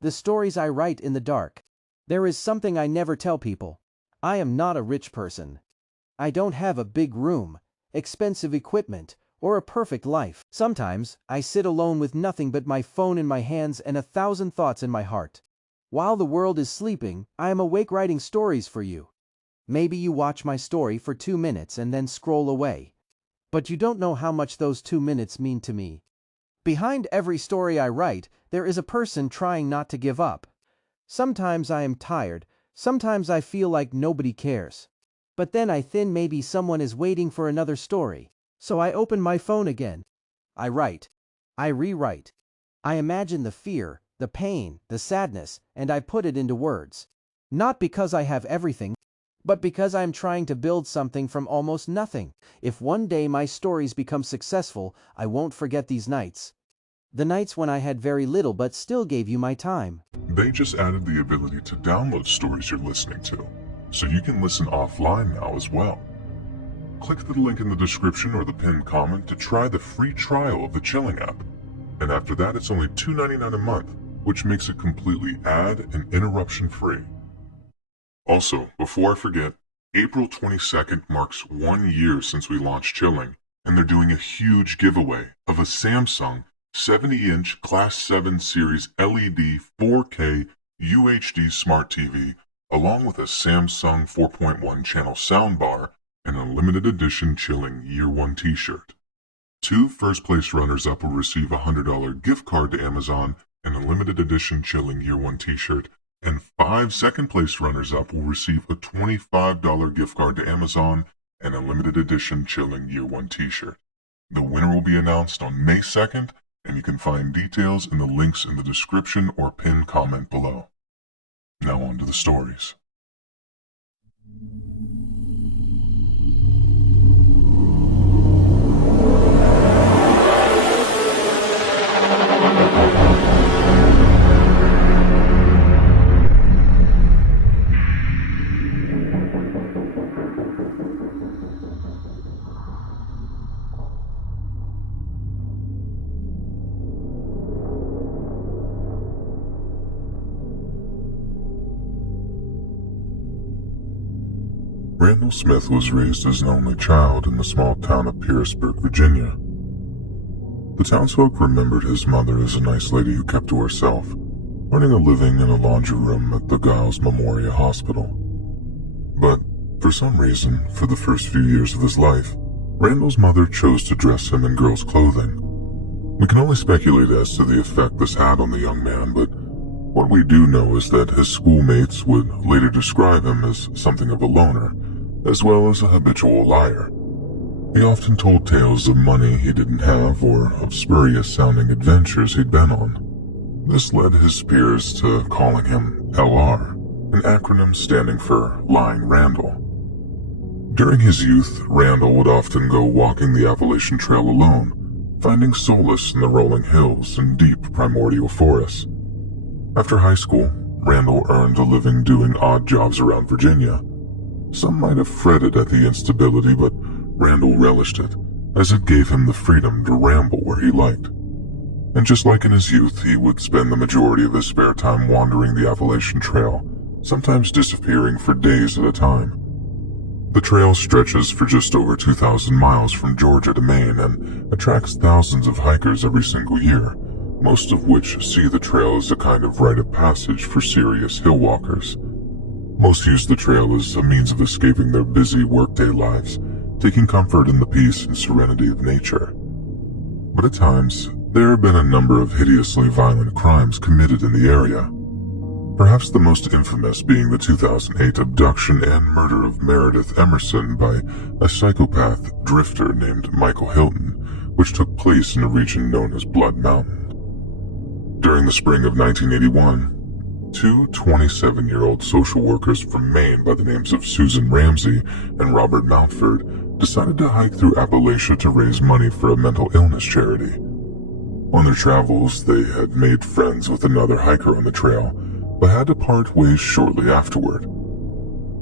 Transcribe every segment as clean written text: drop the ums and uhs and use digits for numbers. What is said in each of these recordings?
The stories I write in the dark. There is something I never tell people. I am not a rich person. I don't have a big room, expensive equipment, or a perfect life. Sometimes, I sit alone with nothing but my phone in my hands and 1,000 thoughts in my heart. While the world is sleeping, I am awake writing stories for you. Maybe you watch my story for 2 minutes and then scroll away. But you don't know how much those 2 minutes mean to me. Behind every story I write, there is a person trying not to give up. Sometimes I am tired, sometimes I feel like nobody cares. But then I think maybe someone is waiting for another story. So I open my phone again. I write. I rewrite. I imagine the fear, the pain, the sadness, and I put it into words. Not because I have everything, but because I am trying to build something from almost nothing. If one day my stories become successful, I won't forget these nights. The nights when I had very little but still gave you my time. They just added the ability to download stories you're listening to, so you can listen offline now as well. Click the link in the description or the pinned comment to try the free trial of the Chilling app. And after that, it's only $2.99 a month, which makes it completely ad and interruption free. Also, before I forget, April 22nd marks 1 year since we launched Chilling, and they're doing a huge giveaway of a Samsung 70-inch Class 7 Series LED 4K UHD Smart TV, along with a Samsung 4.1 channel soundbar and a limited edition Chilling Year 1 t-shirt. 2 first-place runners-up will receive a $100 gift card to Amazon and a limited edition Chilling Year 1 t-shirt, and 5 second-place runners-up will receive a $25 gift card to Amazon and a limited edition Chilling Year 1 t-shirt. The winner will be announced on May 2nd, and you can find details in the links in the description or pinned comment below. Now on to the stories. Randall Smith was raised as an only child in the small town of Petersburg, Virginia. The townsfolk remembered his mother as a nice lady who kept to herself, earning a living in a laundry room at the Giles Memorial Hospital. But, for some reason, for the first few years of his life, Randall's mother chose to dress him in girls' clothing. We can only speculate as to the effect this had on the young man, but what we do know is that his schoolmates would later describe him as something of a loner, as well as a habitual liar. He often told tales of money he didn't have or of spurious-sounding adventures he'd been on. This led his peers to calling him LR, an acronym standing for Lying Randall. During his youth, Randall would often go walking the Appalachian Trail alone, finding solace in the rolling hills and deep primordial forests. After high school, Randall earned a living doing odd jobs around Virginia. Some might have fretted at the instability, but Randall relished it, as it gave him the freedom to ramble where he liked. And just like in his youth, he would spend the majority of his spare time wandering the Appalachian Trail, sometimes disappearing for days at a time. The trail stretches for just over 2,000 miles from Georgia to Maine and attracts thousands of hikers every single year, most of which see the trail as a kind of rite of passage for serious hill walkers. Most use the trail as a means of escaping their busy workday lives, taking comfort in the peace and serenity of nature. But at times, there have been a number of hideously violent crimes committed in the area. Perhaps the most infamous being the 2008 abduction and murder of Meredith Emerson by a psychopath drifter named Michael Hilton, which took place in a region known as Blood Mountain. During the spring of 1981, 2 27-year-old social workers from Maine by the names of Susan Ramsey and Robert Mountford decided to hike through Appalachia to raise money for a mental illness charity. On their travels, they had made friends with another hiker on the trail, but had to part ways shortly afterward.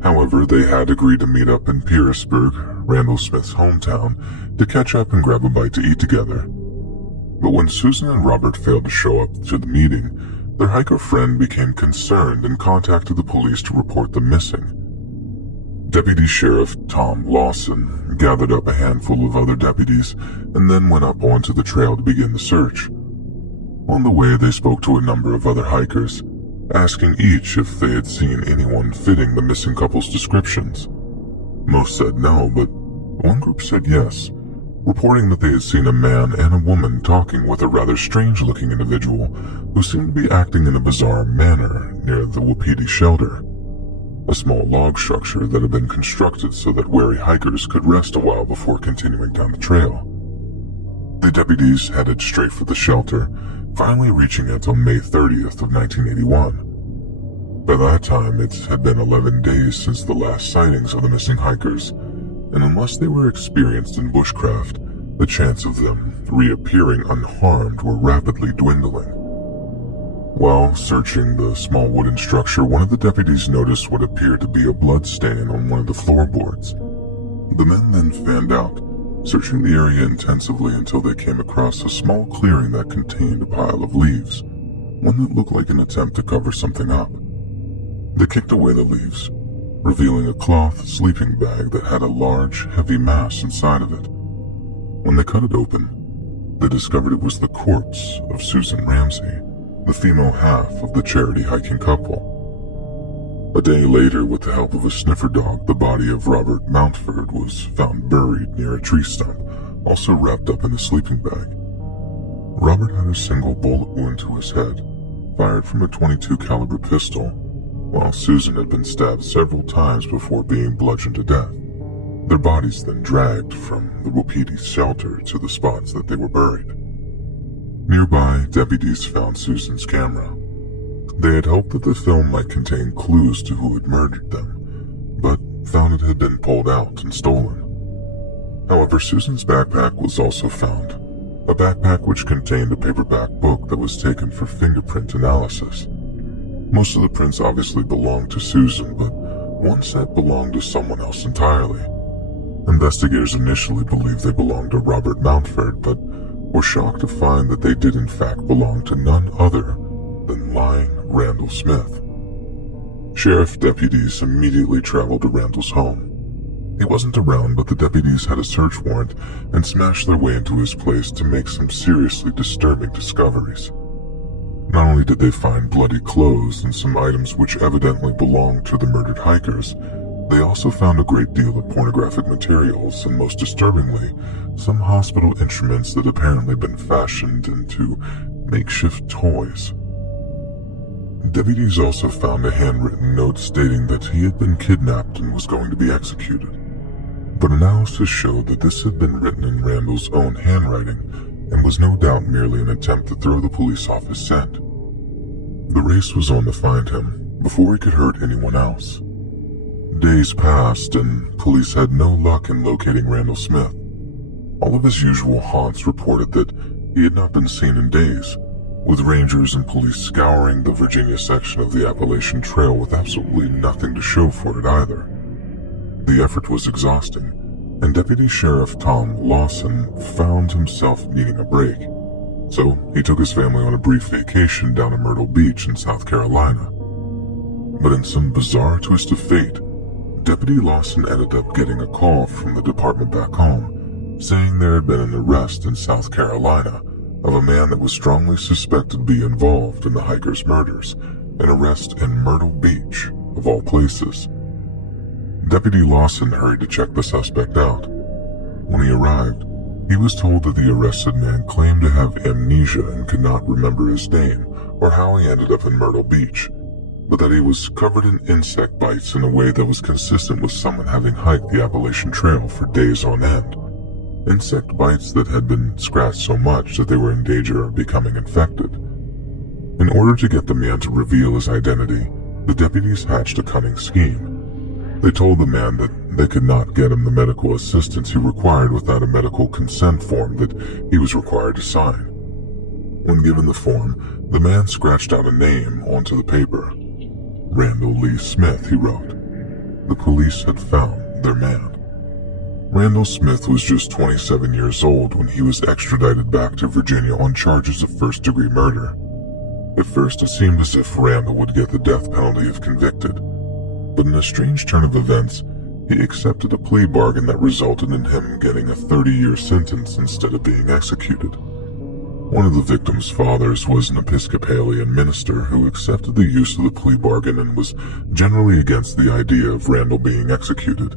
However, they had agreed to meet up in Petersburg, Randall Smith's hometown, to catch up and grab a bite to eat together. But when Susan and Robert failed to show up to the meeting, Their hiker friend became concerned and contacted the police to report them missing. Deputy Sheriff Tom Lawson gathered up a handful of other deputies and then went up onto the trail to begin the search. On the way, they spoke to a number of other hikers, asking each if they had seen anyone fitting the missing couple's descriptions. Most said no, but one group said yes, reporting that they had seen a man and a woman talking with a rather strange-looking individual who seemed to be acting in a bizarre manner near the Wapiti shelter, a small log structure that had been constructed so that wary hikers could rest a while before continuing down the trail. The deputies headed straight for the shelter, finally reaching it on May 30th of 1981. By that time, it had been 11 days since the last sightings of the missing hikers, and unless they were experienced in bushcraft, the chance of them reappearing unharmed were rapidly dwindling. While searching the small wooden structure, one of the deputies noticed what appeared to be a blood stain on one of the floorboards. The men then fanned out, searching the area intensively until they came across a small clearing that contained a pile of leaves, one that looked like an attempt to cover something up. They kicked away the leaves, revealing a cloth sleeping bag that had a large, heavy mass inside of it. When they cut it open, they discovered it was the corpse of Susan Ramsey, the female half of the charity hiking couple. A day later, with the help of a sniffer dog, the body of Robert Mountford was found buried near a tree stump, also wrapped up in a sleeping bag. Robert had a single bullet wound to his head, fired from a .22 caliber pistol, while Susan had been stabbed several times before being bludgeoned to death. Their bodies then dragged from the Wapiti shelter to the spots that they were buried. Nearby, deputies found Susan's camera. They had hoped that the film might contain clues to who had murdered them, but found it had been pulled out and stolen. However, Susan's backpack was also found, a backpack which contained a paperback book that was taken for fingerprint analysis. Most of the prints obviously belonged to Susan, but one set belonged to someone else entirely. Investigators initially believed they belonged to Robert Mountford, but were shocked to find that they did in fact belong to none other than lying Randall Smith. Sheriff deputies immediately traveled to Randall's home. He wasn't around, but the deputies had a search warrant and smashed their way into his place to make some seriously disturbing discoveries. Not only did they find bloody clothes and some items which evidently belonged to the murdered hikers, they also found a great deal of pornographic materials and, most disturbingly, some hospital instruments that apparently had been fashioned into makeshift toys. Deputies also found a handwritten note stating that he had been kidnapped and was going to be executed. But analysis showed that this had been written in Randall's own handwriting and was no doubt merely an attempt to throw the police off his scent. The race was on to find him before he could hurt anyone else. Days passed and police had no luck in locating Randall Smith. All of his usual haunts reported that he had not been seen in days, with rangers and police scouring the Virginia section of the Appalachian Trail with absolutely nothing to show for it either. The effort was exhausting, and Deputy Sheriff Tom Lawson found himself needing a break. So he took his family on a brief vacation down to Myrtle Beach in South Carolina. But in some bizarre twist of fate, Deputy Lawson ended up getting a call from the department back home, saying there had been an arrest in South Carolina of a man that was strongly suspected to be involved in the hikers' murders, an arrest in Myrtle Beach, of all places. Deputy Lawson hurried to check the suspect out. When he arrived, he was told that the arrested man claimed to have amnesia and could not remember his name or how he ended up in Myrtle Beach, but that he was covered in insect bites in a way that was consistent with someone having hiked the Appalachian Trail for days on end. Insect bites that had been scratched so much that they were in danger of becoming infected. In order to get the man to reveal his identity, the deputies hatched a cunning scheme. They told the man that they could not get him the medical assistance he required without a medical consent form that he was required to sign. When given the form, the man scratched out a name onto the paper. Randall Lee Smith, he wrote. The police had found their man. Randall Smith was just 27 years old when he was extradited back to Virginia on charges of first-degree murder. At first, it seemed as if Randall would get the death penalty if convicted, but in a strange turn of events, he accepted a plea bargain that resulted in him getting a 30-year sentence instead of being executed. One of the victim's fathers was an Episcopalian minister who accepted the use of the plea bargain and was generally against the idea of Randall being executed.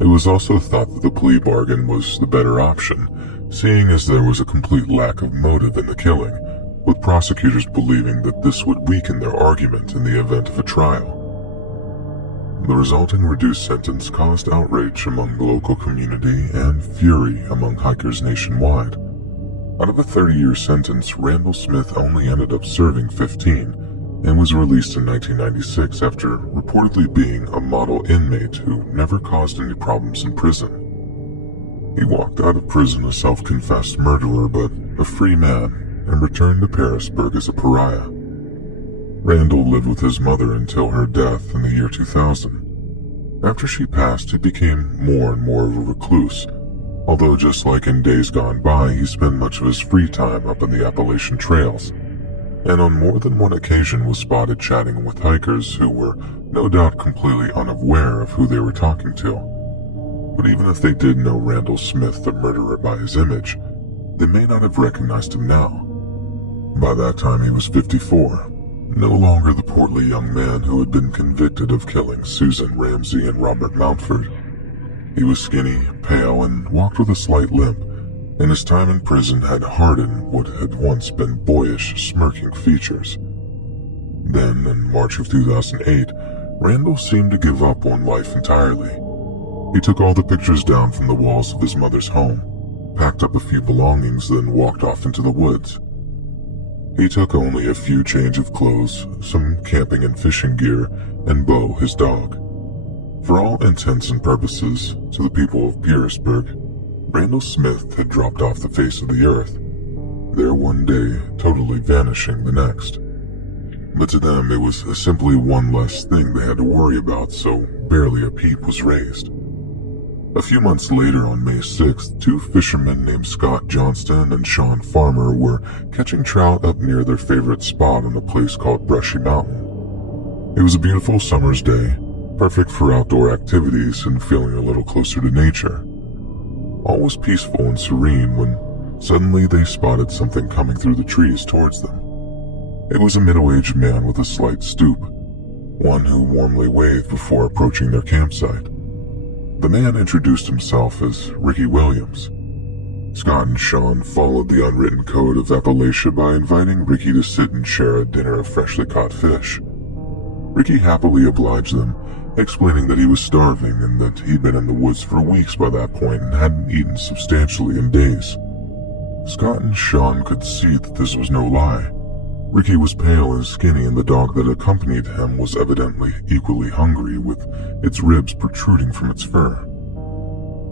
It was also thought that the plea bargain was the better option, seeing as there was a complete lack of motive in the killing, with prosecutors believing that this would weaken their argument in the event of a trial. The resulting reduced sentence caused outrage among the local community and fury among hikers nationwide. Out of a 30-year sentence, Randall Smith only ended up serving 15 and was released in 1996 after reportedly being a model inmate who never caused any problems in prison. He walked out of prison a self-confessed murderer, but a free man, and returned to Pearisburg as a pariah. Randall lived with his mother until her death in the year 2000. After she passed, he became more and more of a recluse, although just like in days gone by, he spent much of his free time up in the Appalachian trails, and on more than one occasion was spotted chatting with hikers who were no doubt completely unaware of who they were talking to. But even if they did know Randall Smith, the murderer, by his image, they may not have recognized him now. By that time he was 54, no longer the portly young man who had been convicted of killing Susan Ramsey and Robert Mountford. He was skinny, pale, and walked with a slight limp, and his time in prison had hardened what had once been boyish, smirking features. Then, in March of 2008, Randall seemed to give up on life entirely. He took all the pictures down from the walls of his mother's home, packed up a few belongings, then walked off into the woods. He took only a few change of clothes, some camping and fishing gear, and Bo, his dog. For all intents and purposes, to the people of Pearisburg, Randall Smith had dropped off the face of the earth, there one day, totally vanishing the next. But to them, it was simply one less thing they had to worry about, so barely a peep was raised. A few months later, on May 6th, two fishermen named Scott Johnston and Sean Farmer were catching trout up near their favorite spot on a place called Brushy Mountain. It was a beautiful summer's day, perfect for outdoor activities and feeling a little closer to nature. All was peaceful and serene when suddenly they spotted something coming through the trees towards them. It was a middle-aged man with a slight stoop, one who warmly waved before approaching their campsite. The man introduced himself as Ricky Williams. Scott and Sean followed the unwritten code of Appalachia by inviting Ricky to sit and share a dinner of freshly caught fish. Ricky happily obliged them, explaining that he was starving and that he'd been in the woods for weeks by that point and hadn't eaten substantially in days. Scott and Sean could see that this was no lie. Ricky was pale and skinny, and the dog that accompanied him was evidently equally hungry, with its ribs protruding from its fur.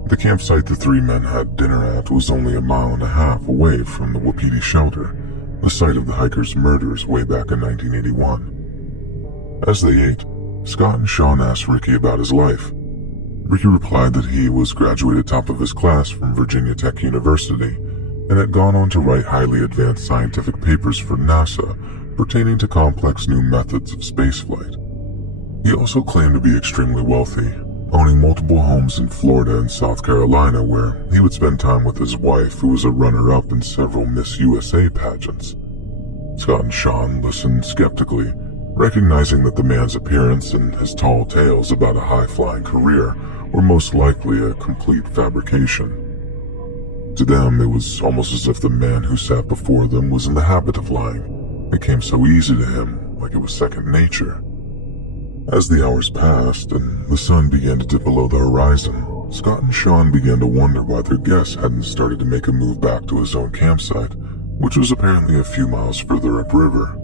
The campsite the three men had dinner at was only a mile and a half away from the Wapiti shelter, the site of the hikers' murders way back in 1981. As they ate, Scott and Sean asked Ricky about his life. Ricky replied that he was graduated top of his class from Virginia Tech University and had gone on to write highly advanced scientific papers for NASA pertaining to complex new methods of spaceflight. He also claimed to be extremely wealthy, owning multiple homes in Florida and South Carolina where he would spend time with his wife, who was a runner-up in several Miss USA pageants. Scott and Sean listened skeptically, recognizing that the man's appearance and his tall tales about a high-flying career were most likely a complete fabrication. To them, it was almost as if the man who sat before them was in the habit of lying. It came so easy to him, like it was second nature. As the hours passed and the sun began to dip below the horizon, Scott and Sean began to wonder why their guest hadn't started to make a move back to his own campsite, which was apparently a few miles further upriver.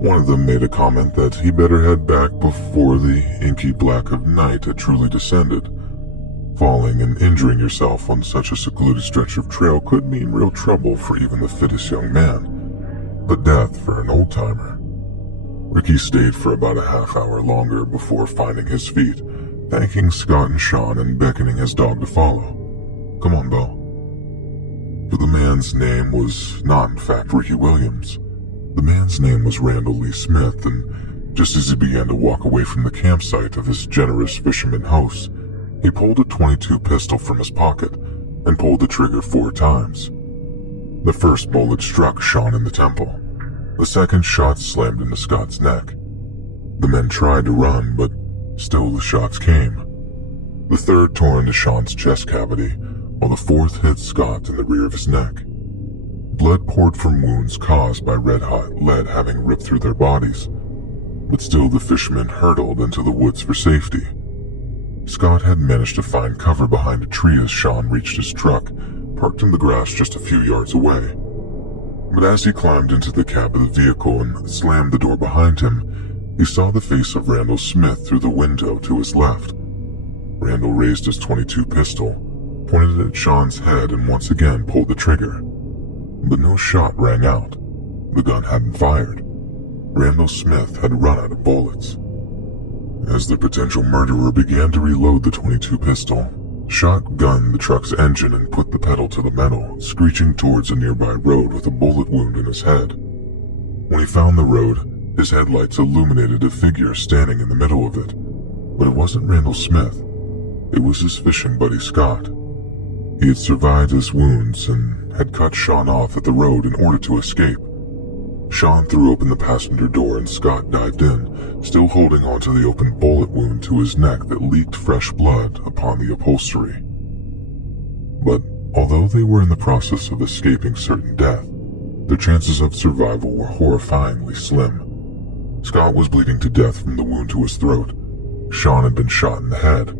One of them made a comment that he better head back before the inky black of night had truly descended. Falling and injuring yourself on such a secluded stretch of trail could mean real trouble for even the fittest young man, but death for an old-timer. Ricky stayed for about a half hour longer before finding his feet, thanking Scott and Sean and beckoning his dog to follow. "Come on, Bo." But the man's name was not in fact Ricky Williams. The man's name was Randall Lee Smith, and just as he began to walk away from the campsite of his generous fisherman hosts, he pulled a .22 pistol from his pocket and pulled the trigger 4 times. The first bullet struck Sean in the temple. The second shot slammed into Scott's neck. The men tried to run, but still the shots came. The third tore into Sean's chest cavity, while the fourth hit Scott in the rear of his neck. Blood poured from wounds caused by red-hot lead having ripped through their bodies, but still the fishermen hurtled into the woods for safety. Scott had managed to find cover behind a tree as Sean reached his truck, parked in the grass just a few yards away. But as he climbed into the cab of the vehicle and slammed the door behind him, he saw the face of Randall Smith through the window to his left. Randall raised his .22 pistol, pointed it at Sean's head, and once again pulled the trigger. But no shot rang out. The gun hadn't fired. Randall Smith had run out of bullets. As the potential murderer began to reload the .22 pistol, shotgunned the truck's engine and put the pedal to the metal, screeching towards a nearby road with a bullet wound in his head. When he found the road, his headlights illuminated a figure standing in the middle of it. But it wasn't Randall Smith. It was his fishing buddy Scott. He had survived his wounds and had cut Sean off at the road in order to escape. Sean threw open the passenger door and Scott dived in, still holding onto the open bullet wound to his neck that leaked fresh blood upon the upholstery. But although they were in the process of escaping certain death, their chances of survival were horrifyingly slim. Scott was bleeding to death from the wound to his throat. Sean had been shot in the head.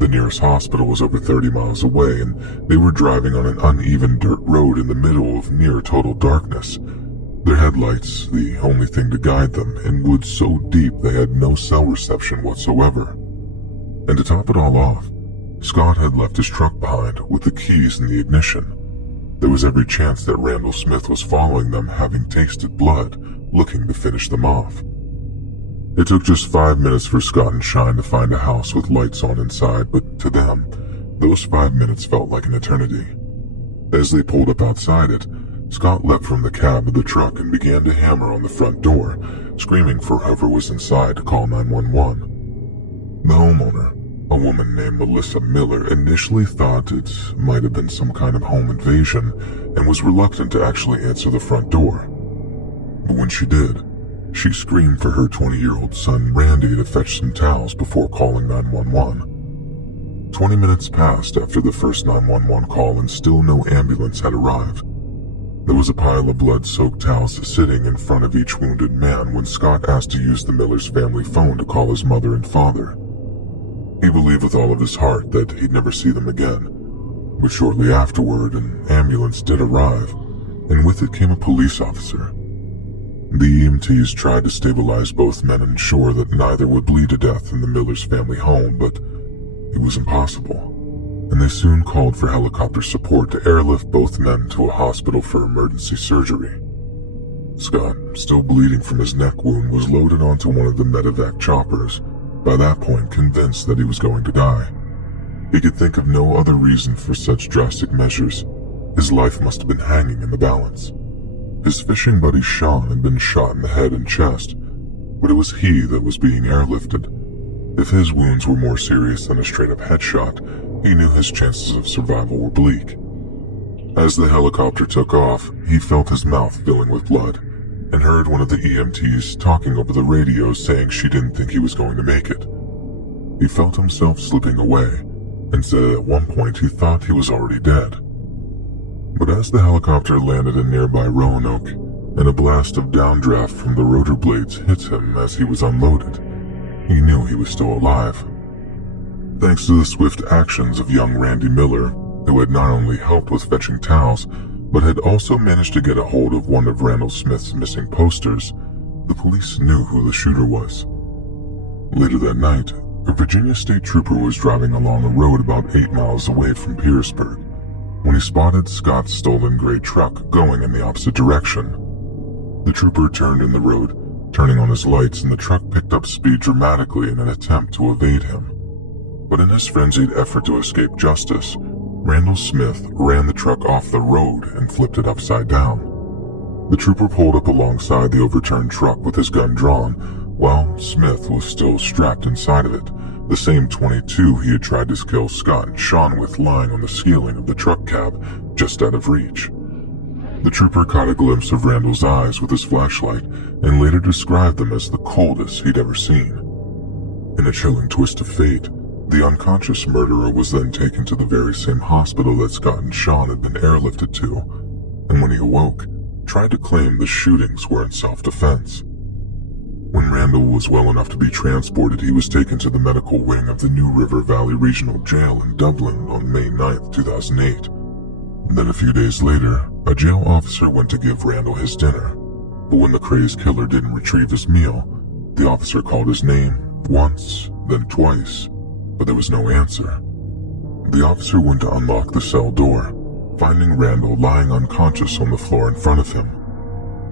The nearest hospital was over 30 miles away, and they were driving on an uneven dirt road in the middle of near total darkness. Their headlights, the only thing to guide them, in woods so deep they had no cell reception whatsoever. And to top it all off, Scott had left his truck behind with the keys in the ignition. There was every chance that Randall Smith was following them, having tasted blood, looking to finish them off. It took just 5 minutes for Scott and Shine to find a house with lights on inside, but to them, those 5 minutes felt like an eternity. As they pulled up outside it, Scott leapt from the cab of the truck and began to hammer on the front door, screaming for whoever was inside to call 911. The homeowner, a woman named Melissa Miller, initially thought it might have been some kind of home invasion and was reluctant to actually answer the front door. But when she did, she screamed for her 20-year-old son Randy to fetch some towels before calling 911. 20 minutes passed after the first 911 call and still no ambulance had arrived. There was a pile of blood-soaked towels sitting in front of each wounded man when Scott asked to use the Miller's family phone to call his mother and father. He believed with all of his heart that he'd never see them again, but shortly afterward an ambulance did arrive, and with it came a police officer. The EMTs tried to stabilize both men and ensure that neither would bleed to death in the Miller's family home, but it was impossible, and they soon called for helicopter support to airlift both men to a hospital for emergency surgery. Scott, still bleeding from his neck wound, was loaded onto one of the medevac choppers, by that point convinced that he was going to die. He could think of no other reason for such drastic measures. His life must have been hanging in the balance. His fishing buddy Sean had been shot in the head and chest, but it was he that was being airlifted. If his wounds were more serious than a straight-up headshot, he knew his chances of survival were bleak. As the helicopter took off, he felt his mouth filling with blood, and heard one of the EMTs talking over the radio saying she didn't think he was going to make it. He felt himself slipping away, and said at one point he thought he was already dead. But as the helicopter landed in nearby Roanoke, and a blast of downdraft from the rotor blades hit him as he was unloaded, he knew he was still alive. Thanks to the swift actions of young Randy Miller, who had not only helped with fetching towels, but had also managed to get a hold of one of Randall Smith's missing posters, the police knew who the shooter was. Later that night, a Virginia state trooper was driving along a road about 8 miles away from Petersburg when he spotted Scott's stolen gray truck going in the opposite direction. The trooper turned in the road, turning on his lights, and the truck picked up speed dramatically in an attempt to evade him. But in his frenzied effort to escape justice, Randall Smith ran the truck off the road and flipped it upside down. The trooper pulled up alongside the overturned truck with his gun drawn, while Smith was still strapped inside of it, the same .22 he had tried to kill Scott and Sean with lying on the ceiling of the truck cab, just out of reach. The trooper caught a glimpse of Randall's eyes with his flashlight and later described them as the coldest he'd ever seen. In a chilling twist of fate, the unconscious murderer was then taken to the very same hospital that Scott and Sean had been airlifted to, and when he awoke, tried to claim the shootings were in self-defense. When Randall was well enough to be transported, he was taken to the medical wing of the New River Valley Regional Jail in Dublin on May 9, 2008. Then a few days later, a jail officer went to give Randall his dinner, but when the crazed killer didn't retrieve his meal, the officer called his name once, then twice, but there was no answer. The officer went to unlock the cell door, finding Randall lying unconscious on the floor in front of him.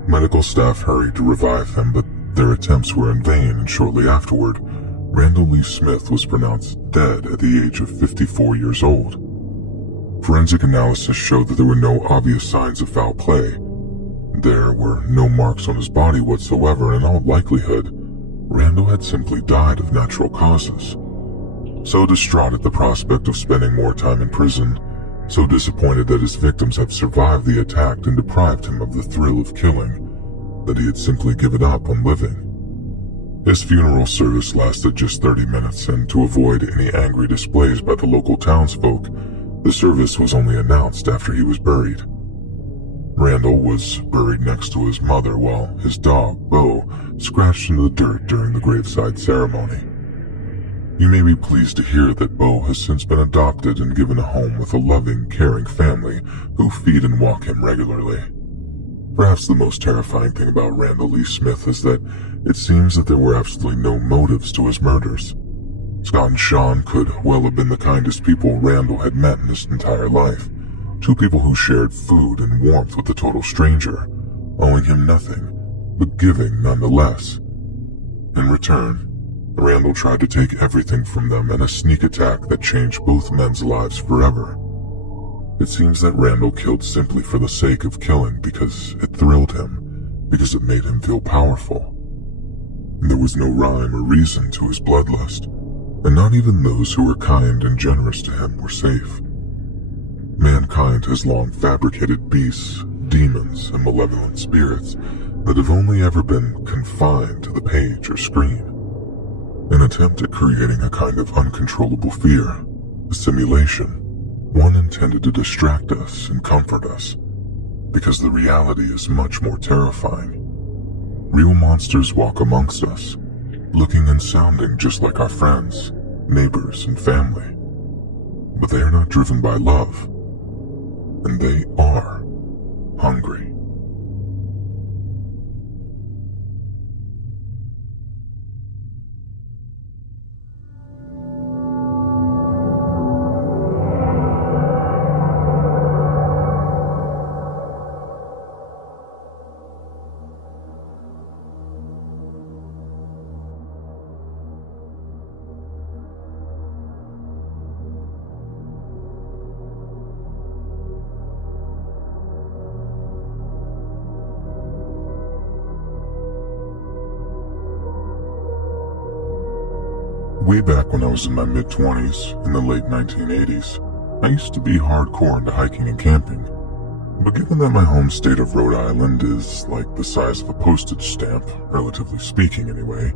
Medical staff hurried to revive him, but their attempts were in vain, and shortly afterward, Randall Lee Smith was pronounced dead at the age of 54 years old. Forensic analysis showed that there were no obvious signs of foul play. There were no marks on his body whatsoever, and in all likelihood, Randall had simply died of natural causes. So distraught at the prospect of spending more time in prison, so disappointed that his victims had survived the attack and deprived him of the thrill of killing, that he had simply given up on living. His funeral service lasted just 30 minutes, and to avoid any angry displays by the local townsfolk, the service was only announced after he was buried. Randall was buried next to his mother while his dog, Bo, scratched into the dirt during the graveside ceremony. You may be pleased to hear that Bo has since been adopted and given a home with a loving, caring family who feed and walk him regularly. Perhaps the most terrifying thing about Randall Lee Smith is that it seems that there were absolutely no motives to his murders. Scott and Sean could well have been the kindest people Randall had met in his entire life. Two people who shared food and warmth with a total stranger, owing him nothing, but giving nonetheless. In return, Randall tried to take everything from them in a sneak attack that changed both men's lives forever. It seems that Randall killed simply for the sake of killing, because it thrilled him, because it made him feel powerful. And there was no rhyme or reason to his bloodlust, and not even those who were kind and generous to him were safe. Mankind has long fabricated beasts, demons, and malevolent spirits that have only ever been confined to the page or screen. An attempt at creating a kind of uncontrollable fear, a simulation, one intended to distract us and comfort us, because the reality is much more terrifying. Real monsters walk amongst us, looking and sounding just like our friends, neighbors, and family. But they are not driven by love, and they are hungry. Way back when I was in my mid-20s, in the late 1980s, I used to be hardcore into hiking and camping. But given that my home state of Rhode Island is like the size of a postage stamp, relatively speaking anyway,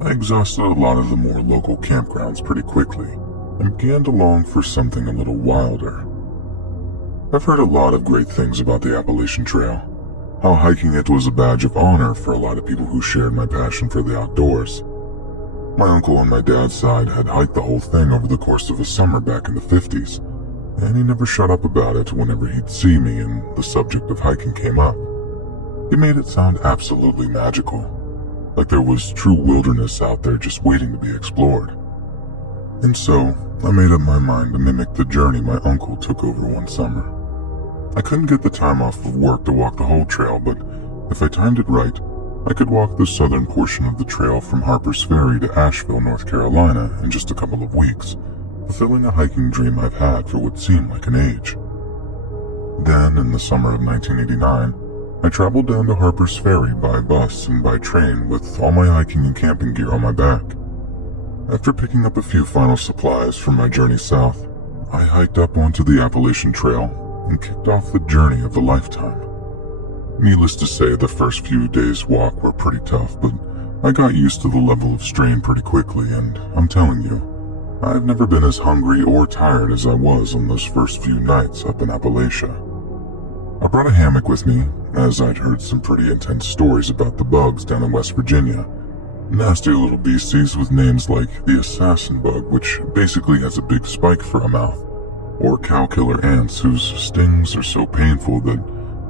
I exhausted a lot of the more local campgrounds pretty quickly and began to long for something a little wilder. I've heard a lot of great things about the Appalachian Trail, how hiking it was a badge of honor for a lot of people who shared my passion for the outdoors. My uncle on my dad's side had hiked the whole thing over the course of a summer back in the 50s, and he never shut up about it whenever he'd see me and the subject of hiking came up. He made it sound absolutely magical, like there was true wilderness out there just waiting to be explored. And so, I made up my mind to mimic the journey my uncle took over one summer. I couldn't get the time off of work to walk the whole trail, but if I timed it right, I could walk the southern portion of the trail from Harper's Ferry to Asheville, North Carolina in just a couple of weeks, fulfilling a hiking dream I've had for what seemed like an age. Then, in the summer of 1989, I traveled down to Harper's Ferry by bus and by train with all my hiking and camping gear on my back. After picking up a few final supplies for my journey south, I hiked up onto the Appalachian Trail and kicked off the journey of a lifetime. Needless to say, the first few days' walk were pretty tough, but I got used to the level of strain pretty quickly, and I'm telling you, I've never been as hungry or tired as I was on those first few nights up in Appalachia. I brought a hammock with me, as I'd heard some pretty intense stories about the bugs down in West Virginia. Nasty little beasties with names like the assassin bug, which basically has a big spike for a mouth, or cow killer ants whose stings are so painful that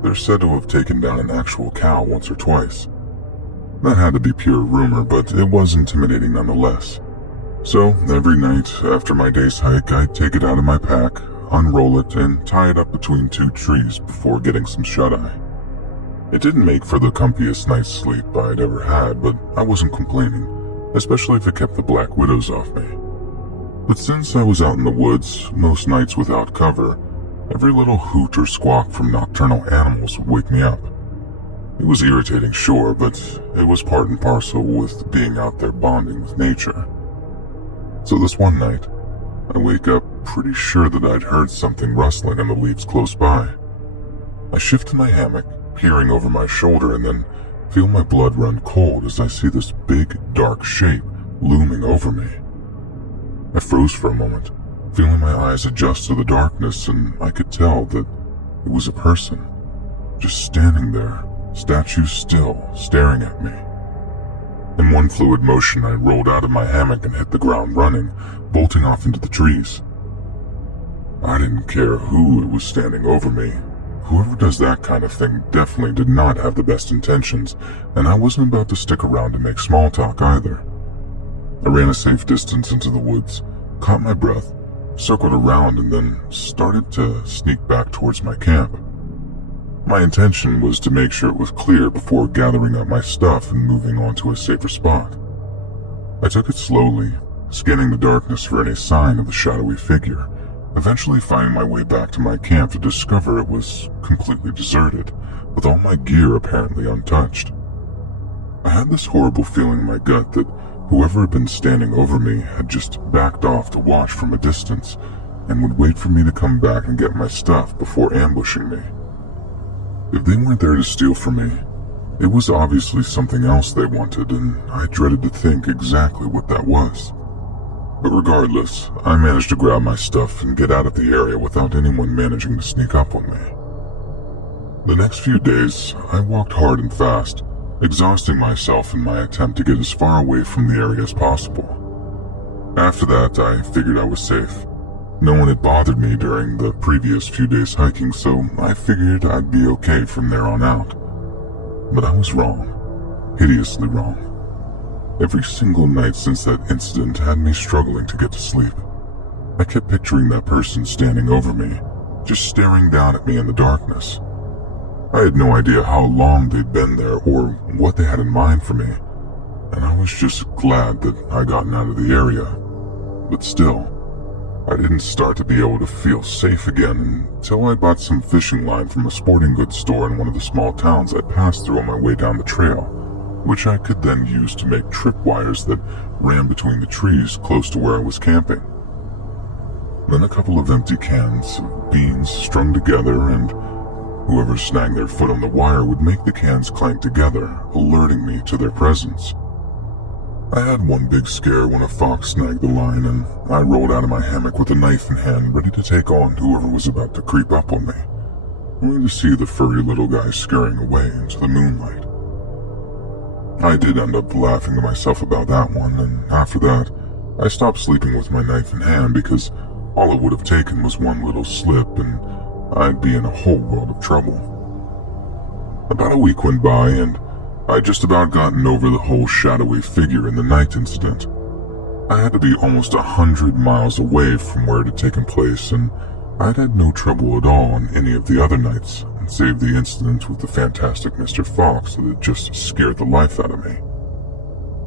they're said to have taken down an actual cow once or twice. That had to be pure rumor, but it was intimidating nonetheless. So, every night after my day's hike, I'd take it out of my pack, unroll it, and tie it up between two trees before getting some shut-eye. It didn't make for the comfiest night's sleep I'd ever had, but I wasn't complaining, especially if it kept the black widows off me. But since I was out in the woods, most nights without cover, every little hoot or squawk from nocturnal animals would wake me up. It was irritating, sure, but it was part and parcel with being out there bonding with nature. So this one night, I wake up pretty sure that I'd heard something rustling in the leaves close by. I shift in my hammock, peering over my shoulder, and then feel my blood run cold as I see this big, dark shape looming over me. I froze for a moment, feeling my eyes adjust to the darkness, and I could tell that it was a person, just standing there, statue still, staring at me. In one fluid motion, I rolled out of my hammock and hit the ground running, bolting off into the trees. I didn't care who it was standing over me. Whoever does that kind of thing definitely did not have the best intentions, and I wasn't about to stick around to make small talk either. I ran a safe distance into the woods, caught my breath, circled around, and then started to sneak back towards my camp. My intention was to make sure it was clear before gathering up my stuff and moving on to a safer spot. I took it slowly, scanning the darkness for any sign of the shadowy figure, eventually finding my way back to my camp to discover it was completely deserted, with all my gear apparently untouched. I had this horrible feeling in my gut that whoever had been standing over me had just backed off to watch from a distance and would wait for me to come back and get my stuff before ambushing me. If they weren't there to steal from me, it was obviously something else they wanted, and I dreaded to think exactly what that was. But regardless, I managed to grab my stuff and get out of the area without anyone managing to sneak up on me. The next few days, I walked hard and fast, exhausting myself in my attempt to get as far away from the area as possible. After that, I figured I was safe. No one had bothered me during the previous few days hiking, so I figured I'd be okay from there on out. But I was wrong. Hideously wrong. Every single night since that incident had me struggling to get to sleep. I kept picturing that person standing over me, just staring down at me in the darkness. I had no idea how long they'd been there or what they had in mind for me, and I was just glad that I'd gotten out of the area. But still, I didn't start to be able to feel safe again until I bought some fishing line from a sporting goods store in one of the small towns I passed through on my way down the trail, which I could then use to make tripwires that ran between the trees close to where I was camping. Then a couple of empty cans of beans strung together, and whoever snagged their foot on the wire would make the cans clank together, alerting me to their presence. I had one big scare when a fox snagged the line, and I rolled out of my hammock with a knife in hand, ready to take on whoever was about to creep up on me, only to see the furry little guy scurrying away into the moonlight. I did end up laughing to myself about that one, and after that, I stopped sleeping with my knife in hand because all it would have taken was one little slip and I'd be in a whole world of trouble. About a week went by, and I'd just about gotten over the whole shadowy figure in the night incident. I had to be almost 100 miles away from where it had taken place, and I'd had no trouble at all on any of the other nights, save the incident with the fantastic Mr. Fox that had just scared the life out of me.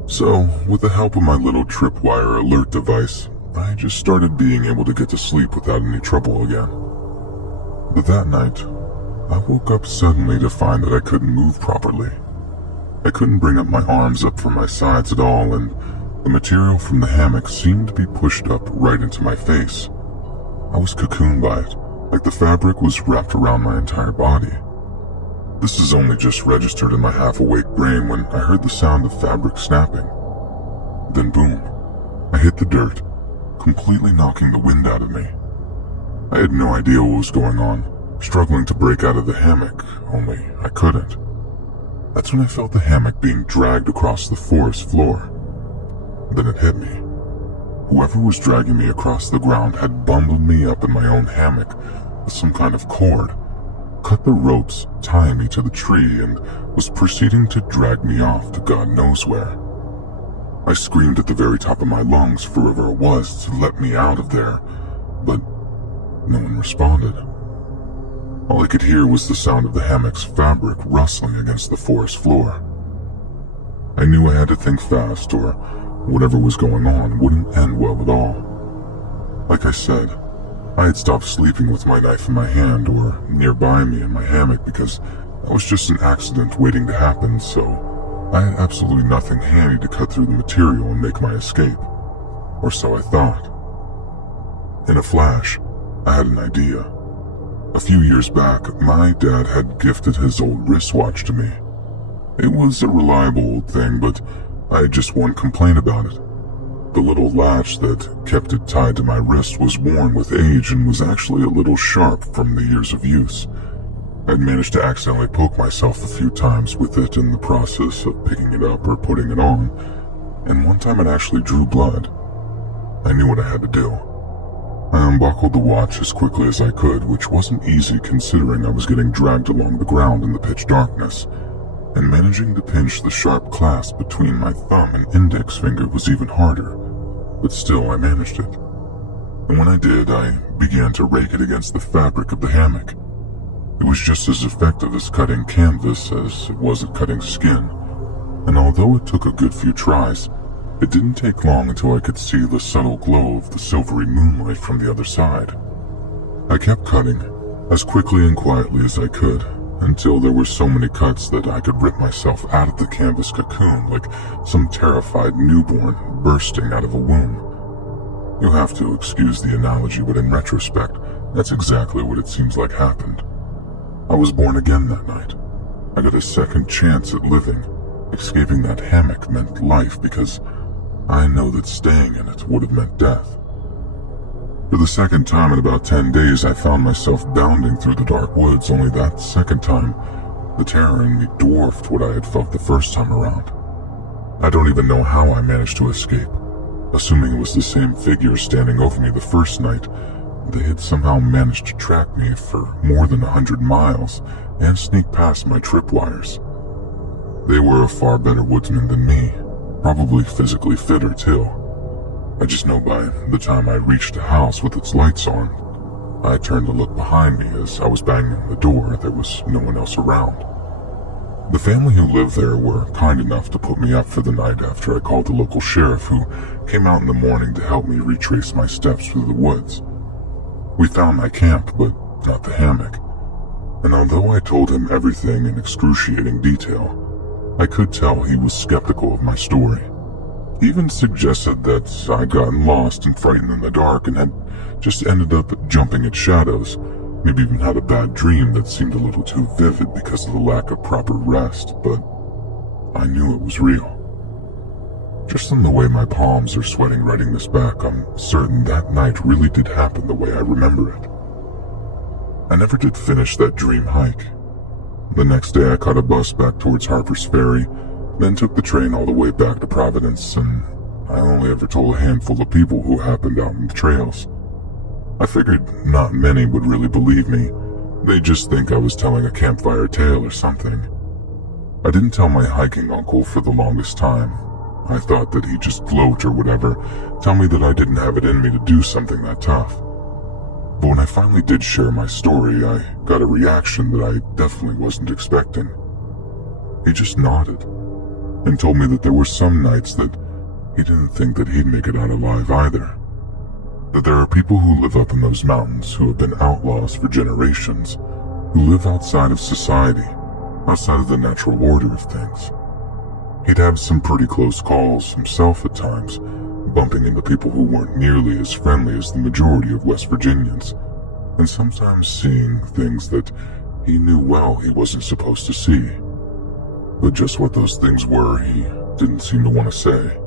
So, with the help of my little tripwire alert device, I just started being able to get to sleep without any trouble again. But that night, I woke up suddenly to find that I couldn't move properly. I couldn't bring up my arms up from my sides at all, and the material from the hammock seemed to be pushed up right into my face. I was cocooned by it, like the fabric was wrapped around my entire body. This is only just registered in my half-awake brain when I heard the sound of fabric snapping. Then boom, I hit the dirt, completely knocking the wind out of me. I had no idea what was going on, struggling to break out of the hammock, only I couldn't. That's when I felt the hammock being dragged across the forest floor. Then it hit me. Whoever was dragging me across the ground had bundled me up in my own hammock with some kind of cord, cut the ropes tying me to the tree, and was proceeding to drag me off to God knows where. I screamed at the very top of my lungs for whoever it was to let me out of there, but no one responded. All I could hear was the sound of the hammock's fabric rustling against the forest floor. I knew I had to think fast, or whatever was going on wouldn't end well at all. Like I said, I had stopped sleeping with my knife in my hand or nearby me in my hammock because that was just an accident waiting to happen, so I had absolutely nothing handy to cut through the material and make my escape. Or so I thought. In a flash, I had an idea. A few years back, my dad had gifted his old wristwatch to me. It was a reliable old thing, but I had just one complaint about it. The little latch that kept it tied to my wrist was worn with age and was actually a little sharp from the years of use. I'd managed to accidentally poke myself a few times with it in the process of picking it up or putting it on, and one time it actually drew blood. I knew what I had to do. I unbuckled the watch as quickly as I could, which wasn't easy considering I was getting dragged along the ground in the pitch darkness, and managing to pinch the sharp clasp between my thumb and index finger was even harder. But still, I managed it. And when I did, I began to rake it against the fabric of the hammock. It was just as effective as cutting canvas as it was at cutting skin, and although it took a good few tries, it didn't take long until I could see the subtle glow of the silvery moonlight from the other side. I kept cutting, as quickly and quietly as I could, until there were so many cuts that I could rip myself out of the canvas cocoon like some terrified newborn bursting out of a womb. You'll have to excuse the analogy, but in retrospect, that's exactly what it seems like happened. I was born again that night. I got a second chance at living. Escaping that hammock meant life because I know that staying in it would have meant death. For the second time in about 10 days, I found myself bounding through the dark woods, only that second time, the terror in me dwarfed what I had felt the first time around. I don't even know how I managed to escape. Assuming it was the same figure standing over me the first night, they had somehow managed to track me for more than 100 miles and sneak past my tripwires. They were a far better woodsman than me, probably physically fitter too. I just know by the time I reached the house with its lights on, I turned to look behind me as I was banging on the door. There was no one else around. The family who lived there were kind enough to put me up for the night after I called the local sheriff, who came out in the morning to help me retrace my steps through the woods. We found my camp, but not the hammock. And although I told him everything in excruciating detail, I could tell he was skeptical of my story. He even suggested that I'd gotten lost and frightened in the dark and had just ended up jumping at shadows, maybe even had a bad dream that seemed a little too vivid because of the lack of proper rest, but I knew it was real. Just from the way my palms are sweating writing this back, I'm certain that night really did happen the way I remember it. I never did finish that dream hike. The next day I caught a bus back towards Harper's Ferry, then took the train all the way back to Providence, and I only ever told a handful of people who happened out on the trails. I figured not many would really believe me. They'd just think I was telling a campfire tale or something. I didn't tell my hiking uncle for the longest time. I thought that he'd just gloat or whatever, tell me that I didn't have it in me to do something that tough. But when I finally did share my story, I got a reaction that I definitely wasn't expecting. He just nodded and told me that there were some nights that he didn't think that he'd make it out alive either. That there are people who live up in those mountains who have been outlaws for generations, who live outside of society, outside of the natural order of things. He'd have some pretty close calls himself at times, bumping into people who weren't nearly as friendly as the majority of West Virginians, and sometimes seeing things that he knew well he wasn't supposed to see. But just what those things were, he didn't seem to want to say.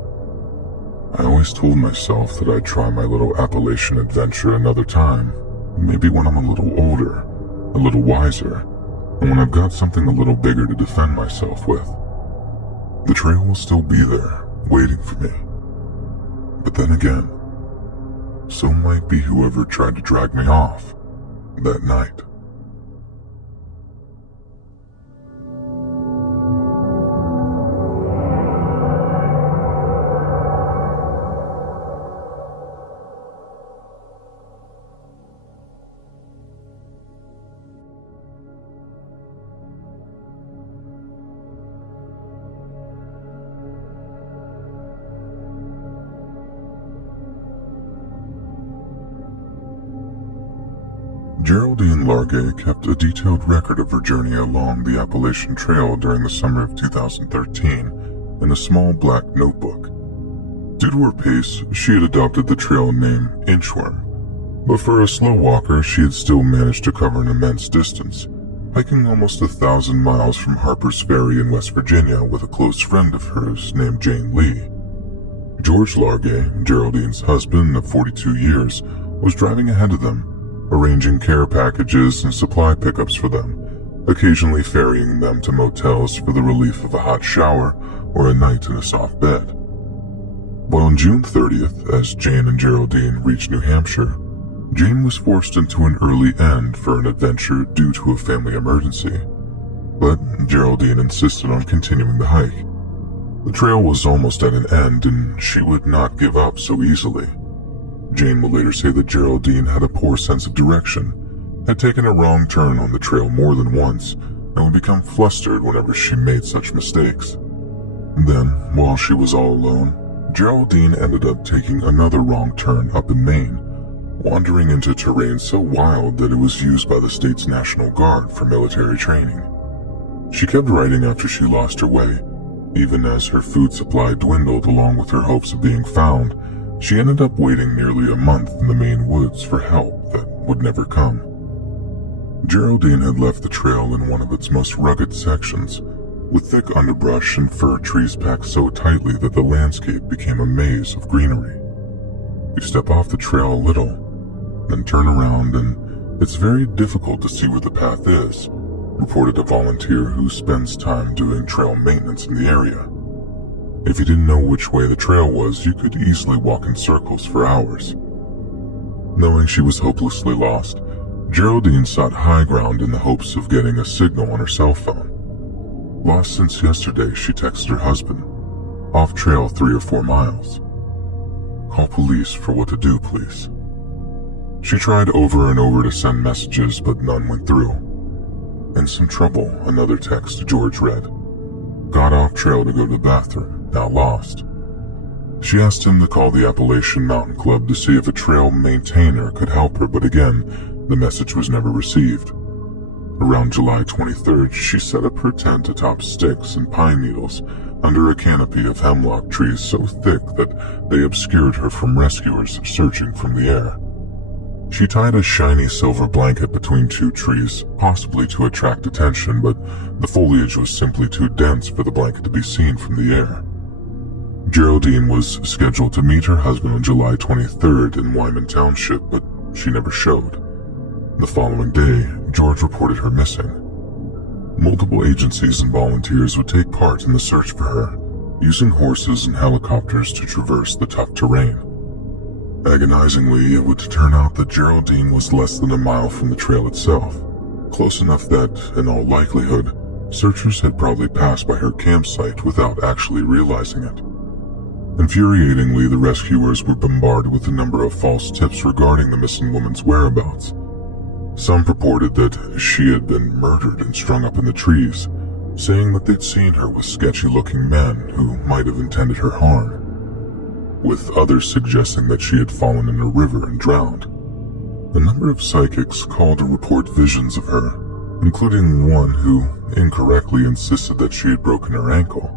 I always told myself that I'd try my little Appalachian adventure another time, maybe when I'm a little older, a little wiser, and when I've got something a little bigger to defend myself with. The trail will still be there, waiting for me. But then again, so might be whoever tried to drag me off that night. Geraldine Largay kept a detailed record of her journey along the Appalachian Trail during the summer of 2013 in a small black notebook. Due to her pace, she had adopted the trail name Inchworm, but for a slow walker, she had still managed to cover an immense distance, hiking almost 1,000 miles from Harper's Ferry in West Virginia with a close friend of hers named Jane Lee. George Largay, Geraldine's husband of 42 years, was driving ahead of them, arranging care packages and supply pickups for them, occasionally ferrying them to motels for the relief of a hot shower or a night in a soft bed. But on June 30th, as Jane and Geraldine reached New Hampshire, Jane was forced into an early end for an adventure due to a family emergency. But Geraldine insisted on continuing the hike. The trail was almost at an end, and she would not give up so easily. Jane will later say that Geraldine had a poor sense of direction, had taken a wrong turn on the trail more than once, and would become flustered whenever she made such mistakes. Then, while she was all alone, Geraldine ended up taking another wrong turn up in Maine, wandering into terrain so wild that it was used by the state's National Guard for military training. She kept writing after she lost her way. Even as her food supply dwindled along with her hopes of being found, she ended up waiting nearly a month in the Maine woods for help that would never come. Geraldine had left the trail in one of its most rugged sections, with thick underbrush and fir trees packed so tightly that the landscape became a maze of greenery. You step off the trail a little, then turn around, and it's very difficult to see where the path is, reported a volunteer who spends time doing trail maintenance in the area. If you didn't know which way the trail was, you could easily walk in circles for hours. Knowing she was hopelessly lost, Geraldine sought high ground in the hopes of getting a signal on her cell phone. Lost since yesterday, she texted her husband. Off trail 3 or 4 miles. Call police for what to do, please. She tried over and over to send messages, but none went through. In some trouble, another text George read. Got off trail to go to the bathroom. Now lost. She asked him to call the Appalachian Mountain Club to see if a trail maintainer could help her, but again, the message was never received. Around July 23rd, she set up her tent atop sticks and pine needles under a canopy of hemlock trees so thick that they obscured her from rescuers searching from the air. She tied a shiny silver blanket between 2 trees, possibly to attract attention, but the foliage was simply too dense for the blanket to be seen from the air. Geraldine was scheduled to meet her husband on July 23rd in Wyman Township, but she never showed. The following day, George reported her missing. Multiple agencies and volunteers would take part in the search for her, using horses and helicopters to traverse the tough terrain. Agonizingly, it would turn out that Geraldine was less than a mile from the trail itself, close enough that, in all likelihood, searchers had probably passed by her campsite without actually realizing it. Infuriatingly, the rescuers were bombarded with a number of false tips regarding the missing woman's whereabouts. Some purported that she had been murdered and strung up in the trees, saying that they'd seen her with sketchy-looking men who might have intended her harm, with others suggesting that she had fallen in a river and drowned. A number of psychics called to report visions of her, including one who incorrectly insisted that she had broken her ankle.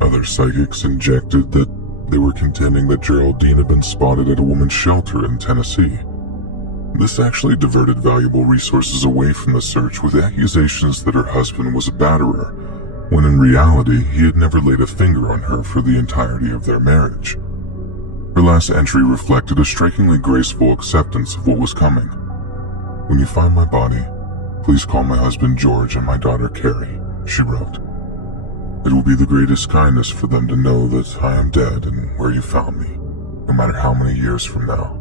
Other psychics injected that they were contending that Geraldine had been spotted at a woman's shelter in Tennessee. This actually diverted valuable resources away from the search with accusations that her husband was a batterer, when in reality he had never laid a finger on her for the entirety of their marriage. Her last entry reflected a strikingly graceful acceptance of what was coming. "When you find my body, please call my husband George and my daughter Carrie," she wrote. "It will be the greatest kindness for them to know that I am dead and where you found me, no matter how many years from now."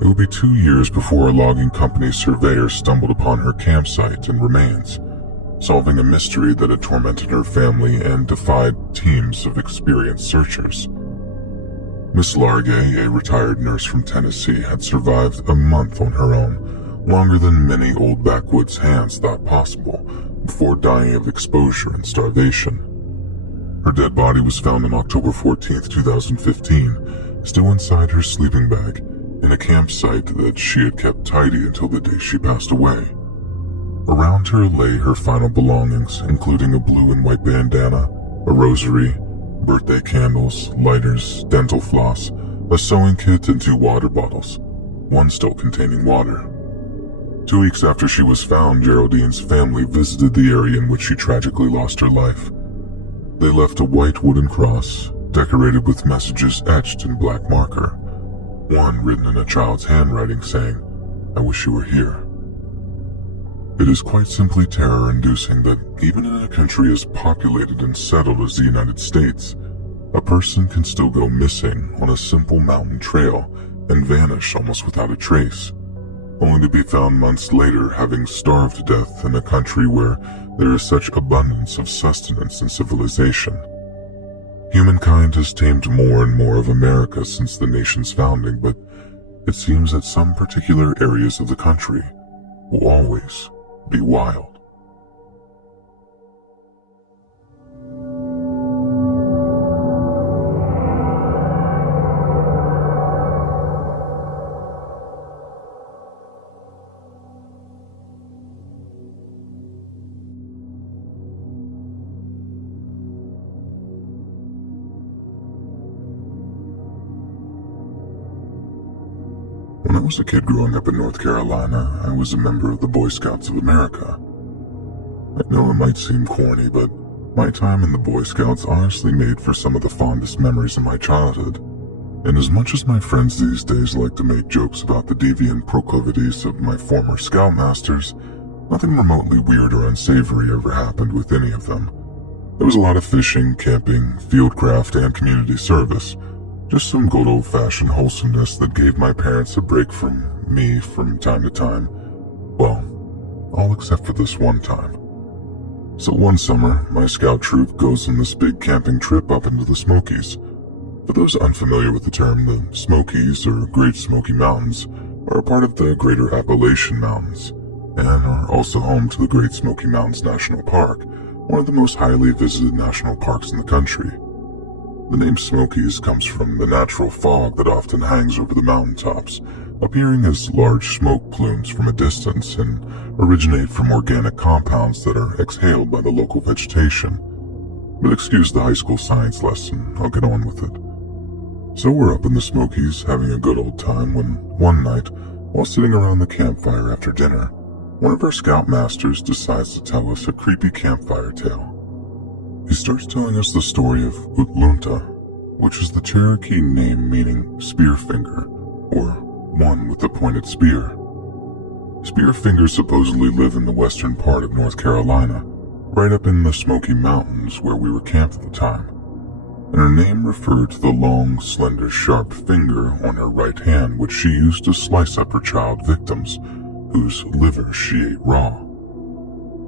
It would be 2 years before a logging company's surveyor stumbled upon her campsite and remains, solving a mystery that had tormented her family and defied teams of experienced searchers. Miss Largay, a retired nurse from Tennessee, had survived a month on her own, longer than many old backwoods hands thought possible, before dying of exposure and starvation. Her dead body was found on October 14, 2015, still inside her sleeping bag, in a campsite that she had kept tidy until the day she passed away. Around her lay her final belongings, including a blue and white bandana, a rosary, birthday candles, lighters, dental floss, a sewing kit, and 2 water bottles, one still containing water. 2 weeks after she was found, Geraldine's family visited the area in which she tragically lost her life. They left a white wooden cross, decorated with messages etched in black marker, one written in a child's handwriting saying, "I wish you were here." It is quite simply terror-inducing that even in a country as populated and settled as the United States, a person can still go missing on a simple mountain trail and vanish almost without a trace, only to be found months later having starved to death in a country where there is such abundance of sustenance and civilization. Humankind has tamed more and more of America since the nation's founding, but it seems that some particular areas of the country will always be wild. When I was a kid growing up in North Carolina, I was a member of the Boy Scouts of America. I know it might seem corny, but my time in the Boy Scouts honestly made for some of the fondest memories of my childhood. And as much as my friends these days like to make jokes about the deviant proclivities of my former scoutmasters, nothing remotely weird or unsavory ever happened with any of them. There was a lot of fishing, camping, fieldcraft, and community service. Just some good old-fashioned wholesomeness that gave my parents a break from me from time to time. Well, all except for this one time. So one summer, my scout troop goes on this big camping trip up into the Smokies. For those unfamiliar with the term, the Smokies, or Great Smoky Mountains, are a part of the Greater Appalachian Mountains, and are also home to the Great Smoky Mountains National Park, one of the most highly visited national parks in the country. The name Smokies comes from the natural fog that often hangs over the mountaintops, appearing as large smoke plumes from a distance and originate from organic compounds that are exhaled by the local vegetation. But excuse the high school science lesson, I'll get on with it. So we're up in the Smokies having a good old time when, one night, while sitting around the campfire after dinner, one of our scoutmasters decides to tell us a creepy campfire tale. He starts telling us the story of Utlunta, which is the Cherokee name meaning spear finger, or one with a pointed spear. Spear fingers supposedly live in the western part of North Carolina, right up in the Smoky Mountains where we were camped at the time. And her name referred to the long, slender, sharp finger on her right hand which she used to slice up her child victims, whose liver she ate raw.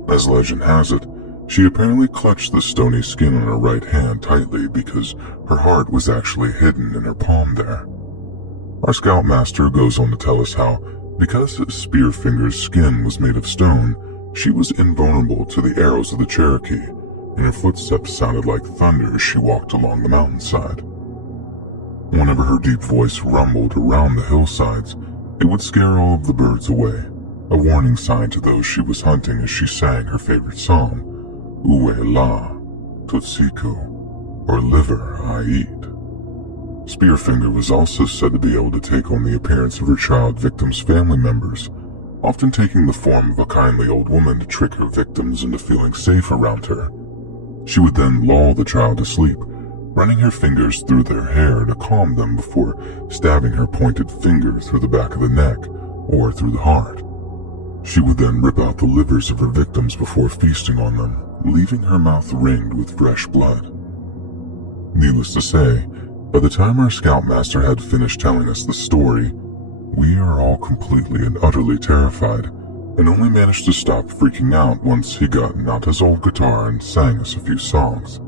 As legend has it, she apparently clutched the stony skin on her right hand tightly because her heart was actually hidden in her palm there. Our scoutmaster goes on to tell us how, because Spearfinger's skin was made of stone, she was invulnerable to the arrows of the Cherokee, and her footsteps sounded like thunder as she walked along the mountainside. Whenever her deep voice rumbled around the hillsides, it would scare all of the birds away, a warning sign to those she was hunting as she sang her favorite song, Ue La, Tutsiku, or Liver I Eat. Spearfinger was also said to be able to take on the appearance of her child victims' family members, often taking the form of a kindly old woman to trick her victims into feeling safe around her. She would then lull the child to sleep, running her fingers through their hair to calm them before stabbing her pointed finger through the back of the neck or through the heart. She would then rip out the livers of her victims before feasting on them, leaving her mouth ringed with fresh blood. Needless to say, by the time our scoutmaster had finished telling us the story, we are all completely and utterly terrified, and only managed to stop freaking out once he got out his old guitar and sang us a few songs.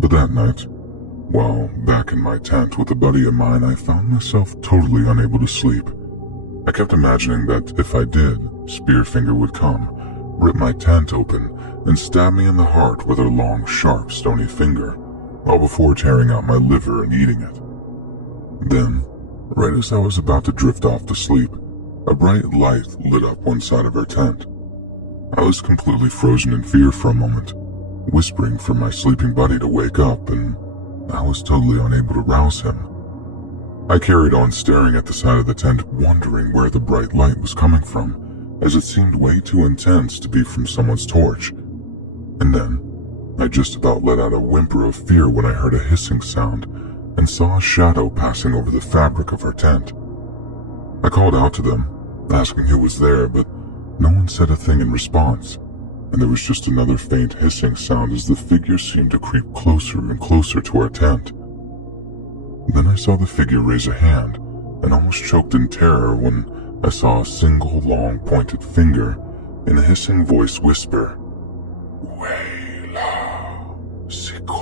But that night, while back in my tent with a buddy of mine, I found myself totally unable to sleep. I kept imagining that if I did, Spearfinger would come, rip my tent open, and stab me in the heart with her long, sharp, stony finger, all before tearing out my liver and eating it. Then, right as I was about to drift off to sleep, a bright light lit up one side of our tent. I was completely frozen in fear for a moment, whispering for my sleeping buddy to wake up, and I was totally unable to rouse him. I carried on staring at the side of the tent, wondering where the bright light was coming from, as it seemed way too intense to be from someone's torch. And then, I just about let out a whimper of fear when I heard a hissing sound and saw a shadow passing over the fabric of our tent. I called out to them, asking who was there, but no one said a thing in response, and there was just another faint hissing sound as the figure seemed to creep closer and closer to our tent. Then I saw the figure raise a hand and almost choked in terror when I saw a single long pointed finger in a hissing voice whisper, "Wela Siko."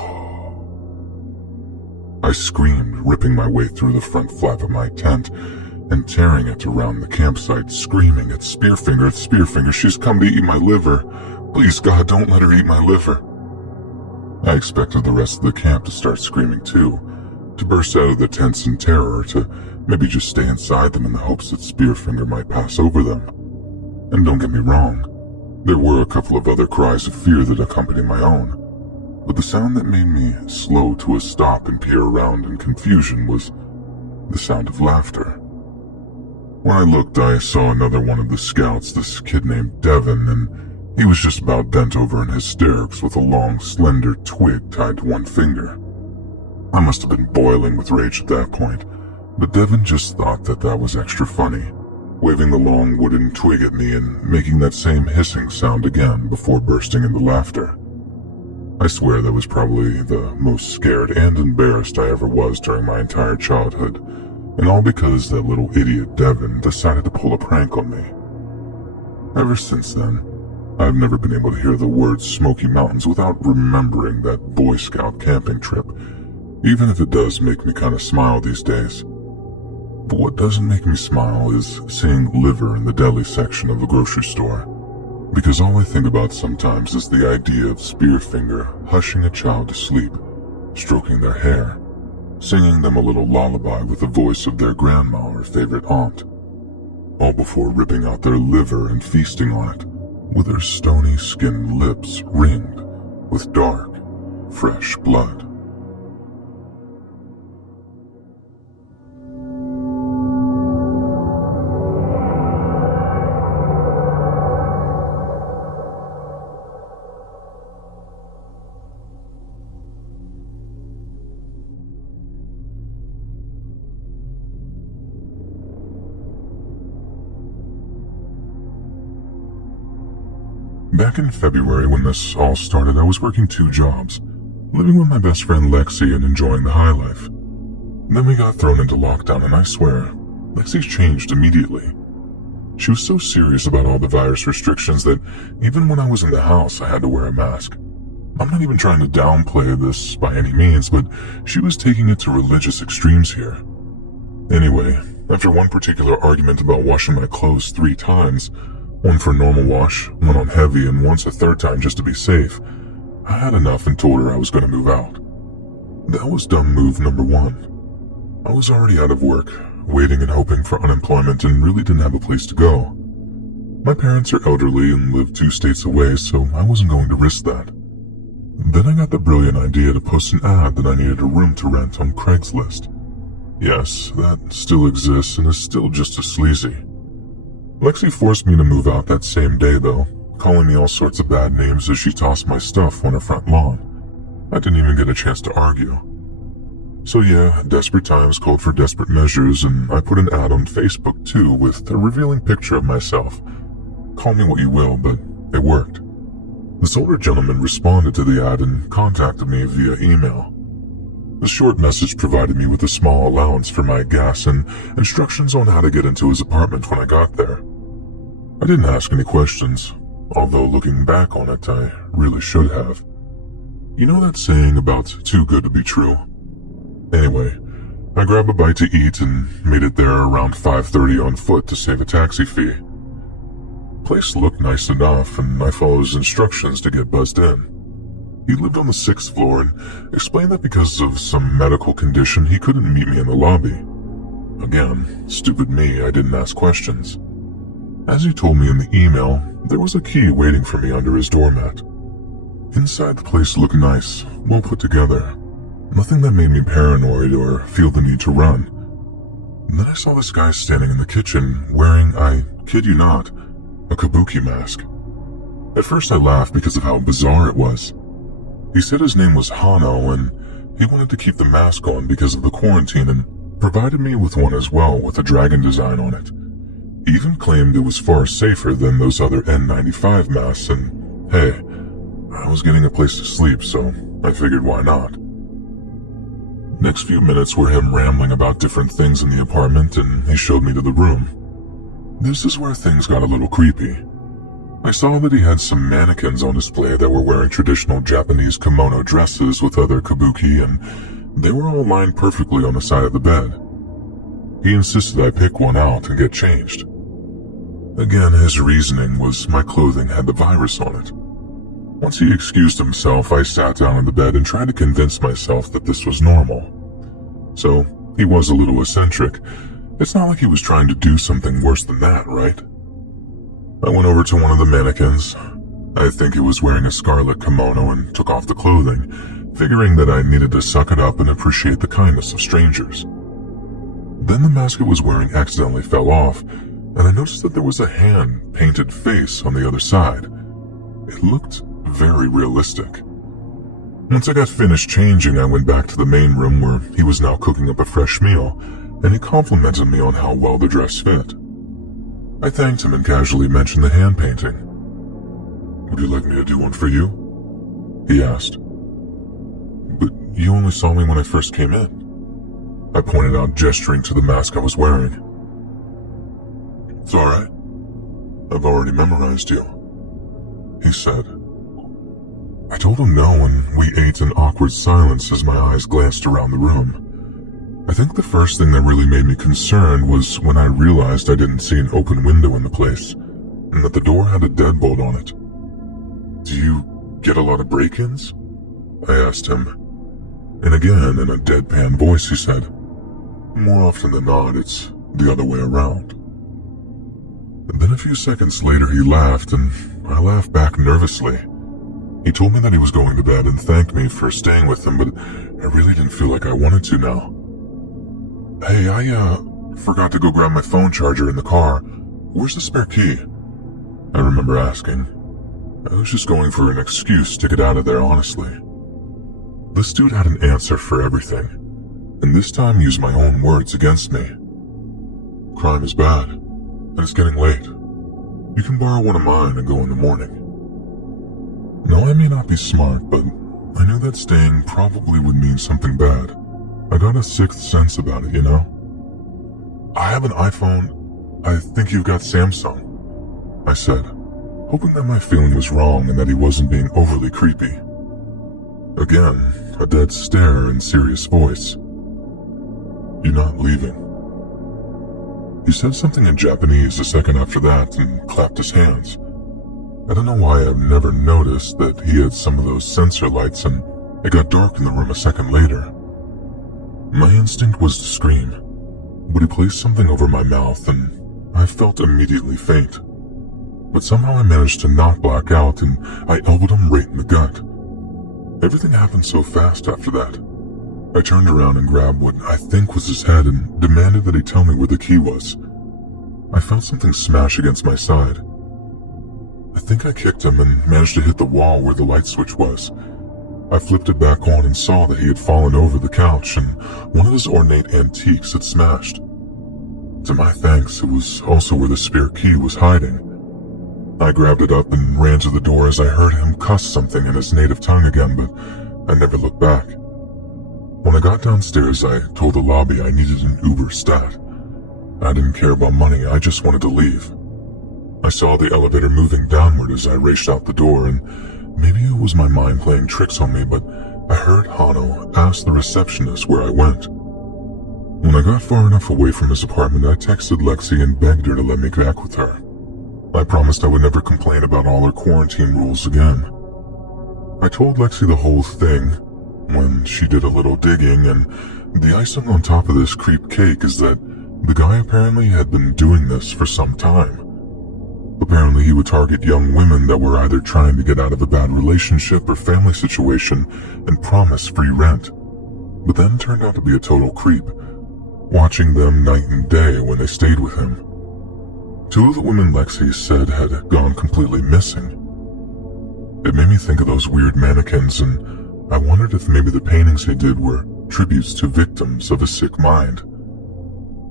I screamed, ripping my way through the front flap of my tent and tearing it around the campsite, screaming at Spearfinger, she's come to eat my liver. Please, God, don't let her eat my liver. I expected the rest of the camp to start screaming too, to burst out of their tents in terror, to maybe just stay inside them in the hopes that Spearfinger might pass over them. And don't get me wrong, there were a couple of other cries of fear that accompanied my own, but the sound that made me slow to a stop and peer around in confusion was the sound of laughter. When I looked, I saw another one of the scouts, this kid named Devin, and he was just about bent over in hysterics with a long, slender twig tied to one finger. I must have been boiling with rage at that point, but Devin just thought that that was extra funny, waving the long wooden twig at me and making that same hissing sound again before bursting into laughter. I swear that was probably the most scared and embarrassed I ever was during my entire childhood, and all because that little idiot Devin decided to pull a prank on me. Ever since then, I've never been able to hear the words Smoky Mountains without remembering that Boy Scout camping trip, even if it does make me kind of smile these days. But what doesn't make me smile is seeing liver in the deli section of a grocery store, because all I think about sometimes is the idea of Spearfinger hushing a child to sleep, stroking their hair, singing them a little lullaby with the voice of their grandma or favorite aunt, all before ripping out their liver and feasting on it, with her stony skinned lips ringed with dark, fresh blood. Back in February when this all started, I was working 2 jobs, living with my best friend Lexi and enjoying the high life. Then we got thrown into lockdown, and I swear, Lexi's changed immediately. She was so serious about all the virus restrictions that even when I was in the house, I had to wear a mask. I'm not even trying to downplay this by any means, but she was taking it to religious extremes here. Anyway, after one particular argument about washing my clothes 3 times, one for normal wash, one on heavy, and once a 3rd time just to be safe, I had enough and told her I was going to move out. That was dumb move number 1. I was already out of work, waiting and hoping for unemployment, and really didn't have a place to go. My parents are elderly and live 2 states away, so I wasn't going to risk that. Then I got the brilliant idea to post an ad that I needed a room to rent on Craigslist. Yes, that still exists and is still just as sleazy. Lexi forced me to move out that same day though, calling me all sorts of bad names as she tossed my stuff on her front lawn. I didn't even get a chance to argue. So yeah, desperate times called for desperate measures, and I put an ad on Facebook too with a revealing picture of myself. Call me what you will, but it worked. This older gentleman responded to the ad and contacted me via email. The short message provided me with a small allowance for my gas and instructions on how to get into his apartment when I got there. I didn't ask any questions, although looking back on it, I really should have. You know that saying about too good to be true? Anyway, I grabbed a bite to eat and made it there around 5:30 on foot to save a taxi fee. Place looked nice enough, and I followed his instructions to get buzzed in. He lived on the 6th floor and explained that because of some medical condition he couldn't meet me in the lobby. Again, stupid me, I didn't ask questions. As he told me in the email, there was a key waiting for me under his doormat. Inside the place looked nice, well put together. Nothing that made me paranoid or feel the need to run. And then I saw this guy standing in the kitchen wearing, I kid you not, a kabuki mask. At first I laughed because of how bizarre it was. He said his name was Hano and he wanted to keep the mask on because of the quarantine and provided me with one as well with a dragon design on it. He even claimed it was far safer than those other N95 masks, and hey, I was getting a place to sleep, so I figured why not. Next few minutes were him rambling about different things in the apartment, and he showed me to the room. This is where things got a little creepy. I saw that he had some mannequins on display that were wearing traditional Japanese kimono dresses with other kabuki, and they were all lined perfectly on the side of the bed. He insisted I pick one out and get changed. Again, his reasoning was my clothing had the virus on it. Once he excused himself, I sat down on the bed and tried to convince myself that this was normal. So, he was a little eccentric. It's not like he was trying to do something worse than that, right? I went over to one of the mannequins. I think he was wearing a scarlet kimono, and took off the clothing, figuring that I needed to suck it up and appreciate the kindness of strangers. Then the mask it was wearing accidentally fell off, and I noticed that there was a hand-painted face on the other side. It looked very realistic. Once I got finished changing, I went back to the main room where he was now cooking up a fresh meal, and he complimented me on how well the dress fit. I thanked him and casually mentioned the hand painting. "Would you like me to do one for you?" he asked. "But you only saw me when I first came in," I pointed out, gesturing to the mask I was wearing. "It's alright. I've already memorized you," he said. I told him no, and we ate in awkward silence as my eyes glanced around the room. I think the first thing that really made me concerned was when I realized I didn't see an open window in the place, and that the door had a deadbolt on it. "Do you get a lot of break-ins?" I asked him. And again, in a deadpan voice, he said, "More often than not, it's the other way around." And then a few seconds later he laughed, and I laughed back nervously. He told me that he was going to bed and thanked me for staying with him, but I really didn't feel like I wanted to now. "Hey, I forgot to go grab my phone charger in the car. Where's the spare key?" I remember asking. I was just going for an excuse to get out of there, honestly. This dude had an answer for everything, and this time used my own words against me. "Crime is bad, and it's getting late. You can borrow one of mine and go in the morning." No, I may not be smart, but I knew that staying probably would mean something bad. I got a sixth sense about it, you know? "I have an iPhone. I think you've got Samsung," I said, hoping that my feeling was wrong and that he wasn't being overly creepy. Again, a dead stare and serious voice. "You're not leaving." He said something in Japanese a second after that and clapped his hands. I don't know why I've never noticed that he had some of those sensor lights, and it got dark in the room a second later. My instinct was to scream, but he placed something over my mouth and I felt immediately faint. but somehow I managed to not black out and I elbowed him right in the gut. Everything happened so fast after that. I turned around and grabbed what I think was his head and demanded that he tell me where the key was. I felt something smash against my side. I think I kicked him and managed to hit the wall where the light switch was. I flipped it back on and saw that he had fallen over the couch and one of his ornate antiques had smashed. To my thanks, it was also where the spare key was hiding. I grabbed it up and ran to the door as I heard him cuss something in his native tongue again, but I never looked back. When I got downstairs, I told the lobby I needed an Uber stat. I didn't care about money, I just wanted to leave. I saw the elevator moving downward as I raced out the door, and maybe it was my mind playing tricks on me, but I heard Hano ask the receptionist where I went. When I got far enough away from his apartment, I texted Lexi and begged her to let me back with her. I promised I would never complain about all her quarantine rules again. I told Lexi the whole thing when she did a little digging, and the icing on top of this creep cake is that the guy apparently had been doing this for some time. Apparently he would target young women that were either trying to get out of a bad relationship or family situation and promise free rent, but then turned out to be a total creep, watching them night and day when they stayed with him. Two of the women Lexi said had gone completely missing. It made me think of those weird mannequins, and I wondered if maybe the paintings they did were tributes to victims of a sick mind.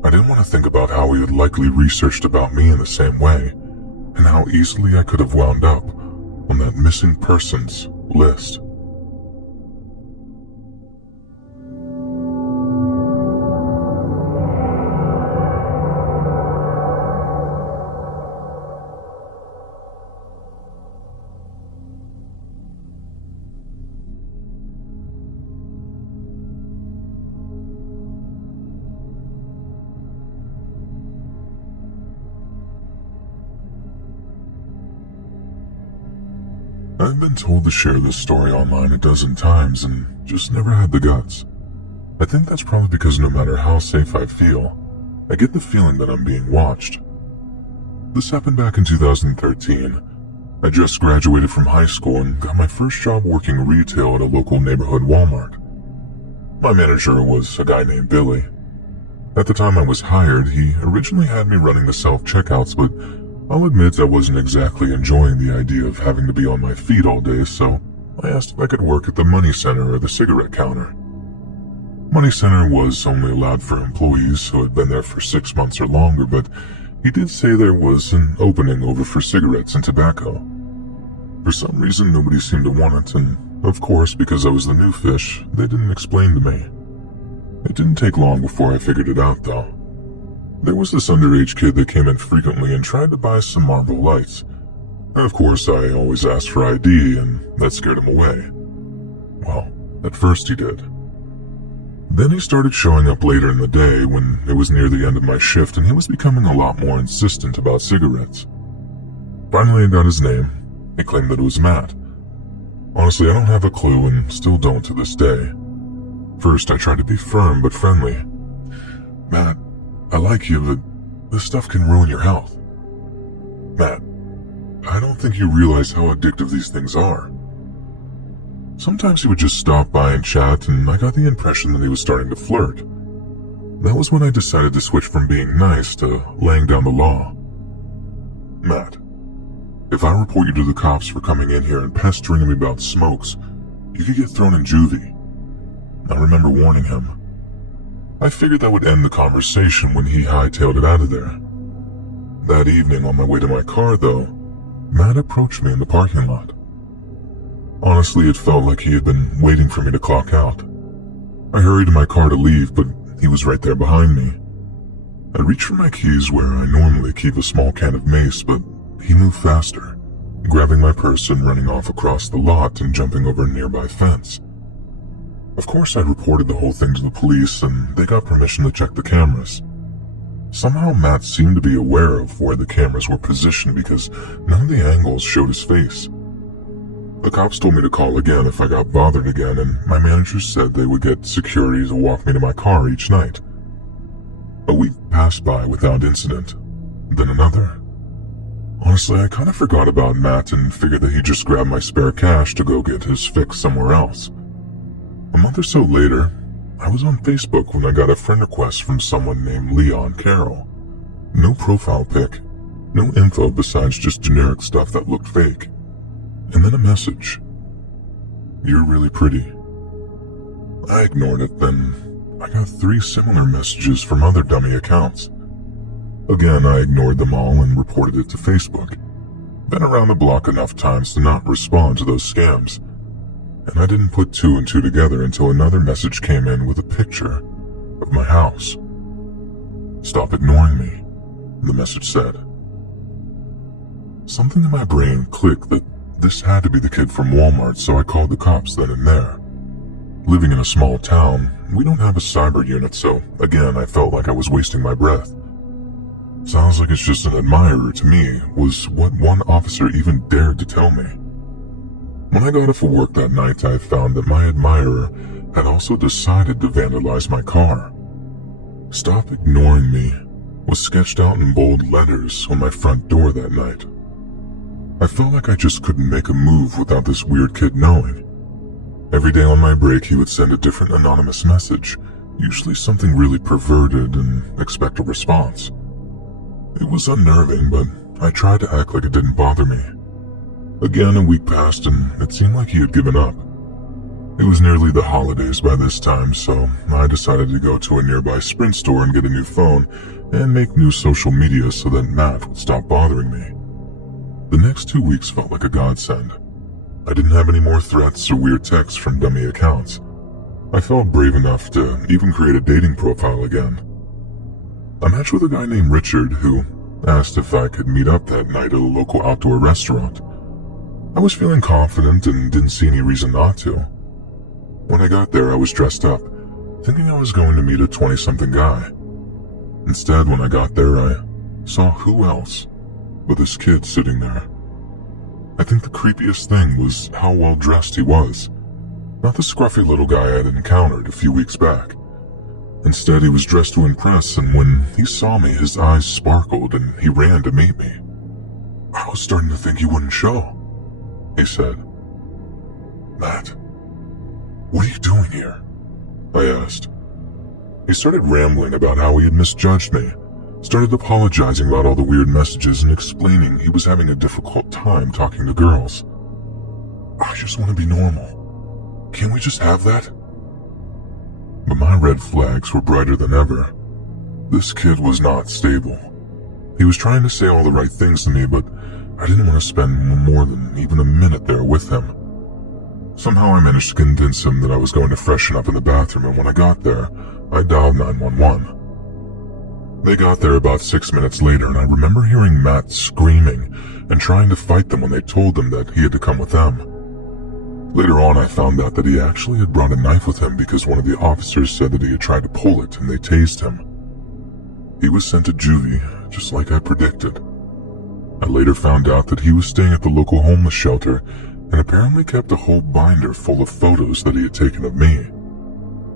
I didn't want to think about how he had likely researched about me in the same way, and how easily I could have wound up on that missing persons list. I've been told to share this story online a dozen times and just never had the guts. I think that's probably because no matter how safe I feel, I get the feeling that I'm being watched. This happened back in 2013. I just graduated from high school and got my first job working retail at a local neighborhood Walmart. My manager was a guy named Billy. At the time I was hired, he originally had me running the self-checkouts, but I'll admit I wasn't exactly enjoying the idea of having to be on my feet all day, so I asked if I could work at the money center or the cigarette counter. Money center was only allowed for employees who had been there for 6 months or longer, but he did say there was an opening over for cigarettes and tobacco. For some reason, nobody seemed to want it, and of course, because I was the new fish, they didn't explain to me. It didn't take long before I figured it out, though. There was this underage kid that came in frequently and tried to buy some Marlboro Lights. And of course, I always asked for ID, and that scared him away. Well, at first he did. Then he started showing up later in the day when it was near the end of my shift, and he was becoming a lot more insistent about cigarettes. Finally, I got his name. He claimed that it was Matt. Honestly, I don't have a clue and still don't to this day. First, I tried to be firm but friendly. Matt, I like you, but this stuff can ruin your health. Matt, I don't think you realize how addictive these things are. Sometimes he would just stop by and chat, and I got the impression that he was starting to flirt. That was when I decided to switch from being nice to laying down the law. Matt, if I report you to the cops for coming in here and pestering me about smokes, you could get thrown in juvie. I remember warning him. I figured that would end the conversation when he hightailed it out of there. That evening on my way to my car, though, Matt approached me in the parking lot. Honestly, it felt like he had been waiting for me to clock out. I hurried to my car to leave, but he was right there behind me. I reached for my keys where I normally keep a small can of mace, but he moved faster, grabbing my purse and running off across the lot and jumping over a nearby fence. Of course, I reported the whole thing to the police, and they got permission to check the cameras. Somehow Matt seemed to be aware of where the cameras were positioned because none of the angles showed his face. The cops told me to call again if I got bothered again, and my manager said they would get security to walk me to my car each night. A week passed by without incident, then another. Honestly, I kind of forgot about Matt and figured that he just grabbed my spare cash to go get his fix somewhere else. A month or so later, I was on Facebook when I got a friend request from someone named Leon Carroll. No profile pic, no info besides just generic stuff that looked fake. And then a message. "You're really pretty." I ignored it, then I got 3 similar messages from other dummy accounts. Again, I ignored them all and reported it to Facebook. Been around the block enough times to not respond to those scams. And I didn't put 2 and 2 together until another message came in with a picture of my house. "Stop ignoring me," the message said. Something in my brain clicked that this had to be the kid from Walmart, so I called the cops then and there. Living in a small town, we don't have a cyber unit, so again I felt like I was wasting my breath. "Sounds like it's just an admirer to me," was what one officer even dared to tell me. When I got off of work that night, I found that my admirer had also decided to vandalize my car. "Stop ignoring me" was sketched out in bold letters on my front door that night. I felt like I just couldn't make a move without this weird kid knowing. Every day on my break, he would send a different anonymous message, usually something really perverted, and expect a response. It was unnerving, but I tried to act like it didn't bother me. Again, a week passed and it seemed like he had given up. It was nearly the holidays by this time, so I decided to go to a nearby Sprint store and get a new phone and make new social media so that Matt would stop bothering me. The next 2 weeks felt like a godsend. I didn't have any more threats or weird texts from dummy accounts. I felt brave enough to even create a dating profile again. I matched with a guy named Richard who asked if I could meet up that night at a local outdoor restaurant. I was feeling confident and didn't see any reason not to. When I got there, I was dressed up, thinking I was going to meet a 20-something guy. Instead, when I got there, I saw who else but this kid sitting there. I think the creepiest thing was how well dressed he was. Not the scruffy little guy I had encountered a few weeks back. Instead, he was dressed to impress, and when he saw me, his eyes sparkled and he ran to meet me. "I was starting to think you wouldn't show," he said. "Matt, what are you doing here?" I asked. He started rambling about how he had misjudged me, started apologizing about all the weird messages and explaining he was having a difficult time talking to girls. "I just want to be normal. Can't we just have that?" But my red flags were brighter than ever. This kid was not stable. He was trying to say all the right things to me, but I didn't want to spend more than even a minute there with him. Somehow I managed to convince him that I was going to freshen up in the bathroom, and when I got there, I dialed 911. They got there about 6 minutes later, and I remember hearing Matt screaming and trying to fight them when they told him that he had to come with them. Later on, I found out that he actually had brought a knife with him because one of the officers said that he had tried to pull it and they tased him. He was sent to juvie, just like I predicted. I later found out that he was staying at the local homeless shelter and apparently kept a whole binder full of photos that he had taken of me.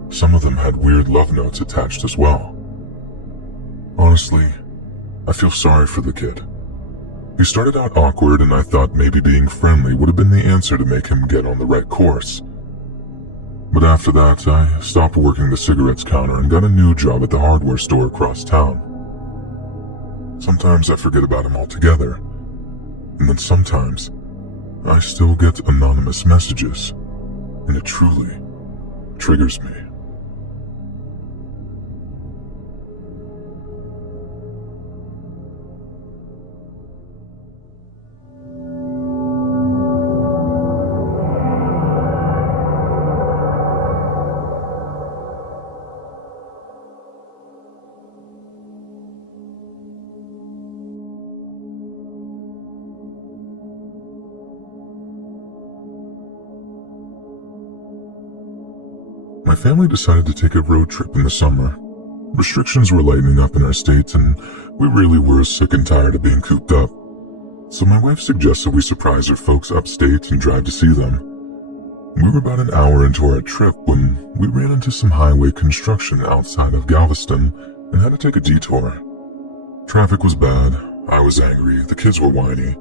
Some of them had weird love notes attached as well. Honestly, I feel sorry for the kid. He started out awkward, and I thought maybe being friendly would have been the answer to make him get on the right course. But after that, I stopped working the cigarettes counter and got a new job at the hardware store across town. Sometimes I forget about him altogether, and then sometimes I still get anonymous messages, and it truly triggers me. My family decided to take a road trip in the summer. Restrictions were lightening up in our state, and we really were sick and tired of being cooped up. So my wife suggested we surprise her folks upstate and drive to see them. We were about an hour into our trip when we ran into some highway construction outside of Galveston and had to take a detour. Traffic was bad, I was angry, the kids were whiny,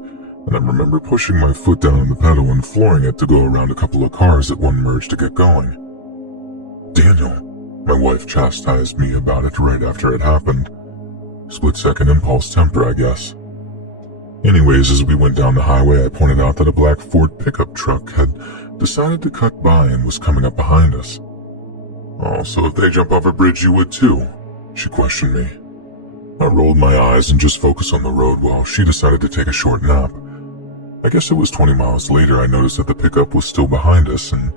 and I remember pushing my foot down on the pedal and flooring it to go around a couple of cars that one merged to get going. "Daniel," my wife chastised me about it right after it happened. Split-second impulse temper, I guess. Anyways, as we went down the highway, I pointed out that a black Ford pickup truck had decided to cut by and was coming up behind us. "Oh, so if they jump off a bridge, you would too?" she questioned me. I rolled my eyes and just focused on the road while she decided to take a short nap. I guess it was 20 miles later I noticed that the pickup was still behind us, and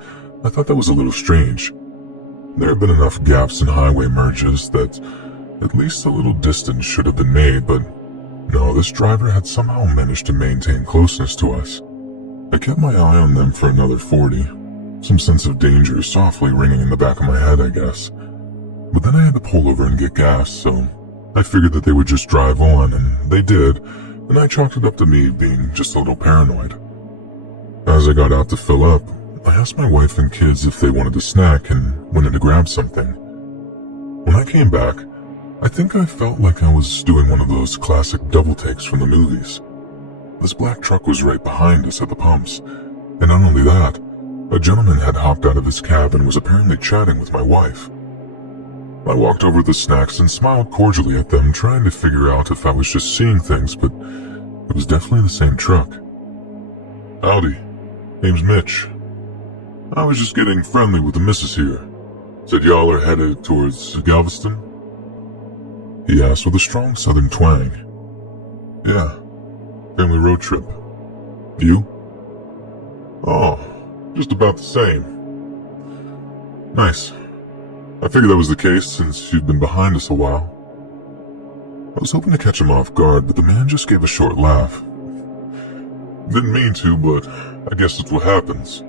I thought that was a little strange. There had been enough gaps in highway merges that at least a little distance should have been made, but no, this driver had somehow managed to maintain closeness to us. I kept my eye on them for another 40, some sense of danger softly ringing in the back of my head, I guess. But then I had to pull over and get gas, so I figured that they would just drive on, and they did, and I chalked it up to me being just a little paranoid. As I got out to fill up, I asked my wife and kids if they wanted a snack and went in to grab something. When I came back, I think I felt like I was doing one of those classic double takes from the movies. This black truck was right behind us at the pumps, and not only that, a gentleman had hopped out of his cab and was apparently chatting with my wife. I walked over the snacks and smiled cordially at them, trying to figure out if I was just seeing things, but it was definitely the same truck. "Howdy, name's Mitch. I was just getting friendly with the missus here. Said y'all are headed towards Galveston?" he asked with a strong southern twang. "Yeah, family road trip. You?" "Oh, just about the same." "Nice. I figured that was the case since you've been behind us a while." I was hoping to catch him off guard, but the man just gave a short laugh. "Didn't mean to, but I guess that's what happens.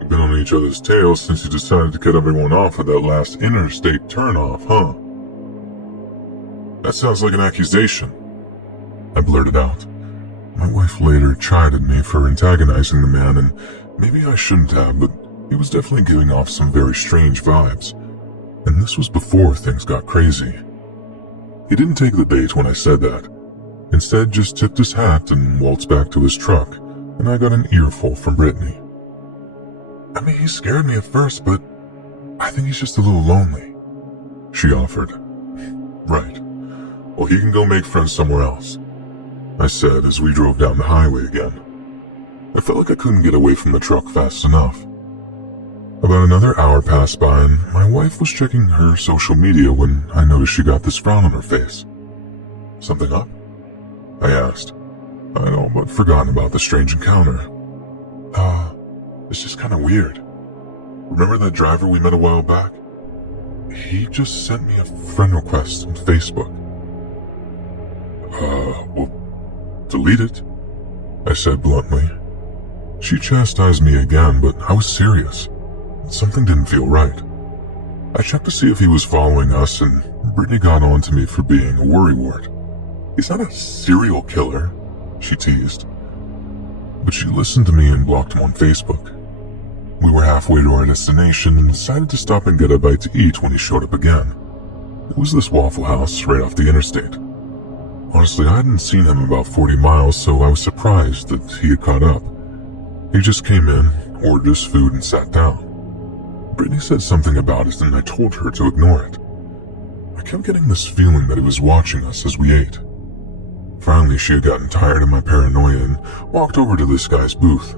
We've been on each other's tails since you decided to cut everyone off at that last interstate turnoff, huh?" "That sounds like an accusation," I blurted out. My wife later chided me for antagonizing the man, and maybe I shouldn't have, but he was definitely giving off some very strange vibes. And this was before things got crazy. He didn't take the bait when I said that. Instead, just tipped his hat and waltzed back to his truck, and I got an earful from Brittany. "I mean, he scared me at first, but I think he's just a little lonely," she offered. "Right. Well, he can go make friends somewhere else," I said as we drove down the highway again. I felt like I couldn't get away from the truck fast enough. About another hour passed by, and my wife was checking her social media when I noticed she got this frown on her face. "Something up?" I asked. I'd all but forgotten about the strange encounter. It's just kind of weird. Remember that driver we met a while back? He just sent me a friend request on Facebook." Well, delete it," I said bluntly. She chastised me again, but I was serious. Something didn't feel right. I checked to see if he was following us, and Brittany got on to me for being a worrywart. "He's not a serial killer," she teased. But she listened to me and blocked him on Facebook. We were halfway to our destination and decided to stop and get a bite to eat when he showed up again. It was this Waffle House right off the interstate. Honestly, I hadn't seen him about 40 miles, so I was surprised that he had caught up. He just came in, ordered his food, and sat down. Brittany said something about it, and I told her to ignore it. I kept getting this feeling that he was watching us as we ate. Finally, she had gotten tired of my paranoia and walked over to this guy's booth.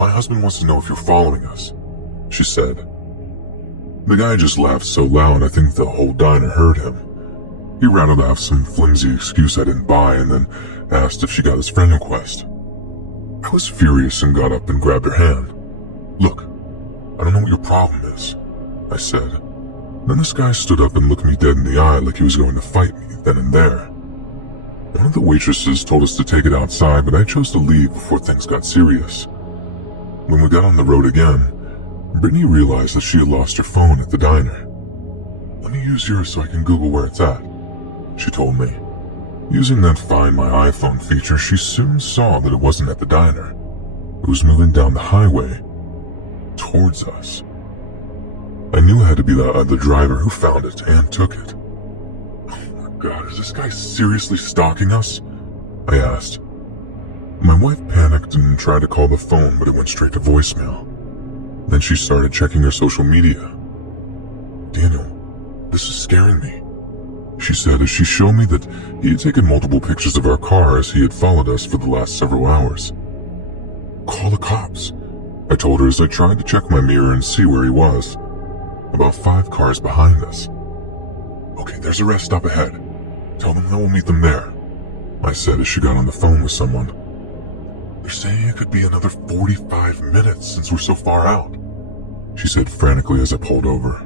"My husband wants to know if you're following us," she said. The guy just laughed so loud I think the whole diner heard him. He rattled off some flimsy excuse I didn't buy and then asked if she got his friend request. I was furious and got up and grabbed her hand. "Look, I don't know what your problem is," I said. Then this guy stood up and looked me dead in the eye like he was going to fight me then and there. One of the waitresses told us to take it outside, but I chose to leave before things got serious. When we got on the road again, Brittany realized that she had lost her phone at the diner. "Let me use yours so I can Google where it's at," she told me. Using that Find My iPhone feature, she soon saw that it wasn't at the diner. It was moving down the highway towards us. I knew it had to be the driver who found it and took it. Oh my God, is this guy seriously stalking us? I asked. My wife panicked and tried to call the phone, but it went straight to voicemail. Then she started checking her social media. Daniel, this is scaring me, she said as she showed me that he had taken multiple pictures of our car as he had followed us for the last several hours. Call the cops, I told her as I tried to check my mirror and see where he was. About 5 cars behind us. Okay, there's a rest stop ahead. Tell them that we'll meet them there, I said as she got on the phone with someone. They're saying it could be another 45 minutes since we're so far out, she said frantically as I pulled over.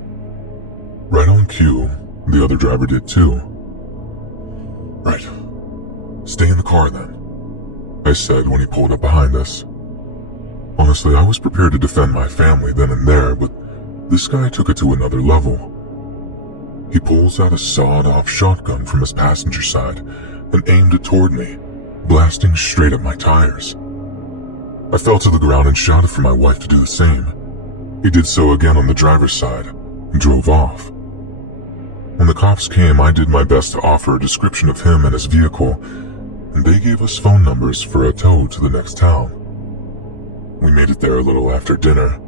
Right on cue, the other driver did too. Right. Stay in the car then, I said when he pulled up behind us. Honestly, I was prepared to defend my family then and there, but this guy took it to another level. He pulls out a sawed-off shotgun from his passenger side and aimed it toward me, blasting straight at my tires. I fell to the ground and shouted for my wife to do the same. He did so again on the driver's side and drove off. When the cops came, I did my best to offer a description of him and his vehicle, and they gave us phone numbers for a tow to the next town. We made it there a little after dinner,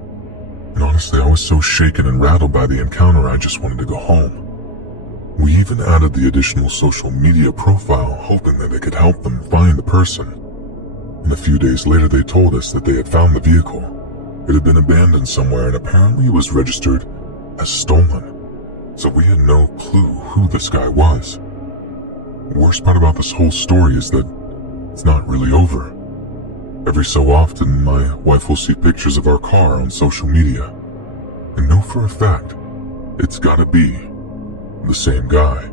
and honestly, I was so shaken and rattled by the encounter I just wanted to go home. We even added the additional social media profile, hoping that it could help them find the person. And a few days later, they told us that they had found the vehicle. It had been abandoned somewhere, and apparently it was registered as stolen. So we had no clue who this guy was. The worst part about this whole story is that it's not really over. Every so often, my wife will see pictures of our car on social media, and know for a fact it's gotta be the same guy.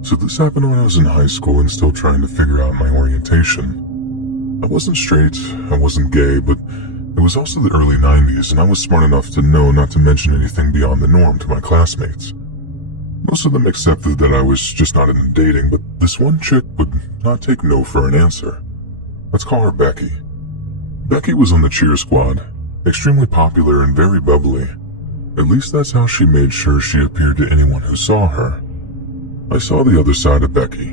So this happened when I was in high school and still trying to figure out my orientation. I wasn't straight, I wasn't gay, but it was also the early 90s and I was smart enough to know not to mention anything beyond the norm to my classmates. Most of them accepted that I was just not into dating, but this one chick would not take no for an answer. Let's call her Becky. Becky was on the cheer squad, extremely popular and very bubbly. At least that's how she made sure she appeared to anyone who saw her. I saw the other side of Becky,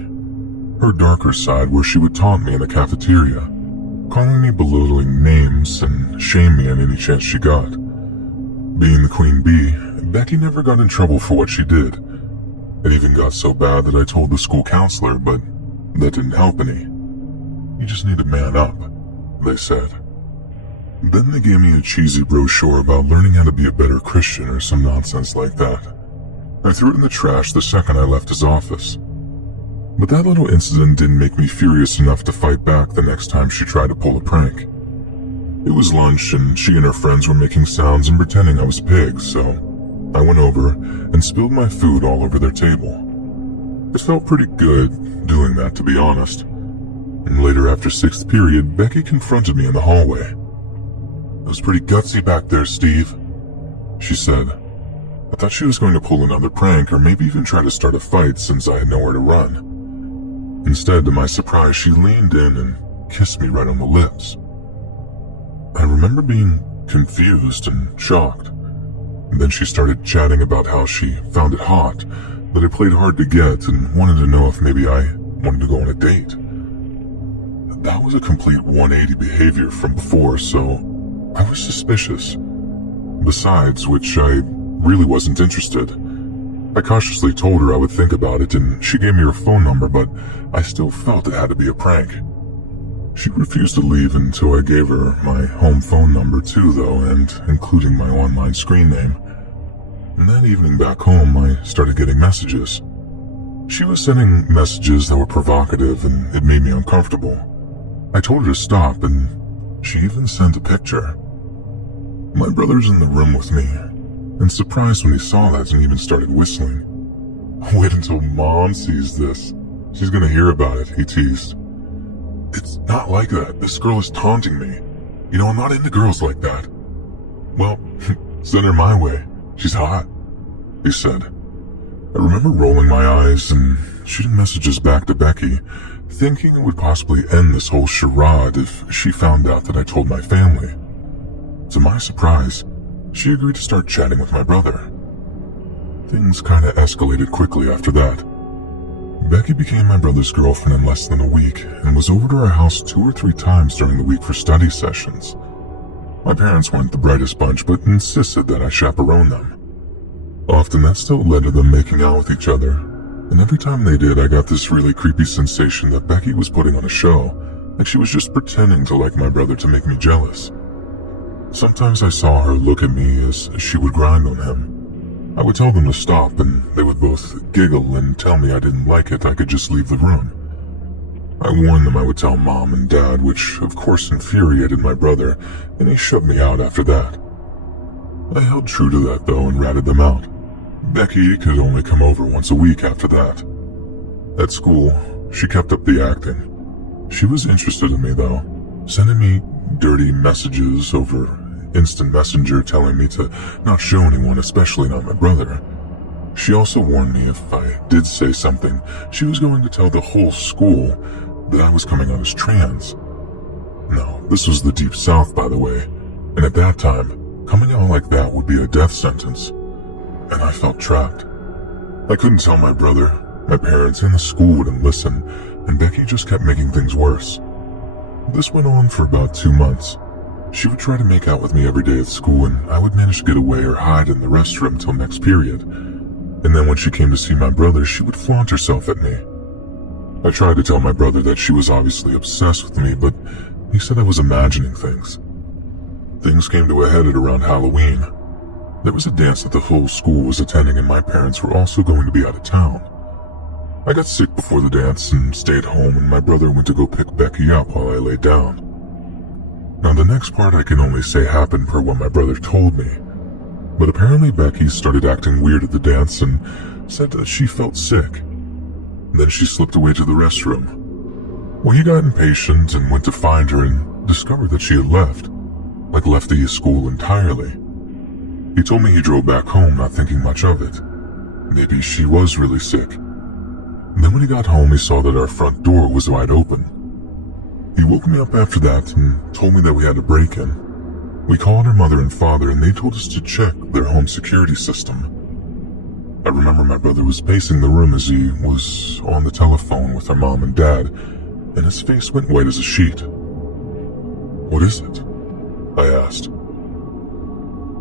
her darker side where she would taunt me in the cafeteria, calling me belittling names and shame me on any chance she got. Being the queen bee, Becky never got in trouble for what she did. It even got so bad that I told the school counselor, but that didn't help any. You just need to man up, they said. Then they gave me a cheesy brochure about learning how to be a better Christian or some nonsense like that. I threw it in the trash the second I left his office. But that little incident didn't make me furious enough to fight back the next time she tried to pull a prank. It was lunch and she and her friends were making sounds and pretending I was pigs, so I went over and spilled my food all over their table. It felt pretty good doing that, to be honest. And later after 6th period, Becky confronted me in the hallway. It was pretty gutsy back there, Steve, she said. I thought she was going to pull another prank or maybe even try to start a fight since I had nowhere to run. Instead, to my surprise, she leaned in and kissed me right on the lips. I remember being confused and shocked. And then she started chatting about how she found it hot, that I played hard to get and wanted to know if maybe I wanted to go on a date. That was a complete 180 behavior from before, so I was suspicious. Besides which, I really wasn't interested. I cautiously told her I would think about it and she gave me her phone number, but I still felt it had to be a prank. She refused to leave until I gave her my home phone number too, though, and including my online screen name. And that evening back home, I started getting messages. She was sending messages that were provocative and it made me uncomfortable. I told her to stop and she even sent a picture. My brother's in the room with me, and surprised when he saw that and even started whistling. Wait until Mom sees this. She's gonna hear about it, he teased. It's not like that. This girl is taunting me. You know, I'm not into girls like that. Well, send her my way. She's hot, he said. I remember rolling my eyes and shooting messages back to Becky, thinking it would possibly end this whole charade if she found out that I told my family. To my surprise, she agreed to start chatting with my brother. Things kinda escalated quickly after that. Becky became my brother's girlfriend in less than a week and was over to our house 2 or 3 times during the week for study sessions. My parents weren't the brightest bunch, but insisted that I chaperone them. Often that still led to them making out with each other, and every time they did, I got this really creepy sensation that Becky was putting on a show, like she was just pretending to like my brother to make me jealous. Sometimes I saw her look at me as she would grind on him. I would tell them to stop, and they would both giggle and tell me I didn't like it, I could just leave the room. I warned them I would tell Mom and Dad, which of course infuriated my brother, and he shoved me out after that. I held true to that though and ratted them out. Becky could only come over once a week after that. At school, she kept up the acting. She was interested in me though, sending me dirty messages over instant messenger telling me to not show anyone, especially not my brother. She also warned me if I did say something, she was going to tell the whole school that I was coming out as trans. No, this was the Deep South, by the way, and at that time, coming out like that would be a death sentence. And I felt trapped. I couldn't tell my brother, my parents, and the school wouldn't listen, and Becky just kept making things worse. This went on for about 2 months. She would try to make out with me every day at school, and I would manage to get away or hide in the restroom till next period. And then when she came to see my brother, she would flaunt herself at me. I tried to tell my brother that she was obviously obsessed with me, but he said I was imagining things. Things came to a head at around Halloween. There was a dance that the whole school was attending, and my parents were also going to be out of town. I got sick before the dance and stayed home, and my brother went to go pick Becky up while I lay down. Now the next part I can only say happened per what my brother told me, but apparently Becky started acting weird at the dance and said that she felt sick. Then she slipped away to the restroom. Well, he got impatient and went to find her and discovered that she had left the school entirely. He told me he drove back home not thinking much of it. Maybe she was really sick. Then when he got home, he saw that our front door was wide open. He woke me up after that and told me that we had a break-in. We called her mother and father, and they told us to check their home security system. I remember my brother was pacing the room as he was on the telephone with our mom and dad, and his face went white as a sheet. "What is it?" I asked.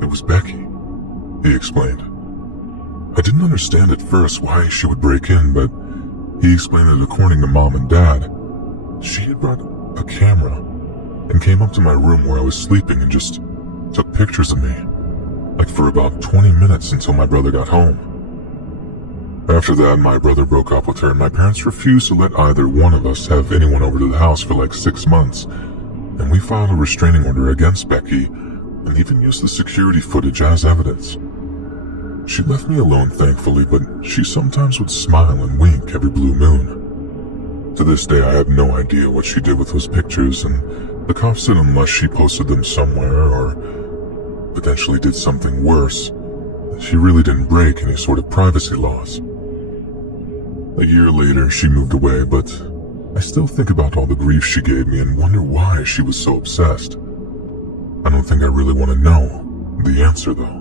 "It was Becky," he explained. I didn't understand at first why she would break in, but he explained that according to Mom and Dad, she had brought a camera and came up to my room where I was sleeping and just took pictures of me, like for about 20 minutes until my brother got home. After that, my brother broke up with her, and my parents refused to let either one of us have anyone over to the house for like 6 months, and we filed a restraining order against Becky and even used the security footage as evidence. She left me alone, thankfully, but she sometimes would smile and wink every blue moon. To this day, I have no idea what she did with those pictures, and the cops said unless she posted them somewhere or potentially did something worse, she really didn't break any sort of privacy laws. A year later, she moved away, but I still think about all the grief she gave me and wonder why she was so obsessed. I don't think I really want to know the answer, though.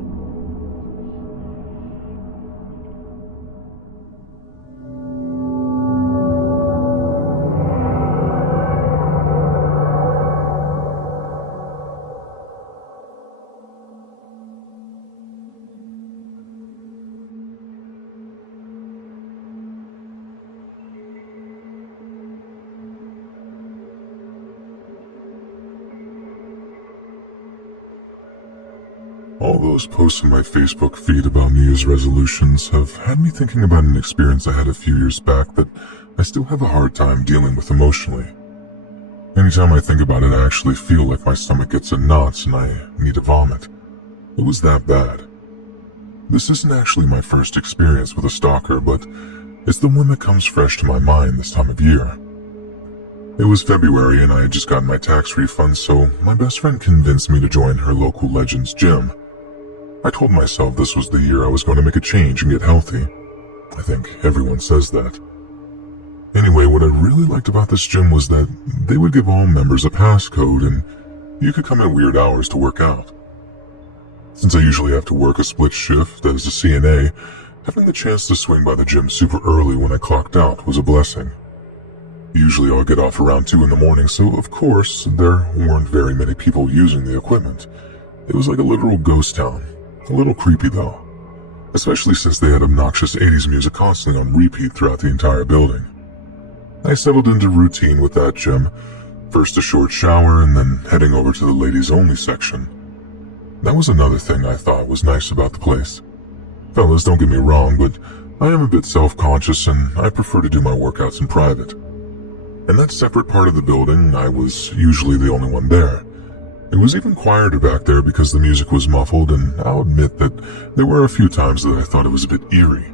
All those posts on my Facebook feed about New Year's resolutions have had me thinking about an experience I had a few years back that I still have a hard time dealing with emotionally. Anytime I think about it, I actually feel like my stomach gets in knots and I need to vomit. It was that bad. This isn't actually my first experience with a stalker, but it's the one that comes fresh to my mind this time of year. It was February and I had just gotten my tax refund, so my best friend convinced me to join her local Legends gym. I told myself this was the year I was going to make a change and get healthy. I think everyone says that. Anyway, what I really liked about this gym was that they would give all members a passcode and you could come at weird hours to work out. Since I usually have to work a split shift as a CNA, having the chance to swing by the gym super early when I clocked out was a blessing. Usually I'll get off around 2 in the morning, so of course there weren't very many people using the equipment. It was like a literal ghost town. A little creepy though, especially since they had obnoxious 80s music constantly on repeat throughout the entire building. I settled into routine with that gym, first a short shower and then heading over to the ladies only section. That was another thing I thought was nice about the place. Fellas, don't get me wrong, but I am a bit self-conscious and I prefer to do my workouts in private. In that separate part of the building, I was usually the only one there. It was even quieter back there because the music was muffled, and I'll admit that there were a few times that I thought it was a bit eerie.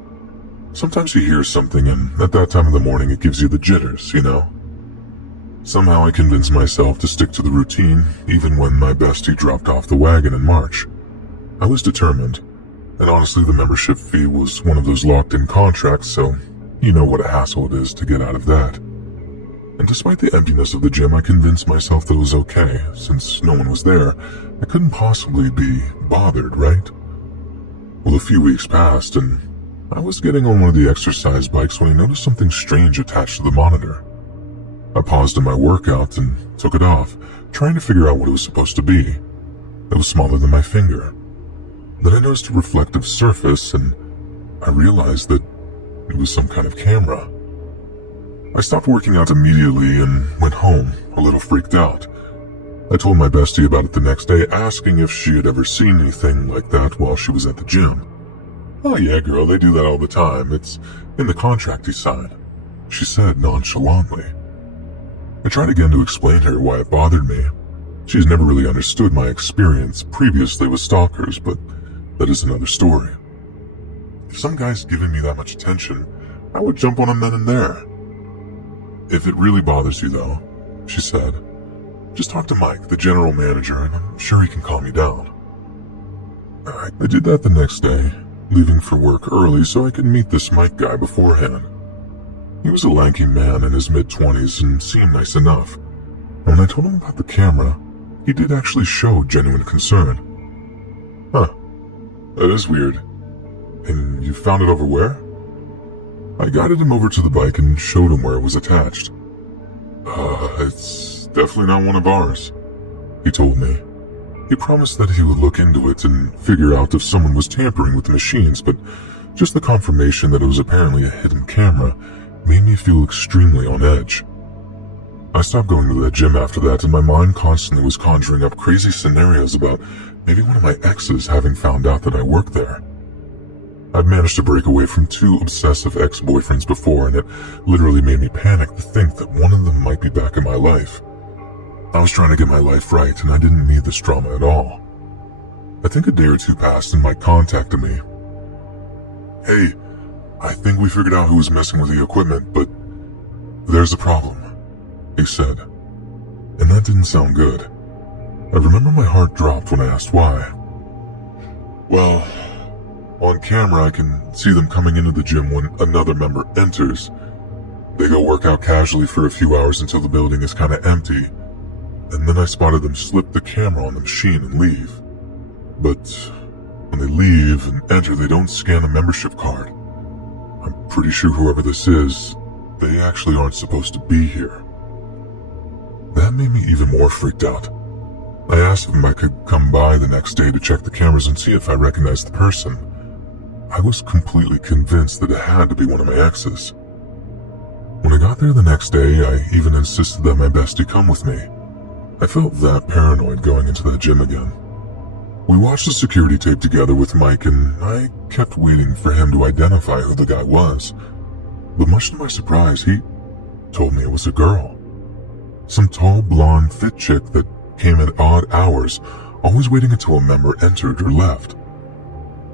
Sometimes you hear something and at that time of the morning it gives you the jitters, you know? Somehow I convinced myself to stick to the routine, even when my bestie dropped off the wagon in March. I was determined, and honestly the membership fee was one of those locked-in contracts, so you know what a hassle it is to get out of that. And despite the emptiness of the gym, I convinced myself that it was okay. Since no one was there, I couldn't possibly be bothered, right? Well, a few weeks passed, and I was getting on one of the exercise bikes when I noticed something strange attached to the monitor. I paused in my workout and took it off, trying to figure out what it was supposed to be. It was smaller than my finger. Then I noticed a reflective surface, and I realized that it was some kind of camera. I stopped working out immediately and went home, a little freaked out. I told my bestie about it the next day, asking if she had ever seen anything like that while she was at the gym. "Oh yeah, girl, they do that all the time. It's in the contract he signed," she said nonchalantly. I tried again to explain to her why it bothered me. She's never really understood my experience previously with stalkers, but that is another story. If some guy's giving me that much attention, I would jump on him then and there. "If it really bothers you though," she said, "just talk to Mike, the general manager, and I'm sure he can calm you down." I did that the next day, leaving for work early so I could meet this Mike guy beforehand. He was a lanky man in his mid-20s and seemed nice enough. And when I told him about the camera, he did actually show genuine concern. "Huh, that is weird. And you found it over where?" I guided him over to the bike and showed him where it was attached. It's definitely not one of ours," he told me. He promised that he would look into it and figure out if someone was tampering with the machines, but just the confirmation that it was apparently a hidden camera made me feel extremely on edge. I stopped going to that gym after that, and my mind constantly was conjuring up crazy scenarios about maybe one of my exes having found out that I worked there. I'd managed to break away from 2 obsessive ex-boyfriends before, and it literally made me panic to think that one of them might be back in my life. I was trying to get my life right, and I didn't need this drama at all. I think a day or 2 passed and Mike contacted me. "Hey, I think we figured out who was messing with the equipment, but there's a problem," he said. And that didn't sound good. I remember my heart dropped when I asked why. "Well, on camera I can see them coming into the gym when another member enters. They go work out casually for a few hours until the building is kinda empty, and then I spotted them slip the camera on the machine and leave. But when they leave and enter, they don't scan a membership card. I'm pretty sure whoever this is, they actually aren't supposed to be here." That made me even more freaked out. I asked if I could come by the next day to check the cameras and see if I recognized the person. I was completely convinced that it had to be one of my exes. When I got there the next day, I even insisted that my bestie come with me. I felt that paranoid going into that gym again. We watched the security tape together with Mike, and I kept waiting for him to identify who the guy was. But much to my surprise, he told me it was a girl. Some tall, blonde, fit chick that came at odd hours, always waiting until a member entered or left.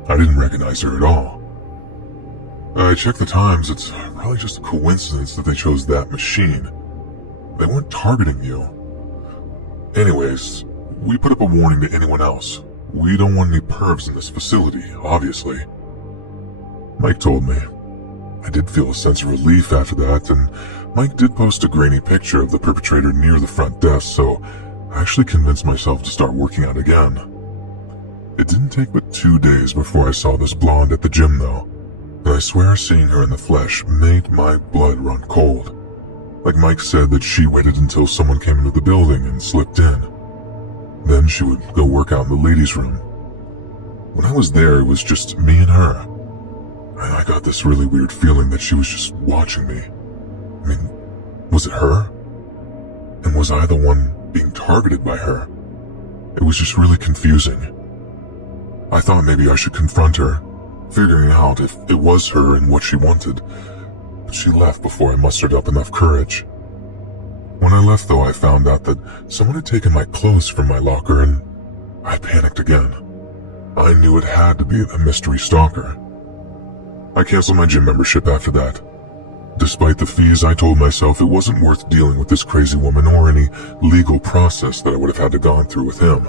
I didn't recognize her at all. I checked the times. It's probably just a coincidence that they chose that machine. They weren't targeting you. Anyways, we put up a warning to anyone else. We don't want any pervs in this facility, obviously. Mike told me. I did feel a sense of relief after that, and Mike did post a grainy picture of the perpetrator near the front desk, so I actually convinced myself to start working out again. It didn't take but 2 days before I saw this blonde at the gym though, and I swear seeing her in the flesh made my blood run cold. Like Mike said that she waited until someone came into the building and slipped in. Then she would go work out in the ladies' room. When I was there, it was just me and her. And I got this really weird feeling that she was just watching me. I mean, was it her? And was I the one being targeted by her? It was just really confusing. I thought maybe I should confront her, figuring out if it was her and what she wanted. But she left before I mustered up enough courage. When I left though, I found out that someone had taken my clothes from my locker and I panicked again. I knew it had to be a mystery stalker. I canceled my gym membership after that. Despite the fees, I told myself it wasn't worth dealing with this crazy woman or any legal process that I would have had to gone through with him.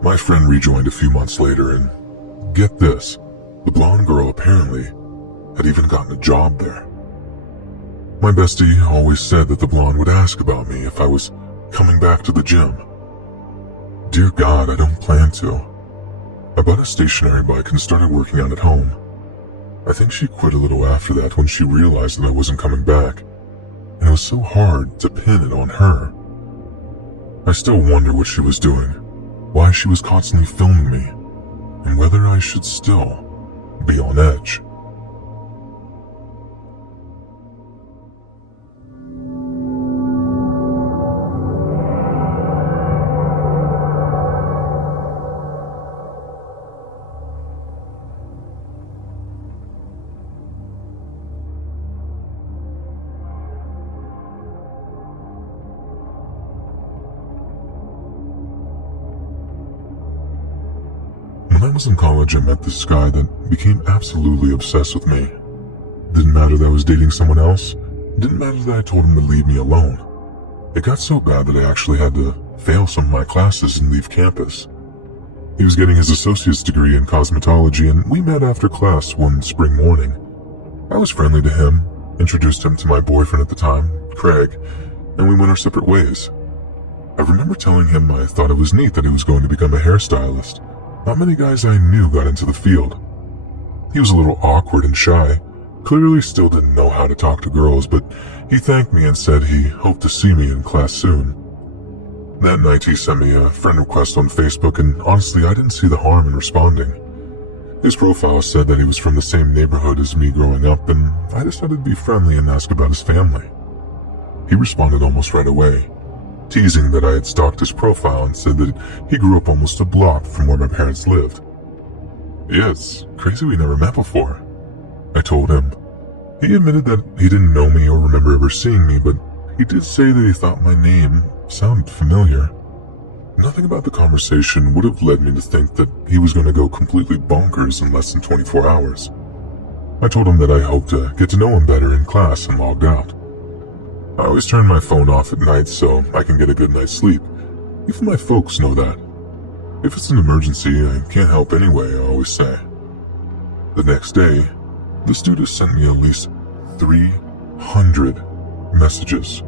My friend rejoined a few months later and, get this, the blonde girl apparently had even gotten a job there. My bestie always said that the blonde would ask about me if I was coming back to the gym. Dear God, I don't plan to. I bought a stationary bike and started working out at home. I think she quit a little after that when she realized that I wasn't coming back, and it was so hard to pin it on her. I still wonder what she was doing, why she was constantly filming me, and whether I should still be on edge. When I was in college, I met this guy that became absolutely obsessed with me. Didn't matter that I was dating someone else. Didn't matter that I told him to leave me alone. It got so bad that I actually had to fail some of my classes and leave campus. He was getting his associate's degree in cosmetology, and we met after class one spring morning. I was friendly to him, introduced him to my boyfriend at the time, Craig, and we went our separate ways. I remember telling him I thought it was neat that he was going to become a hairstylist. Not many guys I knew got into the field. He was a little awkward and shy, clearly still didn't know how to talk to girls, but he thanked me and said he hoped to see me in class soon. That night he sent me a friend request on Facebook, and honestly I didn't see the harm in responding. His profile said that he was from the same neighborhood as me growing up, and I decided to be friendly and ask about his family. He responded almost right away, teasing that I had stalked his profile and said that he grew up almost a block from where my parents lived. Yeah, it's crazy we never met before, I told him. He admitted that he didn't know me or remember ever seeing me, but he did say that he thought my name sounded familiar. Nothing about the conversation would have led me to think that he was going to go completely bonkers in less than 24 hours. I told him that I hoped to get to know him better in class and logged out. I always turn my phone off at night so I can get a good night's sleep. Even my folks know that. If it's an emergency, I can't help anyway, I always say. The next day, this dude has sent me at least 300 messages.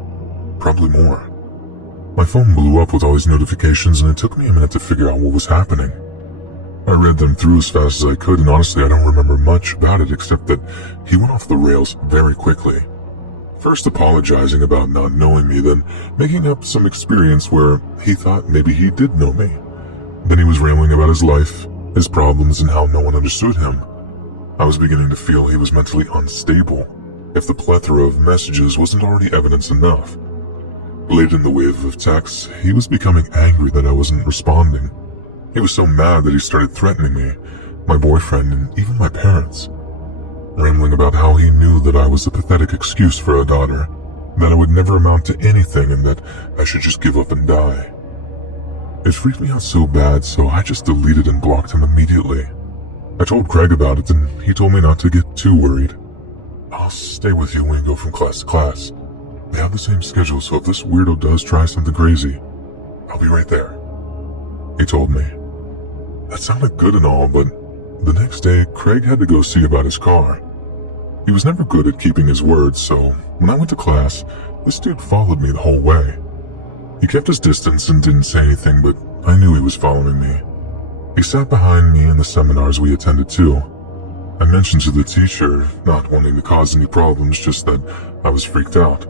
Probably more. My phone blew up with all these notifications, and it took me a minute to figure out what was happening. I read them through as fast as I could, and honestly I don't remember much about it except that he went off the rails very quickly. First apologizing about not knowing me, then making up some experience where he thought maybe he did know me. Then he was rambling about his life, his problems, and how no one understood him. I was beginning to feel he was mentally unstable, if the plethora of messages wasn't already evidence enough. Late in the wave of texts, he was becoming angry that I wasn't responding. He was so mad that he started threatening me, my boyfriend, and even my parents. Rambling about how he knew that I was a pathetic excuse for a daughter, that I would never amount to anything, and that I should just give up and die. It freaked me out so bad, so I just deleted and blocked him immediately. I told Craig about it, and he told me not to get too worried. I'll stay with you when you go from class to class. We have the same schedule, so if this weirdo does try something crazy, I'll be right there," he told me. That sounded good and all, but the next day, Craig had to go see about his car. He was never good at keeping his word, so when I went to class, this dude followed me the whole way. He kept his distance and didn't say anything, but I knew he was following me. He sat behind me in the seminars we attended too. I mentioned to the teacher, not wanting to cause any problems, just that I was freaked out.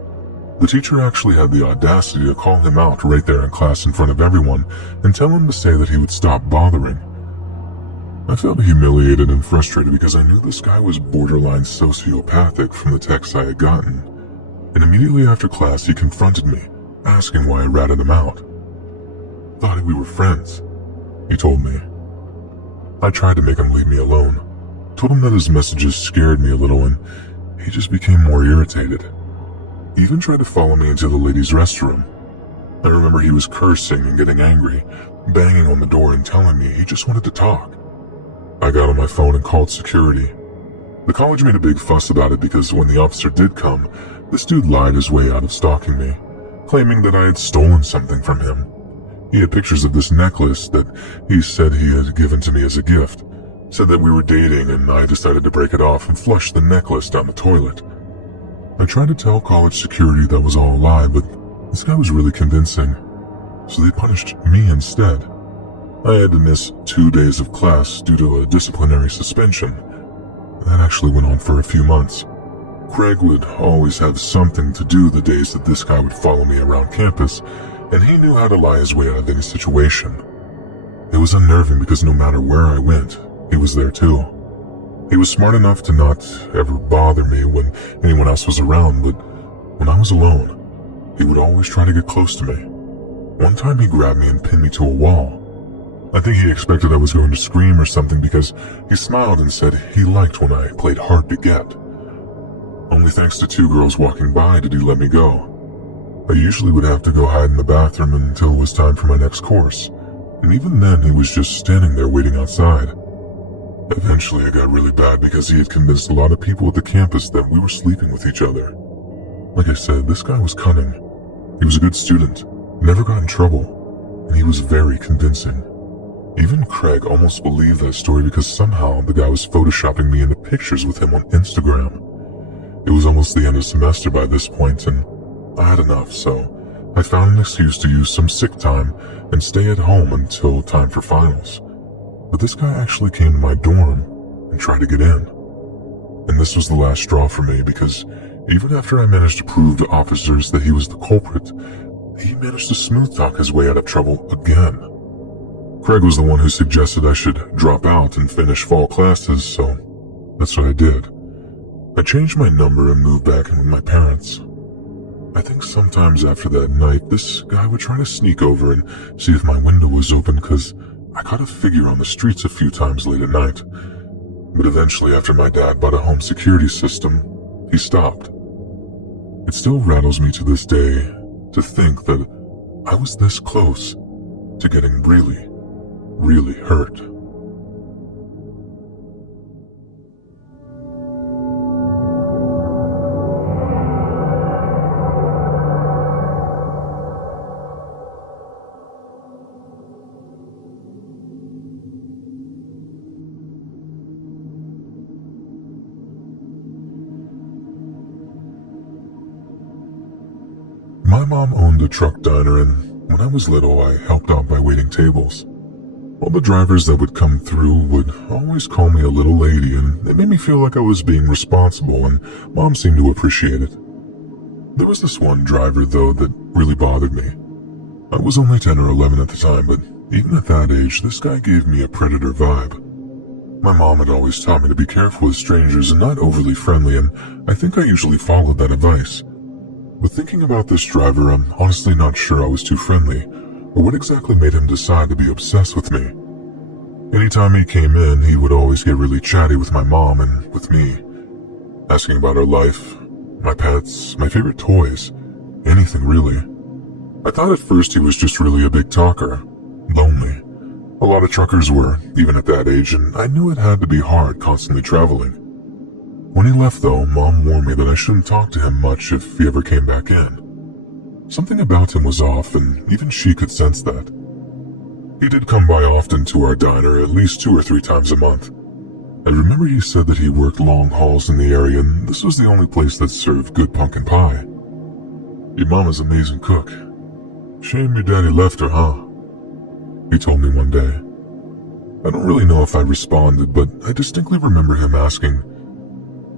The teacher actually had the audacity to call him out right there in class in front of everyone and tell him to say that he would stop bothering. I felt humiliated and frustrated because I knew this guy was borderline sociopathic from the texts I had gotten. And immediately after class, he confronted me, asking why I ratted him out. "Thought we were friends," he told me. I tried to make him leave me alone, told him that his messages scared me a little, and he just became more irritated. He even tried to follow me into the ladies' restroom. I remember he was cursing and getting angry, banging on the door and telling me he just wanted to talk. I got on my phone and called security. The college made a big fuss about it because when the officer did come, this dude lied his way out of stalking me, claiming that I had stolen something from him. He had pictures of this necklace that he said he had given to me as a gift, said that we were dating, and I decided to break it off and flush the necklace down the toilet. I tried to tell college security that was all a lie, but this guy was really convincing, so they punished me instead. I had to miss 2 days of class due to a disciplinary suspension. That actually went on for a few months. Craig would always have something to do the days that this guy would follow me around campus, and he knew how to lie his way out of any situation. It was unnerving because no matter where I went, he was there too. He was smart enough to not ever bother me when anyone else was around, but when I was alone, he would always try to get close to me. One time he grabbed me and pinned me to a wall. I think he expected I was going to scream or something because he smiled and said he liked when I played hard to get. Only thanks to 2 girls walking by did he let me go. I usually would have to go hide in the bathroom until it was time for my next course, and even then he was just standing there waiting outside. Eventually it got really bad because he had convinced a lot of people at the campus that we were sleeping with each other. Like I said, this guy was cunning. He was a good student, never got in trouble, and he was very convincing. Even Craig almost believed that story because somehow the guy was photoshopping me into pictures with him on Instagram. It was almost the end of semester by this point, and I had enough, so I found an excuse to use some sick time and stay at home until time for finals. But this guy actually came to my dorm and tried to get in. And this was the last straw for me because even after I managed to prove to officers that he was the culprit, he managed to smooth talk his way out of trouble again. Craig was the one who suggested I should drop out and finish fall classes, so that's what I did. I changed my number and moved back in with my parents. I think sometimes after that night, this guy would try to sneak over and see if my window was open because I caught a figure on the streets a few times late at night. But eventually, after my dad bought a home security system, he stopped. It still rattles me to this day to think that I was this close to getting really, really hurt. My mom owned a truck diner, and when I was little, I helped out by waiting tables. All the drivers that would come through would always call me a little lady, and it made me feel like I was being responsible, and Mom seemed to appreciate it. There was this one driver, though, that really bothered me. I was only 10 or 11 at the time, but even at that age, this guy gave me a predator vibe. My mom had always taught me to be careful with strangers and not overly friendly, and I think I usually followed that advice. But thinking about this driver, I'm honestly not sure I was too friendly, or what exactly made him decide to be obsessed with me. Anytime he came in, he would always get really chatty with my mom and with me, asking about our life, my pets, my favorite toys, anything really. I thought at first he was just really a big talker, lonely. A lot of truckers were, even at that age, and I knew it had to be hard constantly traveling. When he left though, Mom warned me that I shouldn't talk to him much if he ever came back in. Something about him was off, and even she could sense that. He did come by often to our diner, at least 2 or 3 times a month. I remember he said that he worked long hauls in the area, and this was the only place that served good pumpkin pie. Your mama's an amazing cook. Shame your daddy left her, huh? He told me one day. I don't really know if I responded, but I distinctly remember him asking,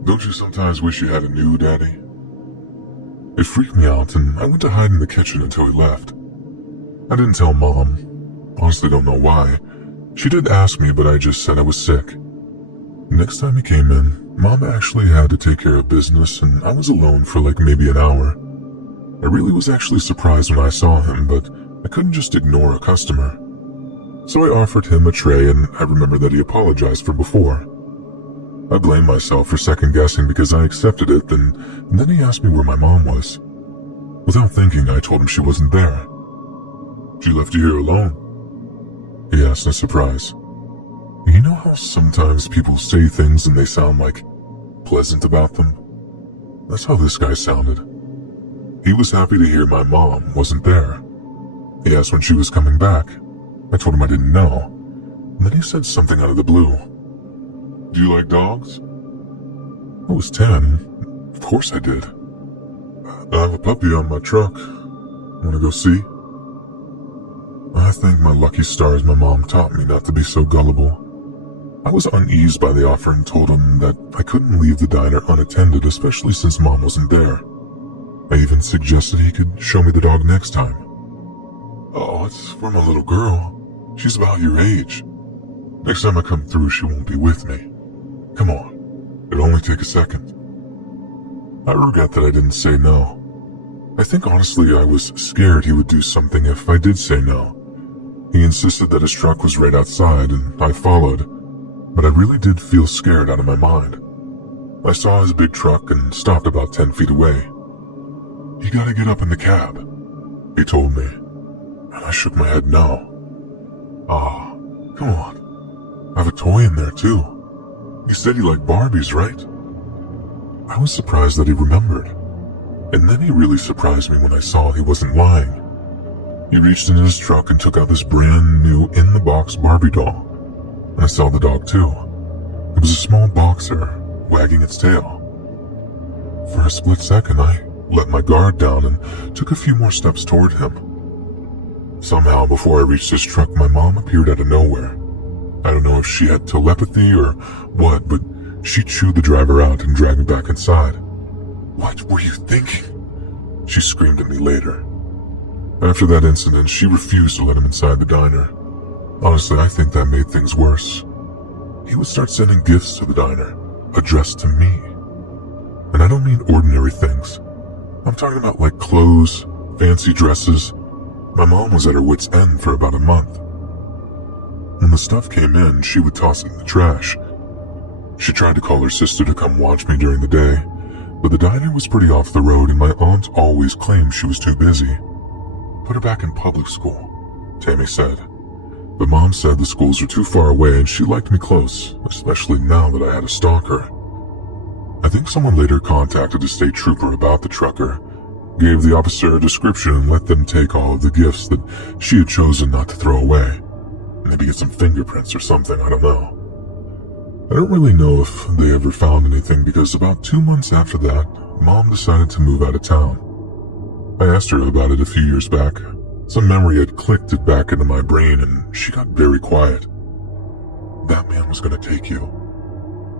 "Don't you sometimes wish you had a new daddy?" It freaked me out, and I went to hide in the kitchen until he left. I didn't tell Mom. Honestly, don't know why. She did ask me, but I just said I was sick. Next time he came in, Mom actually had to take care of business, and I was alone for like maybe an hour. I really was actually surprised when I saw him, but I couldn't just ignore a customer. So I offered him a tray, and I remember that he apologized for before. I blamed myself for second-guessing because I accepted it, and then he asked me where my mom was. Without thinking, I told him she wasn't there. "She left you here alone?" he asked in surprise. You know how sometimes people say things and they sound like pleasant about them? That's how this guy sounded. He was happy to hear my mom wasn't there. He asked when she was coming back. I told him I didn't know. And then he said something out of the blue. "Do you like dogs?" I was 10. Of course I did. "I have a puppy on my truck. Wanna go see?" I think my lucky stars my mom taught me not to be so gullible. I was uneased by the offer and told him that I couldn't leave the diner unattended, especially since Mom wasn't there. I even suggested he could show me the dog next time. "Oh, it's for my little girl. She's about your age. Next time I come through, she won't be with me. Come on, it'll only take a second." I regret that I didn't say no. I think honestly I was scared he would do something if I did say no. He insisted that his truck was right outside, and I followed, but I really did feel scared out of my mind. I saw his big truck and stopped about 10 feet away. "You gotta get up in the cab," he told me, and I shook my head no. "Ah, come on. I have a toy in there too. You said you liked Barbies, right?" I was surprised that he remembered, and then he really surprised me when I saw he wasn't lying. He reached into his truck and took out this brand new in-the-box Barbie doll. And I saw the dog too. It was a small boxer, wagging its tail. For a split second, I let my guard down and took a few more steps toward him. Somehow, before I reached his truck, my mom appeared out of nowhere. I don't know if she had telepathy or what, but she chewed the driver out and dragged me back inside. "What were you thinking?" she screamed at me later. After that incident, she refused to let him inside the diner. Honestly, I think that made things worse. He would start sending gifts to the diner, addressed to me. And I don't mean ordinary things. I'm talking about like clothes, fancy dresses. My mom was at her wit's end for about a month. When the stuff came in, she would toss it in the trash. She tried to call her sister to come watch me during the day, but the diner was pretty off the road and my aunt always claimed she was too busy. "Put her back in public school," Tammy said. But Mom said the schools were too far away and she liked me close, especially now that I had a stalker. I think someone later contacted a state trooper about the trucker, gave the officer a description and let them take all of the gifts that she had chosen not to throw away. Maybe get some fingerprints or something, I don't know. I don't really know if they ever found anything because about 2 months after that, Mom decided to move out of town. I asked her about it a few years back. Some memory had clicked it back into my brain and she got very quiet. "That man was going to take you.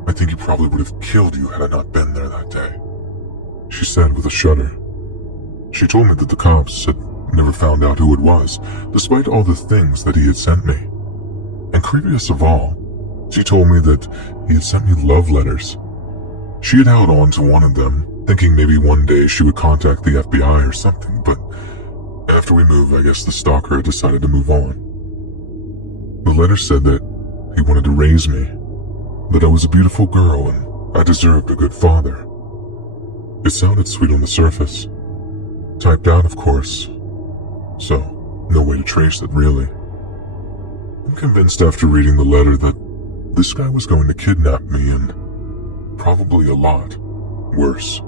I think he probably would have killed you had I not been there that day," she said with a shudder. She told me that the cops had never found out who it was, despite all the things that he had sent me. And creepiest of all, she told me that he had sent me love letters. She had held on to one of them, thinking maybe one day she would contact the FBI or something, but after we moved, I guess the stalker had decided to move on. The letter said that he wanted to raise me, that I was a beautiful girl and I deserved a good father. It sounded sweet on the surface. Typed out, of course, so no way to trace it, really. I'm convinced after reading the letter that this guy was going to kidnap me and probably a lot worse.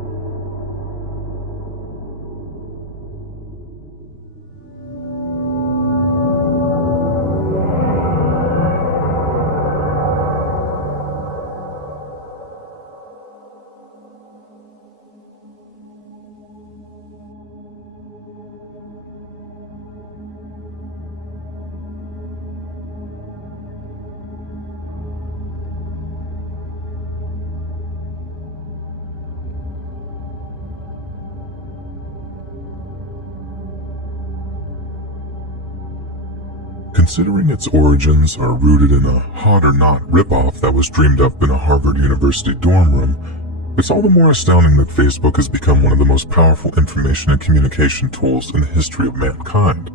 Considering its origins are rooted in a hot or not ripoff that was dreamed up in a Harvard University dorm room, it's all the more astounding that Facebook has become one of the most powerful information and communication tools in the history of mankind.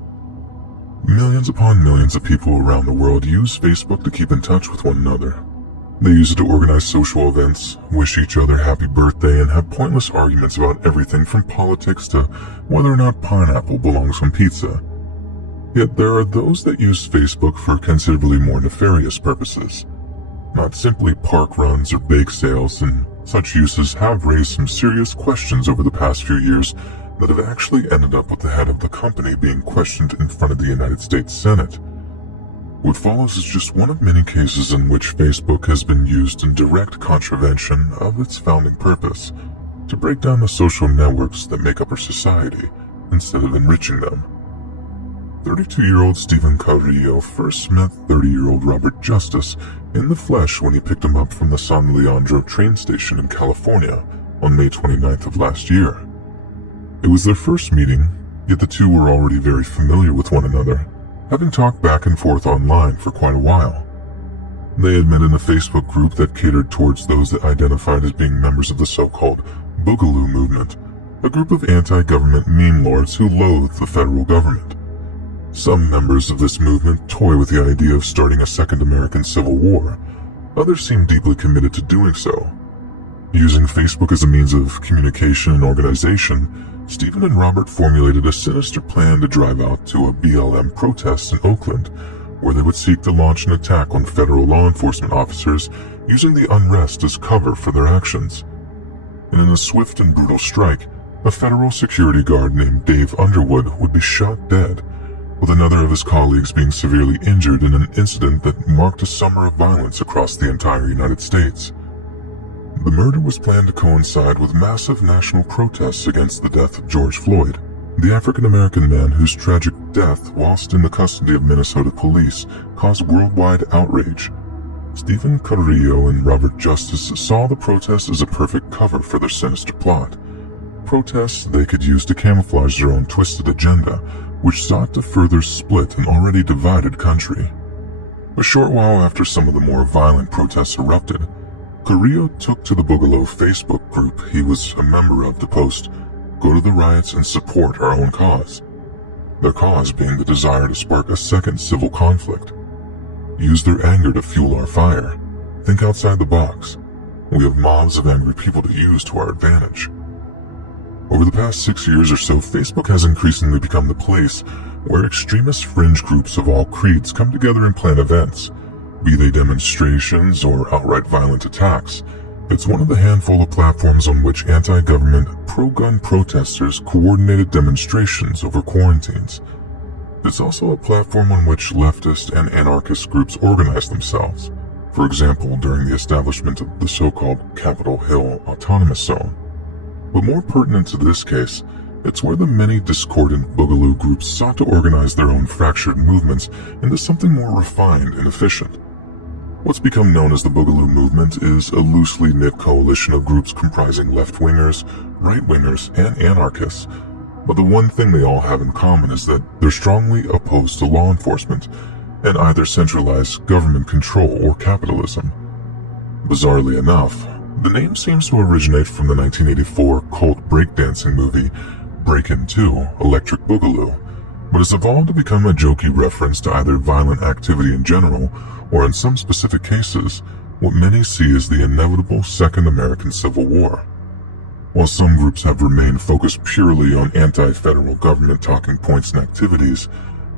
Millions upon millions of people around the world use Facebook to keep in touch with one another. They use it to organize social events, wish each other happy birthday, and have pointless arguments about everything from politics to whether or not pineapple belongs on pizza. Yet there are those that use Facebook for considerably more nefarious purposes. Not simply park runs or bake sales, and such uses have raised some serious questions over the past few years that have actually ended up with the head of the company being questioned in front of the United States Senate. What follows is just one of many cases in which Facebook has been used in direct contravention of its founding purpose, to break down the social networks that make up our society instead of enriching them. 32-year-old Stephen Carrillo first met 30-year-old Robert Justice in the flesh when he picked him up from the San Leandro train station in California on May 29th of last year. It was their first meeting, yet the two were already very familiar with one another, having talked back and forth online for quite a while. They had met in a Facebook group that catered towards those that identified as being members of the so-called Boogaloo movement, a group of anti-government meme lords who loathe the federal government. Some members of this movement toy with the idea of starting a second American Civil War. Others seem deeply committed to doing so. Using Facebook as a means of communication and organization, Stephen and Robert formulated a sinister plan to drive out to a BLM protest in Oakland, where they would seek to launch an attack on federal law enforcement officers using the unrest as cover for their actions. And in a swift and brutal strike, a federal security guard named Dave Underwood would be shot dead, with another of his colleagues being severely injured in an incident that marked a summer of violence across the entire United States. The murder was planned to coincide with massive national protests against the death of George Floyd, the African-American man whose tragic death whilst in the custody of Minnesota police caused worldwide outrage. Stephen Carrillo and Robert Justice saw the protests as a perfect cover for their sinister plot. Protests they could use to camouflage their own twisted agenda, which sought to further split an already divided country. A short while after some of the more violent protests erupted, Carrillo took to the Boogaloo Facebook group he was a member of to post, "Go to the riots and support our own cause." Their cause being the desire to spark a second civil conflict. Use their anger to fuel our fire. Think outside the box. We have mobs of angry people to use to our advantage. Over the past 6 years or so, Facebook has increasingly become the place where extremist fringe groups of all creeds come together and plan events, be they demonstrations or outright violent attacks. It's one of the handful of platforms on which anti-government, pro-gun protesters coordinated demonstrations over quarantines. It's also a platform on which leftist and anarchist groups organize themselves, for example during the establishment of the so-called Capitol Hill Autonomous Zone. But more pertinent to this case, it's where the many discordant Boogaloo groups sought to organize their own fractured movements into something more refined and efficient. What's become known as the Boogaloo movement is a loosely knit coalition of groups comprising left-wingers, right-wingers, and anarchists. But the one thing they all have in common is that they're strongly opposed to law enforcement and either centralized government control or capitalism. Bizarrely enough, the name seems to originate from the 1984 cult breakdancing movie Breakin' 2 Electric Boogaloo, but has evolved to become a jokey reference to either violent activity in general or in some specific cases, what many see as the inevitable Second American Civil War. While some groups have remained focused purely on anti-federal government talking points and activities,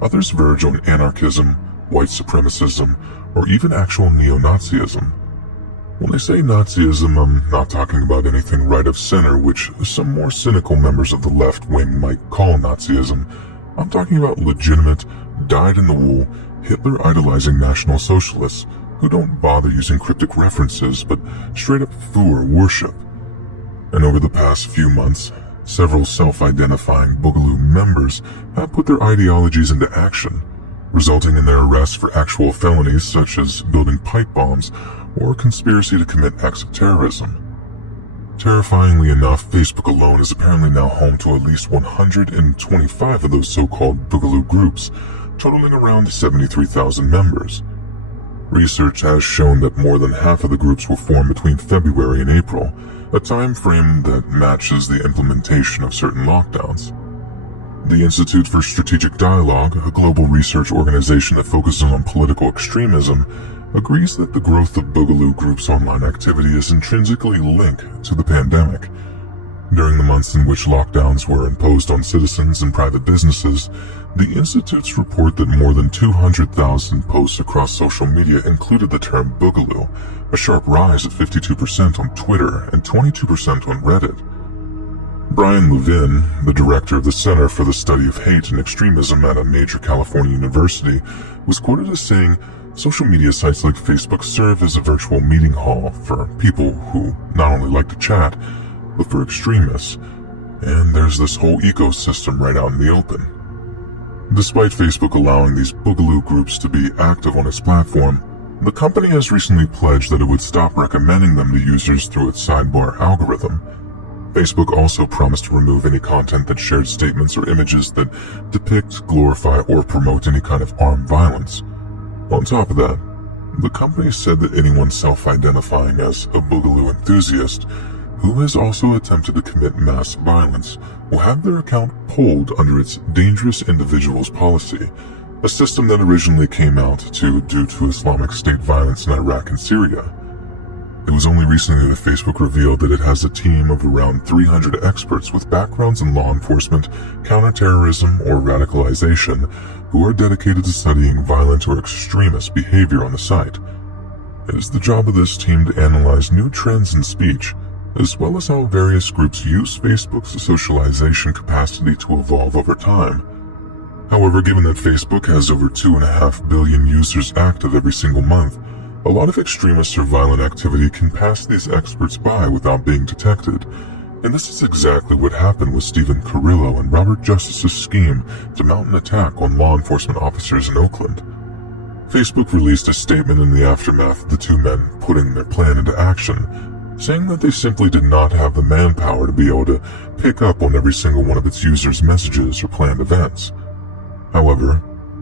others verge on anarchism, white supremacism, or even actual neo-Nazism. When I say Nazism, I'm not talking about anything right of center, which some more cynical members of the left wing might call Nazism. I'm talking about legitimate, dyed-in-the-wool, Hitler-idolizing National Socialists who don't bother using cryptic references but straight up Fuhrer worship. And over the past few months, several self-identifying Boogaloo members have put their ideologies into action, resulting in their arrests for actual felonies such as building pipe bombs or conspiracy to commit acts of terrorism. Terrifyingly enough, Facebook alone is apparently now home to at least 125 of those so-called Boogaloo groups, totaling around 73,000 members. Research has shown that more than half of the groups were formed between February and April, a time frame that matches the implementation of certain lockdowns. The Institute for Strategic Dialogue, a global research organization that focuses on political extremism, agrees that the growth of Boogaloo groups' online activity is intrinsically linked to the pandemic. During the months in which lockdowns were imposed on citizens and private businesses, the Institutes report that more than 200,000 posts across social media included the term Boogaloo, a sharp rise of 52% on Twitter and 22% on Reddit. Brian Levin, the director of the Center for the Study of Hate and Extremism at a major California university, was quoted as saying, "Social media sites like Facebook serve as a virtual meeting hall for people who not only like to chat, but for extremists, and there's this whole ecosystem right out in the open." Despite Facebook allowing these Boogaloo groups to be active on its platform, the company has recently pledged that it would stop recommending them to users through its sidebar algorithm. Facebook also promised to remove any content that shared statements or images that depict, glorify, or promote any kind of armed violence. On top of that, the company said that anyone self-identifying as a Boogaloo enthusiast who has also attempted to commit mass violence will have their account pulled under its Dangerous Individuals policy, a system that originally came out due to Islamic State violence in Iraq and Syria. It was only recently that Facebook revealed that it has a team of around 300 experts with backgrounds in law enforcement, counterterrorism, or radicalization who are dedicated to studying violent or extremist behavior on the site. It is the job of this team to analyze new trends in speech, as well as how various groups use Facebook's socialization capacity to evolve over time. However, given that Facebook has over 2.5 billion users active every single month, a lot of extremist or violent activity can pass these experts by without being detected, and this is exactly what happened with Stephen Carrillo and Robert Justice's scheme to mount an attack on law enforcement officers in Oakland. Facebook released a statement in the aftermath of the two men putting their plan into action, saying that they simply did not have the manpower to be able to pick up on every single one of its users' messages or planned events. However,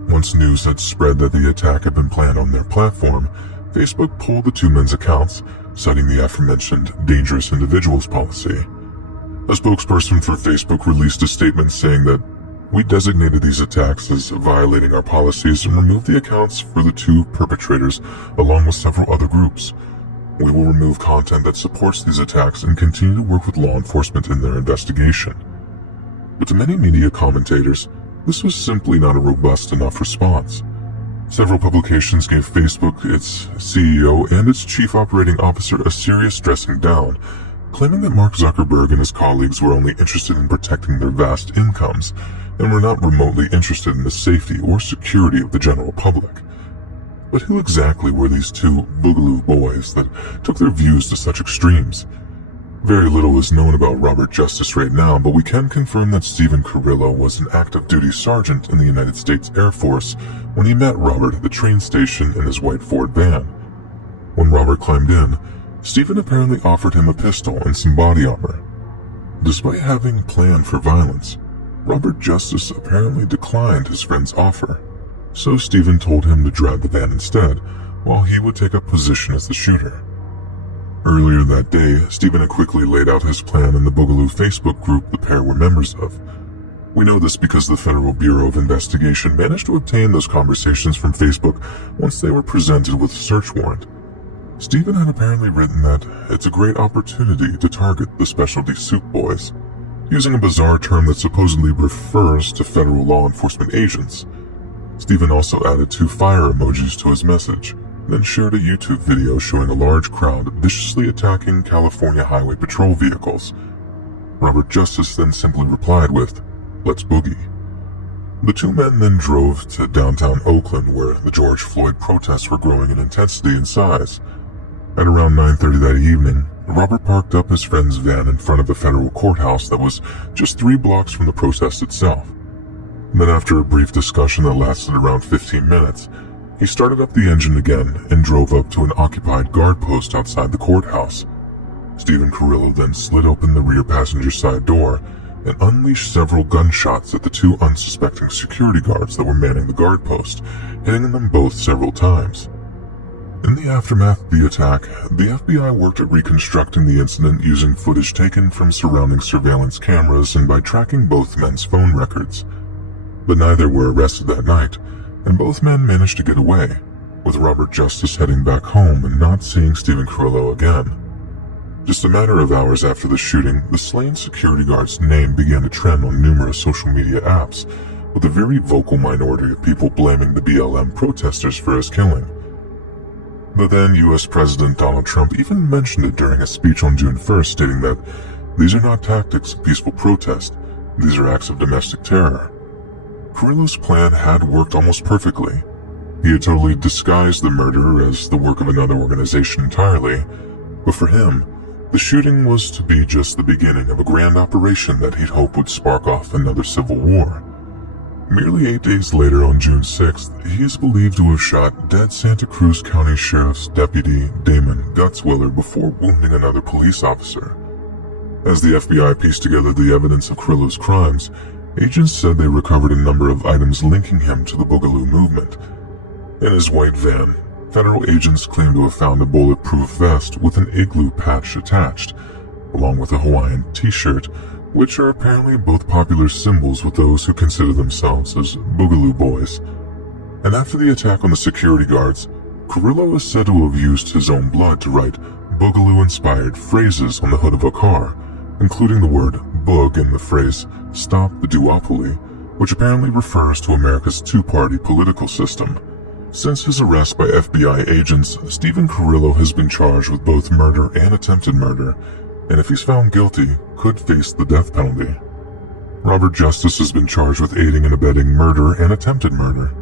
once news had spread that the attack had been planned on their platform, Facebook pulled the two men's accounts, citing the aforementioned Dangerous Individuals policy. A spokesperson for Facebook released a statement saying that, "We designated these attacks as violating our policies and removed the accounts for the two perpetrators along with several other groups. We will remove content that supports these attacks and continue to work with law enforcement in their investigation." But to many media commentators, this was simply not a robust enough response. Several publications gave Facebook, its CEO, and its chief operating officer a serious dressing down, claiming that Mark Zuckerberg and his colleagues were only interested in protecting their vast incomes and were not remotely interested in the safety or security of the general public. But who exactly were these two Boogaloo boys that took their views to such extremes? Very little is known about Robert Justice right now, but we can confirm that Stephen Carrillo was an active duty sergeant in the United States Air Force when he met Robert at the train station in his white Ford van. When Robert climbed in, Stephen apparently offered him a pistol and some body armor. Despite having planned for violence, Robert Justice apparently declined his friend's offer, so Stephen told him to drive the van instead, while he would take up position as the shooter. Earlier that day, Stephen had quickly laid out his plan in the Boogaloo Facebook group the pair were members of. We know this because the Federal Bureau of Investigation managed to obtain those conversations from Facebook once they were presented with a search warrant. Stephen had apparently written that it's a great opportunity to target the specialty suit boys, using a bizarre term that supposedly refers to federal law enforcement agents. Stephen also added 2 fire emojis to his message, then shared a YouTube video showing a large crowd viciously attacking California highway patrol vehicles. Robert Justice then simply replied with, "Let's boogie." The two men then drove to downtown Oakland, where the George Floyd protests were growing in intensity and size. At around 9:30 that evening, Robert parked up his friend's van in front of a federal courthouse that was just 3 blocks from the protest itself. Then, after a brief discussion that lasted around 15 minutes, he started up the engine again and drove up to an occupied guard post outside the courthouse. Stephen Carrillo then slid open the rear passenger side door and unleashed several gunshots at the 2 unsuspecting security guards that were manning the guard post, hitting them both several times. In the aftermath of the attack, the FBI worked at reconstructing the incident using footage taken from surrounding surveillance cameras and by tracking both men's phone records. But neither were arrested that night, and both men managed to get away, with Robert Justice heading back home and not seeing Stephen Carrillo again. Just a matter of hours after the shooting, the slain security guard's name began to trend on numerous social media apps, with a very vocal minority of people blaming the BLM protesters for his killing. The then U.S. President Donald Trump even mentioned it during a speech on June 1st, stating that these are not tactics of peaceful protest, these are acts of domestic terror. Carrillo's plan had worked almost perfectly. He had totally disguised the murder as the work of another organization entirely, but for him, the shooting was to be just the beginning of a grand operation that he'd hoped would spark off another civil war. Merely 8 days later, on June 6th, he is believed to have shot dead Santa Cruz County Sheriff's Deputy Damon Gutzwiller before wounding another police officer. As the FBI pieced together the evidence of Carrillo's crimes, agents said they recovered a number of items linking him to the Boogaloo movement. In his white van, federal agents claimed to have found a bulletproof vest with an igloo patch attached, along with a Hawaiian t-shirt, which are apparently both popular symbols with those who consider themselves as Boogaloo boys. And after the attack on the security guards, Carrillo is said to have used his own blood to write Boogaloo-inspired phrases on the hood of a car, including the word boog and the phrase "Stop the duopoly," which apparently refers to America's 2-party political system. Since his arrest by FBI agents, Stephen Carrillo has been charged with both murder and attempted murder, and if he's found guilty, could face the death penalty. Robert Justice has been charged with aiding and abetting murder and attempted murder.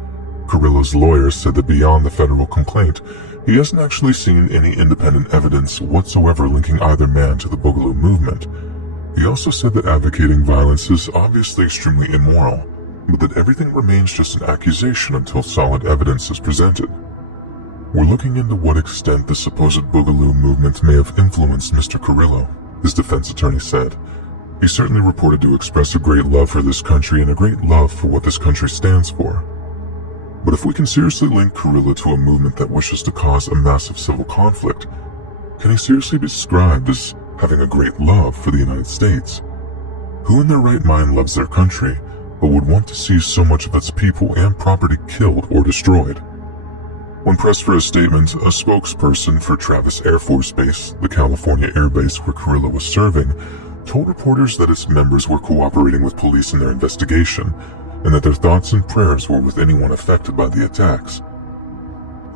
Carrillo's lawyers said that beyond the federal complaint, he hasn't actually seen any independent evidence whatsoever linking either man to the Boogaloo movement. He also said that advocating violence is obviously extremely immoral, but that everything remains just an accusation until solid evidence is presented. We're looking into what extent the supposed Boogaloo movement may have influenced Mr. Carrillo, his defense attorney said. He's certainly reported to express a great love for this country and a great love for what this country stands for. But if we can seriously link Carrillo to a movement that wishes to cause a massive civil conflict, can he seriously be described as having a great love for the United States? Who in their right mind loves their country, but would want to see so much of its people and property killed or destroyed? When pressed for a statement, a spokesperson for Travis Air Force Base, the California Air Base where Carrillo was serving, told reporters that its members were cooperating with police in their investigation, and that their thoughts and prayers were with anyone affected by the attacks.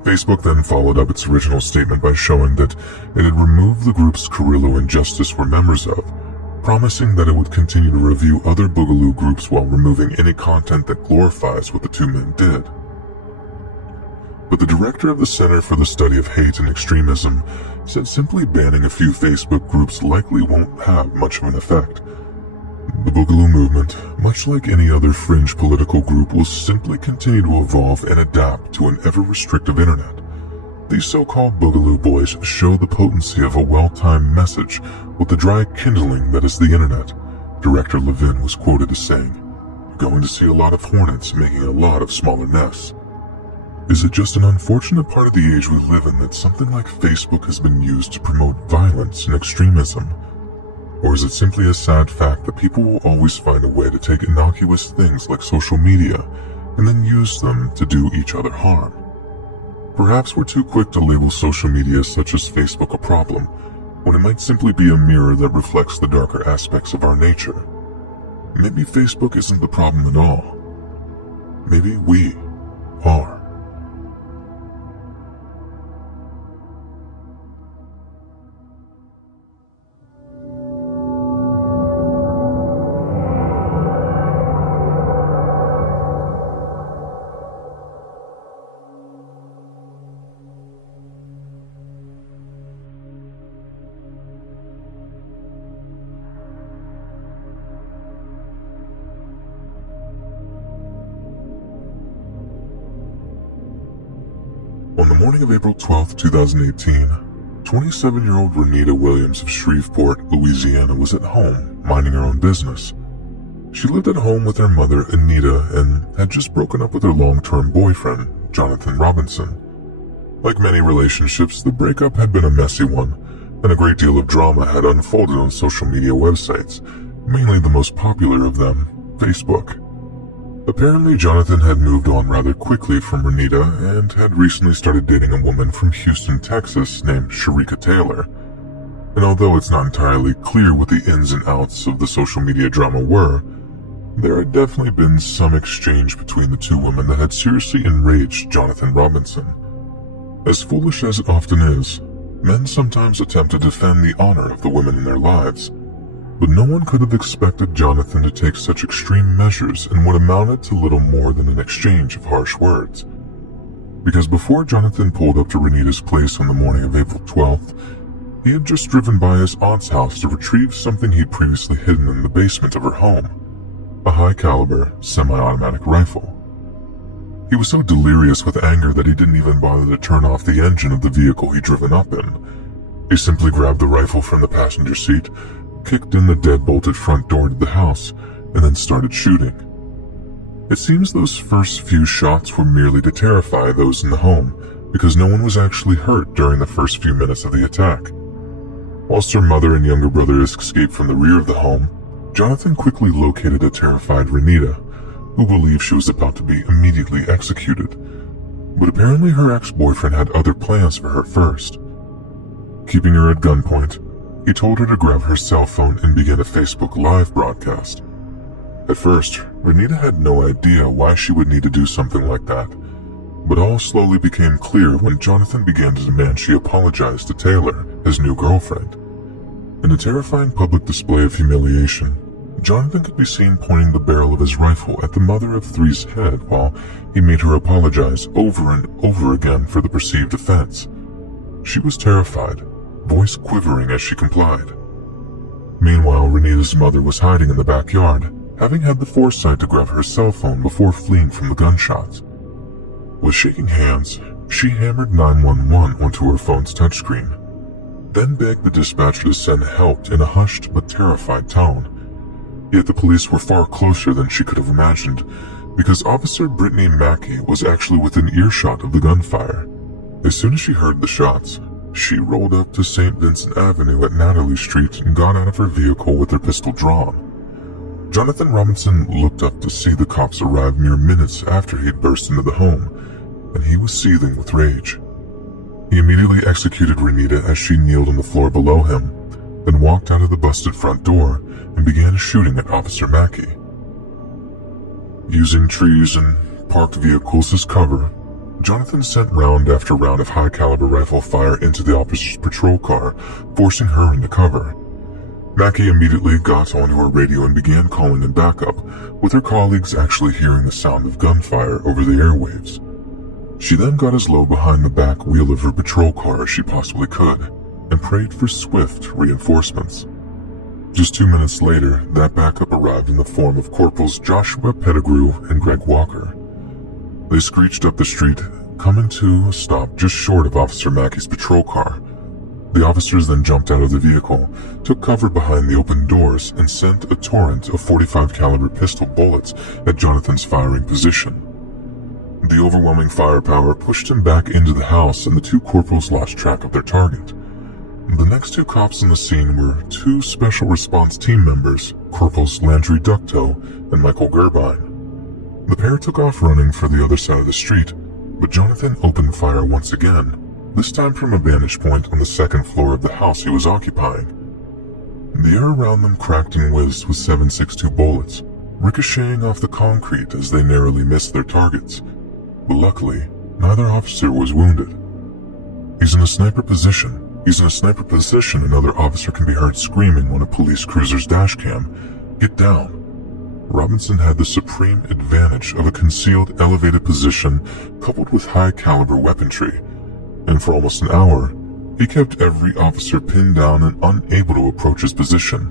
Facebook then followed up its original statement by showing that it had removed the groups Carrillo and Justice were members of, promising that it would continue to review other Boogaloo groups while removing any content that glorifies what the two men did. But the director of the Center for the Study of Hate and Extremism said simply banning a few Facebook groups likely won't have much of an effect. The Boogaloo movement, much like any other fringe political group, will simply continue to evolve and adapt to an ever-restrictive internet. These so-called Boogaloo boys show the potency of a well-timed message with the dry kindling that is the internet. Director Levin was quoted as saying, "You're going to see a lot of hornets making a lot of smaller nests." Is it just an unfortunate part of the age we live in that something like Facebook has been used to promote violence and extremism? Or is it simply a sad fact that people will always find a way to take innocuous things like social media and then use them to do each other harm? Perhaps we're too quick to label social media such as Facebook a problem, when it might simply be a mirror that reflects the darker aspects of our nature. Maybe Facebook isn't the problem at all. Maybe we are. On the morning of April 12, 2018, 27-year-old Renita Williams of Shreveport, Louisiana was at home, minding her own business. She lived at home with her mother, Anita, and had just broken up with her long-term boyfriend, Jonathan Robinson. Like many relationships, the breakup had been a messy one, and a great deal of drama had unfolded on social media websites, mainly the most popular of them, Facebook. Apparently, Jonathan had moved on rather quickly from Renita and had recently started dating a woman from Houston, Texas named Sharika Taylor. And although it's not entirely clear what the ins and outs of the social media drama were, there had definitely been some exchange between the two women that had seriously enraged Jonathan Robinson. As foolish as it often is, men sometimes attempt to defend the honor of the women in their lives, but no one could have expected Jonathan to take such extreme measures in what amounted to little more than an exchange of harsh words. Because before Jonathan pulled up to Renita's place on the morning of April 12th, he had just driven by his aunt's house to retrieve something he'd previously hidden in the basement of her home, a high-caliber, semi-automatic rifle. He was so delirious with anger that he didn't even bother to turn off the engine of the vehicle he'd driven up in. He simply grabbed the rifle from the passenger seat, kicked in the dead-bolted front door to the house, and then started shooting. It seems those first few shots were merely to terrify those in the home, because no one was actually hurt during the first few minutes of the attack. Whilst her mother and younger brother escaped from the rear of the home, Jonathan quickly located a terrified Renita, who believed she was about to be immediately executed. But apparently her ex-boyfriend had other plans for her first. Keeping her at gunpoint, he told her to grab her cell phone and begin a Facebook Live broadcast. At first, Renita had no idea why she would need to do something like that, but all slowly became clear when Jonathan began to demand she apologize to Taylor, his new girlfriend. In a terrifying public display of humiliation, Jonathan could be seen pointing the barrel of his rifle at the mother of three's head while he made her apologize over and over again for the perceived offense. She was terrified, voice quivering as she complied. Meanwhile, Renita's mother was hiding in the backyard, having had the foresight to grab her cell phone before fleeing from the gunshots. With shaking hands, she hammered 911 onto her phone's touchscreen, then begged the dispatcher to send help in a hushed but terrified tone. Yet the police were far closer than she could have imagined, because Officer Brittany Mackey was actually within earshot of the gunfire. As soon as she heard the shots, she rolled up to St. Vincent Avenue at Natalie Street and got out of her vehicle with her pistol drawn. Jonathan Robinson looked up to see the cops arrive mere minutes after he'd burst into the home, and he was seething with rage. He immediately executed Renita as she kneeled on the floor below him, then walked out of the busted front door and began shooting at Officer Mackey. Using trees and parked vehicles as cover, Jonathan sent round after round of high-caliber rifle fire into the officer's patrol car, forcing her into cover. Mackey immediately got onto her radio and began calling in backup, with her colleagues actually hearing the sound of gunfire over the airwaves. She then got as low behind the back wheel of her patrol car as she possibly could, and prayed for swift reinforcements. Just 2 minutes later, that backup arrived in the form of Corporals Joshua Pettigrew and Greg Walker. They screeched up the street, coming to a stop just short of Officer Mackey's patrol car. The officers then jumped out of the vehicle, took cover behind the open doors, and sent a torrent of .45 caliber pistol bullets at Jonathan's firing position. The overwhelming firepower pushed him back into the house, and the two corporals lost track of their target. The next two cops on the scene were two special response team members, Corporals Landry Ducto and Michael Gerbine. The pair took off running for the other side of the street, but Jonathan opened fire once again, this time from a vantage point on the second floor of the house he was occupying. The air around them cracked and whizzed with .7.62 bullets, ricocheting off the concrete as they narrowly missed their targets. But luckily, neither officer was wounded. He's in a sniper position, another officer can be heard screaming on a police cruiser's dashcam. Get down. Robinson had the supreme advantage of a concealed elevated position coupled with high-caliber weaponry, and for almost an hour, he kept every officer pinned down and unable to approach his position.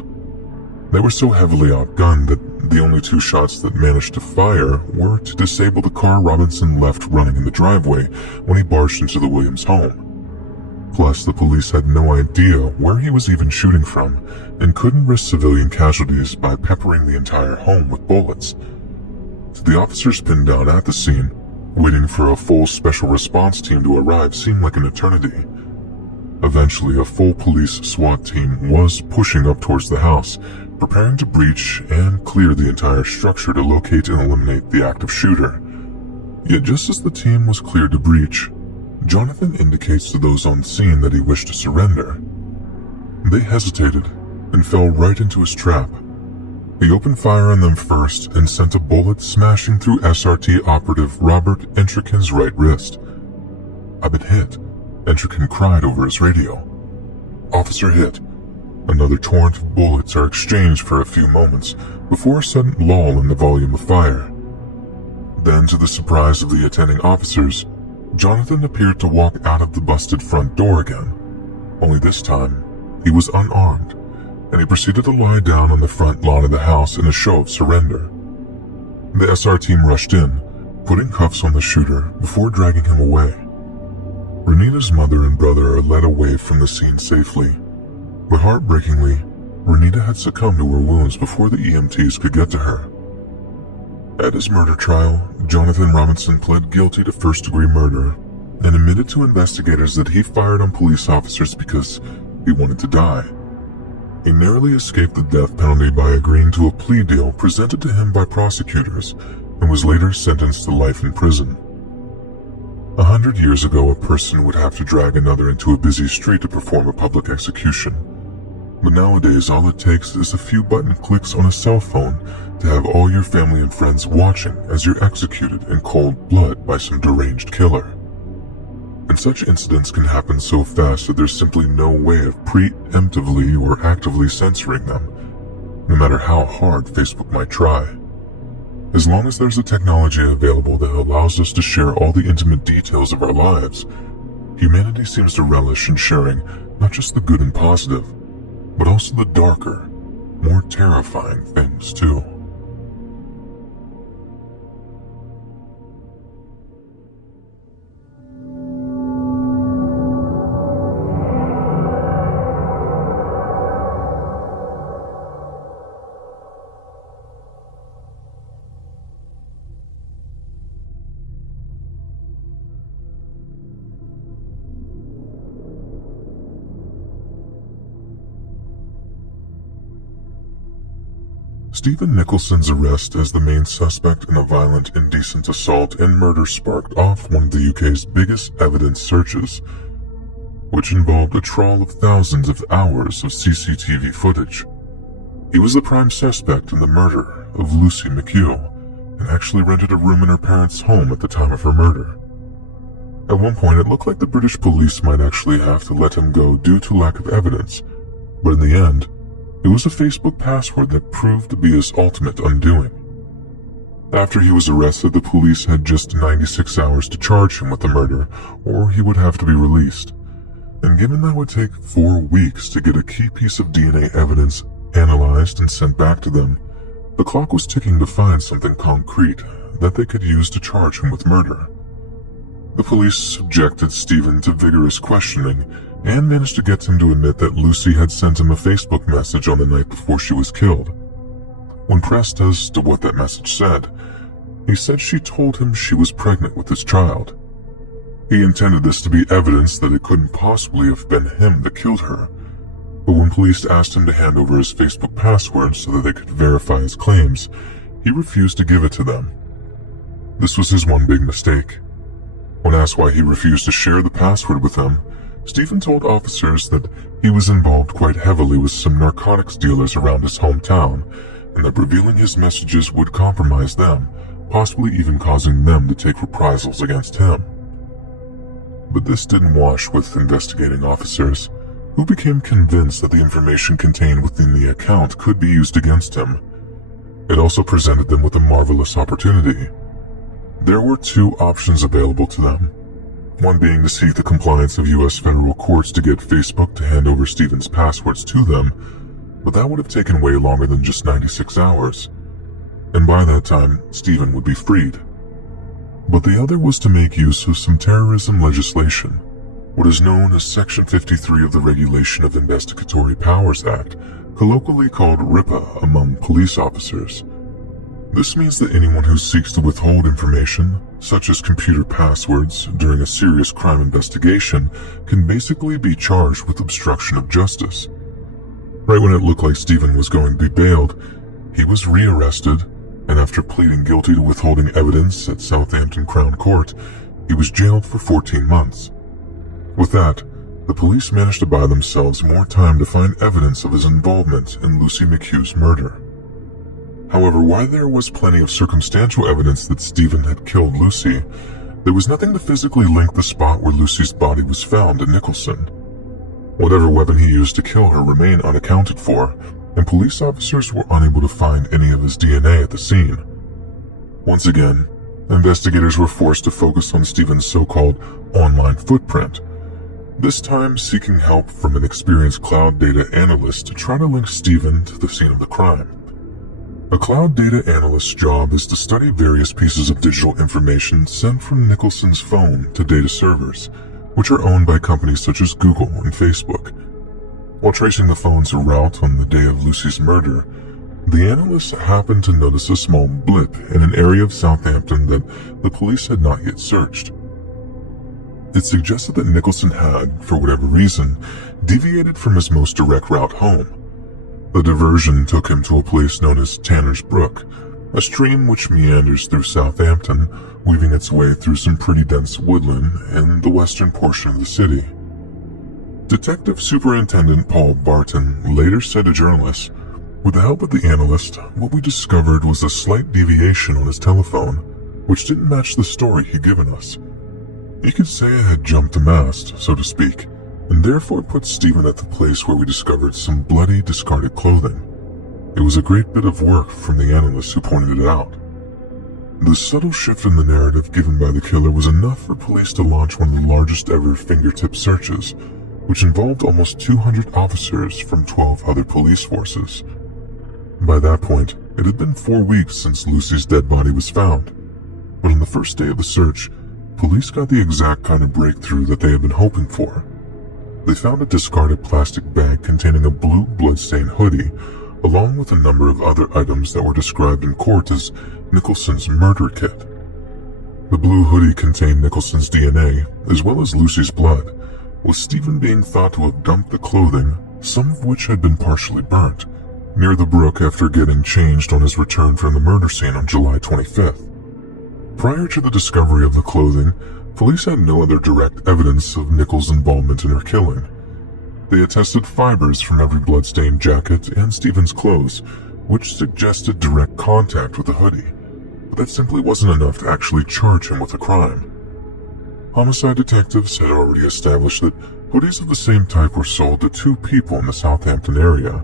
They were so heavily outgunned that the only two shots that managed to fire were to disable the car Robinson left running in the driveway when he barged into the Williams home. Plus, the police had no idea where he was even shooting from and couldn't risk civilian casualties by peppering the entire home with bullets. To the officers pinned down at the scene, waiting for a full special response team to arrive seemed like an eternity. Eventually, a full police SWAT team was pushing up towards the house, preparing to breach and clear the entire structure to locate and eliminate the active shooter. Yet just as the team was cleared to breach, Jonathan indicates to those on scene that he wished to surrender. They hesitated and fell right into his trap. He opened fire on them first and sent a bullet smashing through SRT operative Robert Entrikin's right wrist. "I've been hit," Entrikin cried over his radio. "Officer hit." Another torrent of bullets are exchanged for a few moments before a sudden lull in the volume of fire. Then, to the surprise of the attending officers, Jonathan appeared to walk out of the busted front door again. Only this time, he was unarmed, and he proceeded to lie down on the front lawn of the house in a show of surrender. The SR team rushed in, putting cuffs on the shooter before dragging him away. Renita's mother and brother are led away from the scene safely, but heartbreakingly, Renita had succumbed to her wounds before the EMTs could get to her. At his murder trial, Jonathan Robinson pled guilty to first-degree murder and admitted to investigators that he fired on police officers because he wanted to die. He narrowly escaped the death penalty by agreeing to a plea deal presented to him by prosecutors and was later sentenced to life in prison. 100 years ago, a person would have to drag another into a busy street to perform a public execution. But nowadays, all it takes is a few button clicks on a cell phone to have all your family and friends watching as you're executed in cold blood by some deranged killer. And such incidents can happen so fast that there's simply no way of preemptively or actively censoring them, no matter how hard Facebook might try. As long as there's a technology available that allows us to share all the intimate details of our lives, humanity seems to relish in sharing not just the good and positive, but also the darker, more terrifying things too. Stephen Nicholson's arrest as the main suspect in a violent, indecent assault and murder sparked off one of the UK's biggest evidence searches, which involved a trawl of thousands of hours of CCTV footage. He was the prime suspect in the murder of Lucy McHugh and actually rented a room in her parents' home at the time of her murder. At one point, it looked like the British police might actually have to let him go due to lack of evidence, but in the end, it was a Facebook password that proved to be his ultimate undoing. After he was arrested, the police had just 96 hours to charge him with the murder, or he would have to be released. And given that it would take 4 weeks to get a key piece of DNA evidence analyzed and sent back to them, the clock was ticking to find something concrete that they could use to charge him with murder. The police subjected Stephen to vigorous questioning and managed to get him to admit that Lucy had sent him a Facebook message on the night before she was killed. When pressed as to what that message said, he said she told him she was pregnant with his child. He intended this to be evidence that it couldn't possibly have been him that killed her, but when police asked him to hand over his Facebook password so that they could verify his claims, he refused to give it to them. This was his one big mistake. When asked why he refused to share the password with them, Stephen told officers that he was involved quite heavily with some narcotics dealers around his hometown, and that revealing his messages would compromise them, possibly even causing them to take reprisals against him. But this didn't wash with investigating officers, who became convinced that the information contained within the account could be used against him. It also presented them with a marvelous opportunity. There were 2 options available to them. One being to seek the compliance of U.S. federal courts to get Facebook to hand over Stephen's passwords to them, but that would have taken way longer than just 96 hours. And by that time, Stephen would be freed. But the other was to make use of some terrorism legislation, what is known as Section 53 of the Regulation of Investigatory Powers Act, colloquially called RIPA among police officers. This means that anyone who seeks to withhold information, such as computer passwords, during a serious crime investigation can basically be charged with obstruction of justice. Right when it looked like Stephen was going to be bailed, he was rearrested, and after pleading guilty to withholding evidence at Southampton Crown Court, he was jailed for 14 months. With that, the police managed to buy themselves more time to find evidence of his involvement in Lucy McHugh's murder. However, while there was plenty of circumstantial evidence that Stephen had killed Lucy, there was nothing to physically link the spot where Lucy's body was found in Nicholson. Whatever weapon he used to kill her remained unaccounted for, and police officers were unable to find any of his DNA at the scene. Once again, investigators were forced to focus on Stephen's so-called online footprint, this time seeking help from an experienced cloud data analyst to try to link Stephen to the scene of the crime. A cloud data analyst's job is to study various pieces of digital information sent from Nicholson's phone to data servers, which are owned by companies such as Google and Facebook. While tracing the phone's route on the day of Lucy's murder, the analyst happened to notice a small blip in an area of Southampton that the police had not yet searched. It suggested that Nicholson had, for whatever reason, deviated from his most direct route home. The diversion took him to a place known as Tanner's Brook, a stream which meanders through Southampton, weaving its way through some pretty dense woodland in the western portion of the city. Detective Superintendent Paul Barton later said to journalists, "With the help of the analyst, what we discovered was a slight deviation on his telephone, which didn't match the story he'd given us. You could say I had jumped the mast, so to speak, and therefore put Stephen at the place where we discovered some bloody, discarded clothing. It was a great bit of work from the analyst who pointed it out." The subtle shift in the narrative given by the killer was enough for police to launch one of the largest ever fingertip searches, which involved almost 200 officers from 12 other police forces. By that point, it had been 4 weeks since Lucy's dead body was found, but on the first day of the search, police got the exact kind of breakthrough that they had been hoping for. They found a discarded plastic bag containing a blue bloodstained hoodie, along with a number of other items that were described in court as Nicholson's murder kit. The blue hoodie contained Nicholson's DNA, as well as Lucy's blood, with Stephen being thought to have dumped the clothing, some of which had been partially burnt, near the brook after getting changed on his return from the murder scene on July 25th. Prior to the discovery of the clothing, police had no other direct evidence of Nichols' involvement in her killing. They had tested fibers from every bloodstained jacket and Stephen's clothes, which suggested direct contact with the hoodie, but that simply wasn't enough to actually charge him with a crime. Homicide detectives had already established that hoodies of the same type were sold to 2 people in the Southampton area,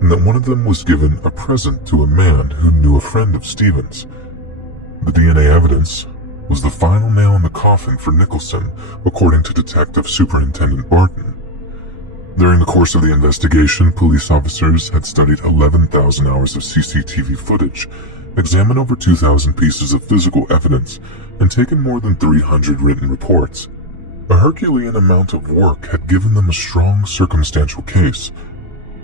and that one of them was given a present to a man who knew a friend of Stephen's. The DNA evidence was the final nail in the coffin for Nicholson, according to Detective Superintendent Barton. During the course of the investigation, police officers had studied 11,000 hours of CCTV footage, examined over 2,000 pieces of physical evidence, and taken more than 300 written reports. A Herculean amount of work had given them a strong circumstantial case,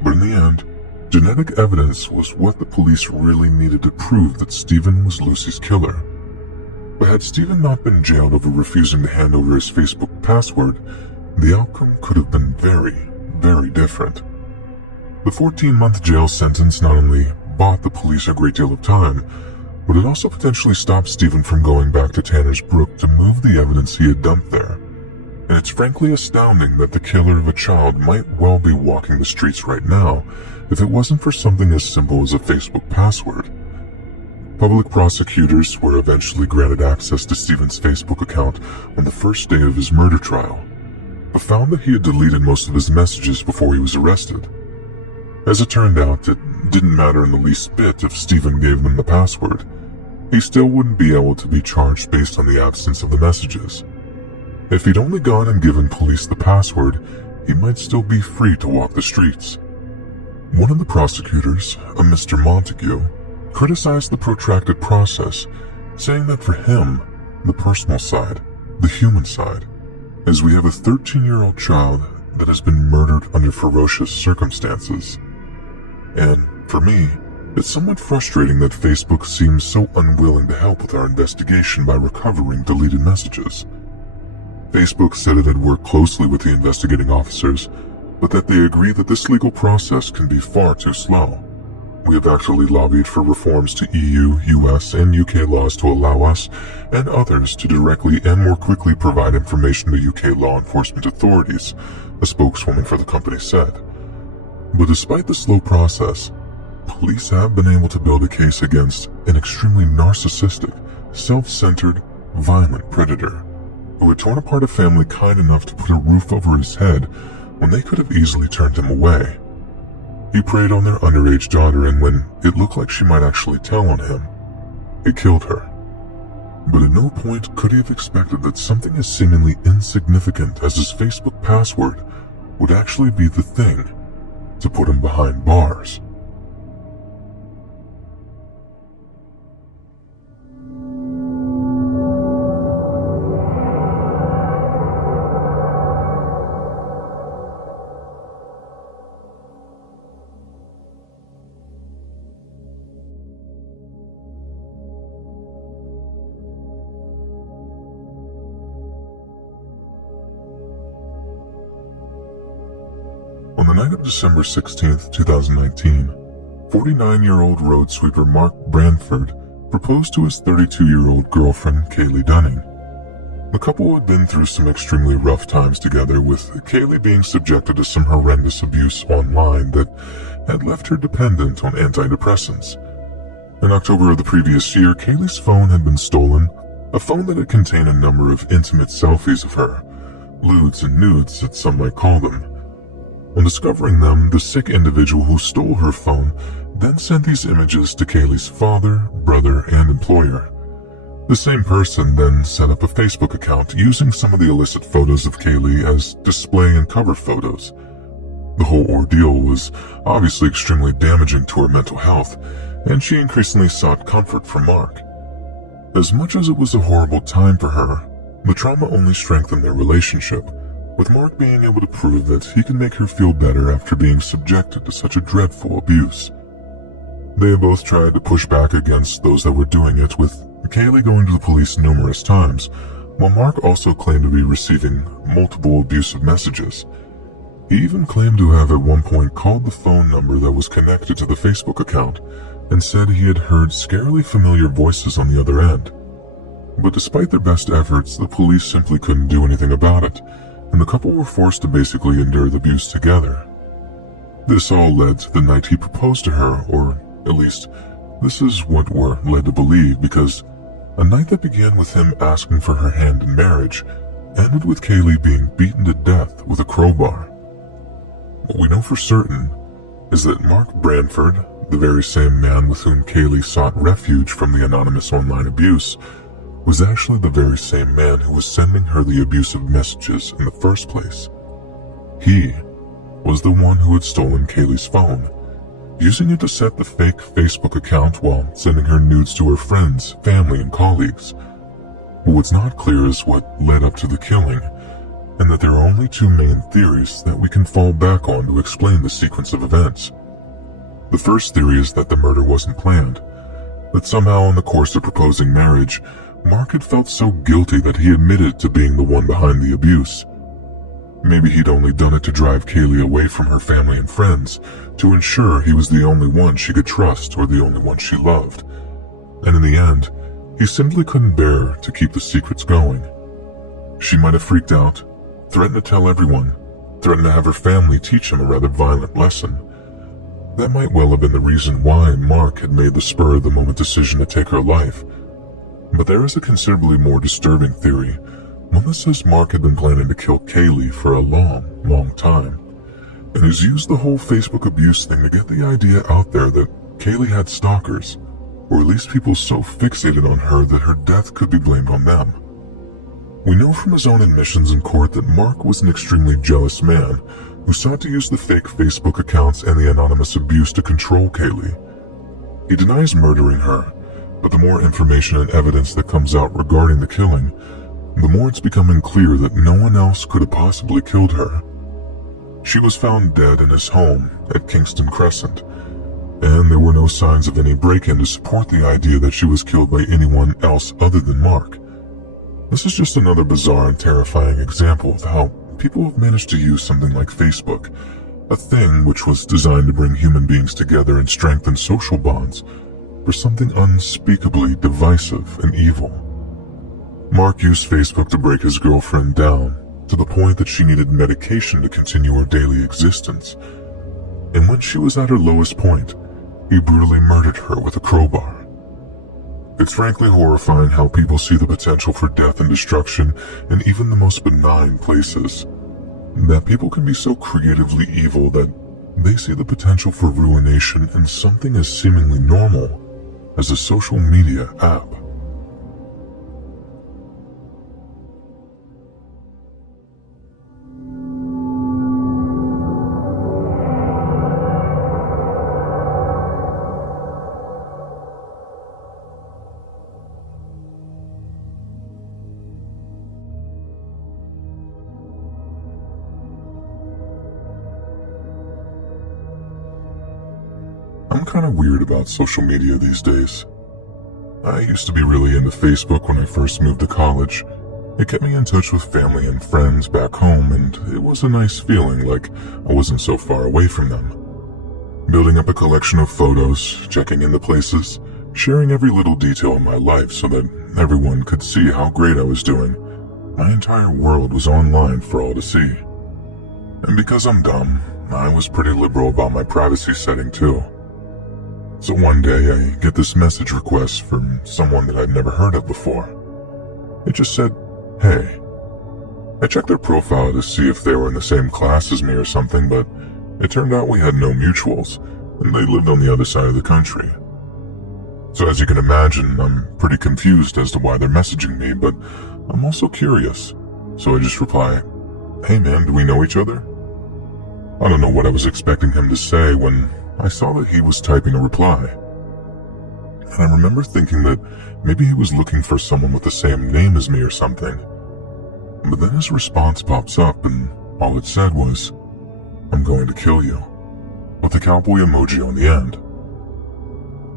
but in the end, genetic evidence was what the police really needed to prove that Stephen was Lucy's killer. But had Stephen not been jailed over refusing to hand over his Facebook password, the outcome could have been very, very different. The 14-month jail sentence not only bought the police a great deal of time, but it also potentially stopped Stephen from going back to Tanner's Brook to move the evidence he had dumped there. And it's frankly astounding that the killer of a child might well be walking the streets right now if it wasn't for something as simple as a Facebook password. Public prosecutors were eventually granted access to Stephen's Facebook account on the first day of his murder trial, but found that he had deleted most of his messages before he was arrested. As it turned out, it didn't matter in the least bit if Stephen gave them the password. He still wouldn't be able to be charged based on the absence of the messages. If he'd only gone and given police the password, he might still be free to walk the streets. One of the prosecutors, a Mr. Montague, criticized the protracted process, saying that for him, the personal side, the human side, as we have a 13-year-old child that has been murdered under ferocious circumstances. And for me, it's somewhat frustrating that Facebook seems so unwilling to help with our investigation by recovering deleted messages. Facebook said it had worked closely with the investigating officers, but that they agree that this legal process can be far too slow. We have actually lobbied for reforms to EU, US, and UK laws to allow us and others to directly and more quickly provide information to UK law enforcement authorities, a spokeswoman for the company said. But despite the slow process, police have been able to build a case against an extremely narcissistic, self-centered, violent predator who had torn apart a family kind enough to put a roof over his head when they could have easily turned him away. He preyed on their underage daughter, and when it looked like she might actually tell on him, he killed her. But at no point could he have expected that something as seemingly insignificant as his Facebook password would actually be the thing to put him behind bars. On the night of December 16, 2019, 49-year-old road sweeper Mark Branford proposed to his 32-year-old girlfriend, Kaylee Dunning. The couple had been through some extremely rough times together, with Kaylee being subjected to some horrendous abuse online that had left her dependent on antidepressants. In October of the previous year, Kaylee's phone had been stolen, a phone that had contained a number of intimate selfies of her, lewds and nudes that some might call them. On discovering them, the sick individual who stole her phone then sent these images to Kaylee's father, brother, and employer. The same person then set up a Facebook account using some of the illicit photos of Kaylee as display and cover photos. The whole ordeal was obviously extremely damaging to her mental health, and she increasingly sought comfort from Mark. As much as it was a horrible time for her, the trauma only strengthened their relationship, with Mark being able to prove that he can make her feel better after being subjected to such a dreadful abuse. They have both tried to push back against those that were doing it, with Kaylee going to the police numerous times, while Mark also claimed to be receiving multiple abusive messages. He even claimed to have at one point called the phone number that was connected to the Facebook account and said he had heard scarily familiar voices on the other end. But despite their best efforts, the police simply couldn't do anything about it, and the couple were forced to basically endure the abuse together. This all led to the night he proposed to her, or at least this is what we're led to believe, because a night that began with him asking for her hand in marriage ended with Kaylee being beaten to death with a crowbar. What we know for certain is that Mark Branford, the very same man with whom Kaylee sought refuge from the anonymous online abuse, was actually the very same man who was sending her the abusive messages in the first place. He was the one who had stolen Kaylee's phone, using it to set the fake Facebook account while sending her nudes to her friends, family, and colleagues. But what's not clear is what led up to the killing, and that there are only two main theories that we can fall back on to explain the sequence of events. The first theory is that the murder wasn't planned, that somehow in the course of proposing marriage, Mark had felt so guilty that he admitted to being the one behind the abuse. Maybe he'd only done it to drive Kaylee away from her family and friends, to ensure he was the only one she could trust or the only one she loved. And in the end, he simply couldn't bear to keep the secrets going. She might have freaked out, threatened to tell everyone, threatened to have her family teach him a rather violent lesson. That might well have been the reason why Mark had made the spur-of-the-moment decision to take her life. But there is a considerably more disturbing theory, one that says Mark had been planning to kill Kaylee for a long time, and has used the whole Facebook abuse thing to get the idea out there that Kaylee had stalkers, or at least people so fixated on her that her death could be blamed on them. We know from his own admissions in court that Mark was an extremely jealous man who sought to use the fake Facebook accounts and the anonymous abuse to control Kaylee. He denies murdering her, but the more information and evidence that comes out regarding the killing, the more it's becoming clear that no one else could have possibly killed her. She was found dead in his home at Kingston Crescent, and there were no signs of any break-in to support the idea that she was killed by anyone else other than Mark. This is just another bizarre and terrifying example of how people have managed to use something like Facebook, a thing which was designed to bring human beings together and strengthen social bonds, for something unspeakably divisive and evil. Mark used Facebook to break his girlfriend down, to the point that she needed medication to continue her daily existence. And when she was at her lowest point, he brutally murdered her with a crowbar. It's frankly horrifying how people see the potential for death and destruction in even the most benign places. That people can be so creatively evil that they see the potential for ruination in something as seemingly normal as a social media app. I'm kind of weird about social media these days. I used to be really into Facebook when I first moved to college. It kept me in touch with family and friends back home, and it was a nice feeling, like I wasn't so far away from them. Building up a collection of photos, checking into places, sharing every little detail in my life so that everyone could see how great I was doing. My entire world was online for all to see. And because I'm dumb, I was pretty liberal about my privacy setting too. So one day I get this message request from someone that I'd never heard of before. It just said, "Hey." I checked their profile to see if they were in the same class as me or something, but it turned out we had no mutuals, and they lived on the other side of the country. So as you can imagine, I'm pretty confused as to why they're messaging me, but I'm also curious. So I just reply, "Hey man, do we know each other?" I don't know what I was expecting him to say when I saw that he was typing a reply. And I remember thinking that maybe he was looking for someone with the same name as me or something. But then his response pops up and all it said was, "I'm going to kill you," with the cowboy emoji on the end.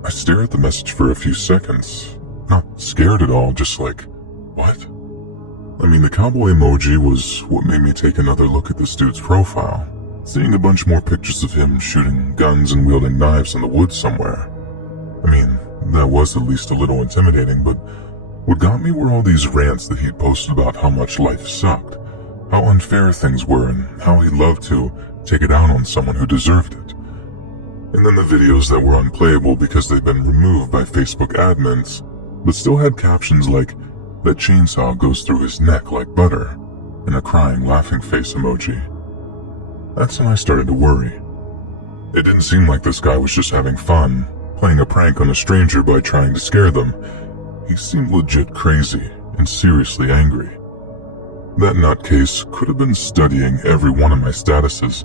I stare at the message for a few seconds, not scared at all, just like, what? I mean, the cowboy emoji was what made me take another look at this dude's profile. Seeing a bunch more pictures of him shooting guns and wielding knives in the woods somewhere. I mean, that was at least a little intimidating, but what got me were all these rants that he'd posted about how much life sucked, how unfair things were, and how he loved to take it out on someone who deserved it. And then the videos that were unplayable because they'd been removed by Facebook admins, but still had captions like, "That chainsaw goes through his neck like butter," and a crying laughing face emoji. That's when I started to worry. It didn't seem like this guy was just having fun, playing a prank on a stranger by trying to scare them. He seemed legit crazy and seriously angry. That nutcase could have been studying every one of my statuses,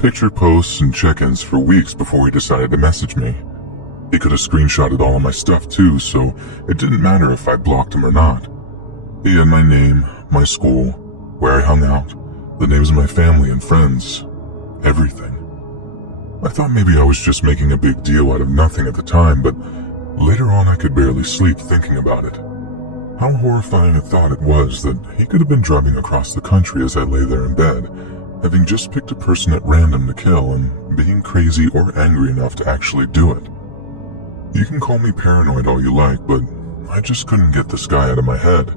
picture posts and check-ins for weeks before he decided to message me. He could have screenshotted all of my stuff too, so it didn't matter if I blocked him or not. He had my name, my school, where I hung out, the names of my family and friends, everything. I thought maybe I was just making a big deal out of nothing at the time, but later on I could barely sleep thinking about it. How horrifying a thought it was that he could have been driving across the country as I lay there in bed, having just picked a person at random to kill and being crazy or angry enough to actually do it. You can call me paranoid all you like, but I just couldn't get this guy out of my head.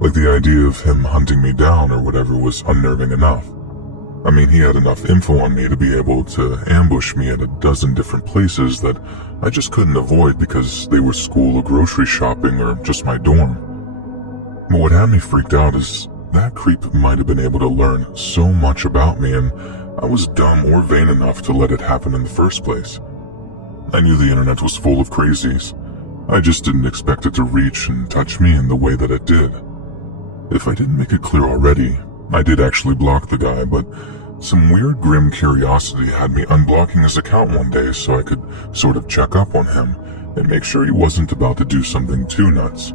Like the idea of him hunting me down or whatever was unnerving enough. I mean, he had enough info on me to be able to ambush me at a dozen different places that I just couldn't avoid because they were school or grocery shopping or just my dorm. But what had me freaked out is that creep might have been able to learn so much about me, and I was dumb or vain enough to let it happen in the first place. I knew the internet was full of crazies. I just didn't expect it to reach and touch me in the way that it did. If I didn't make it clear already, I did actually block the guy, but some weird grim curiosity had me unblocking his account one day so I could sort of check up on him and make sure he wasn't about to do something too nuts.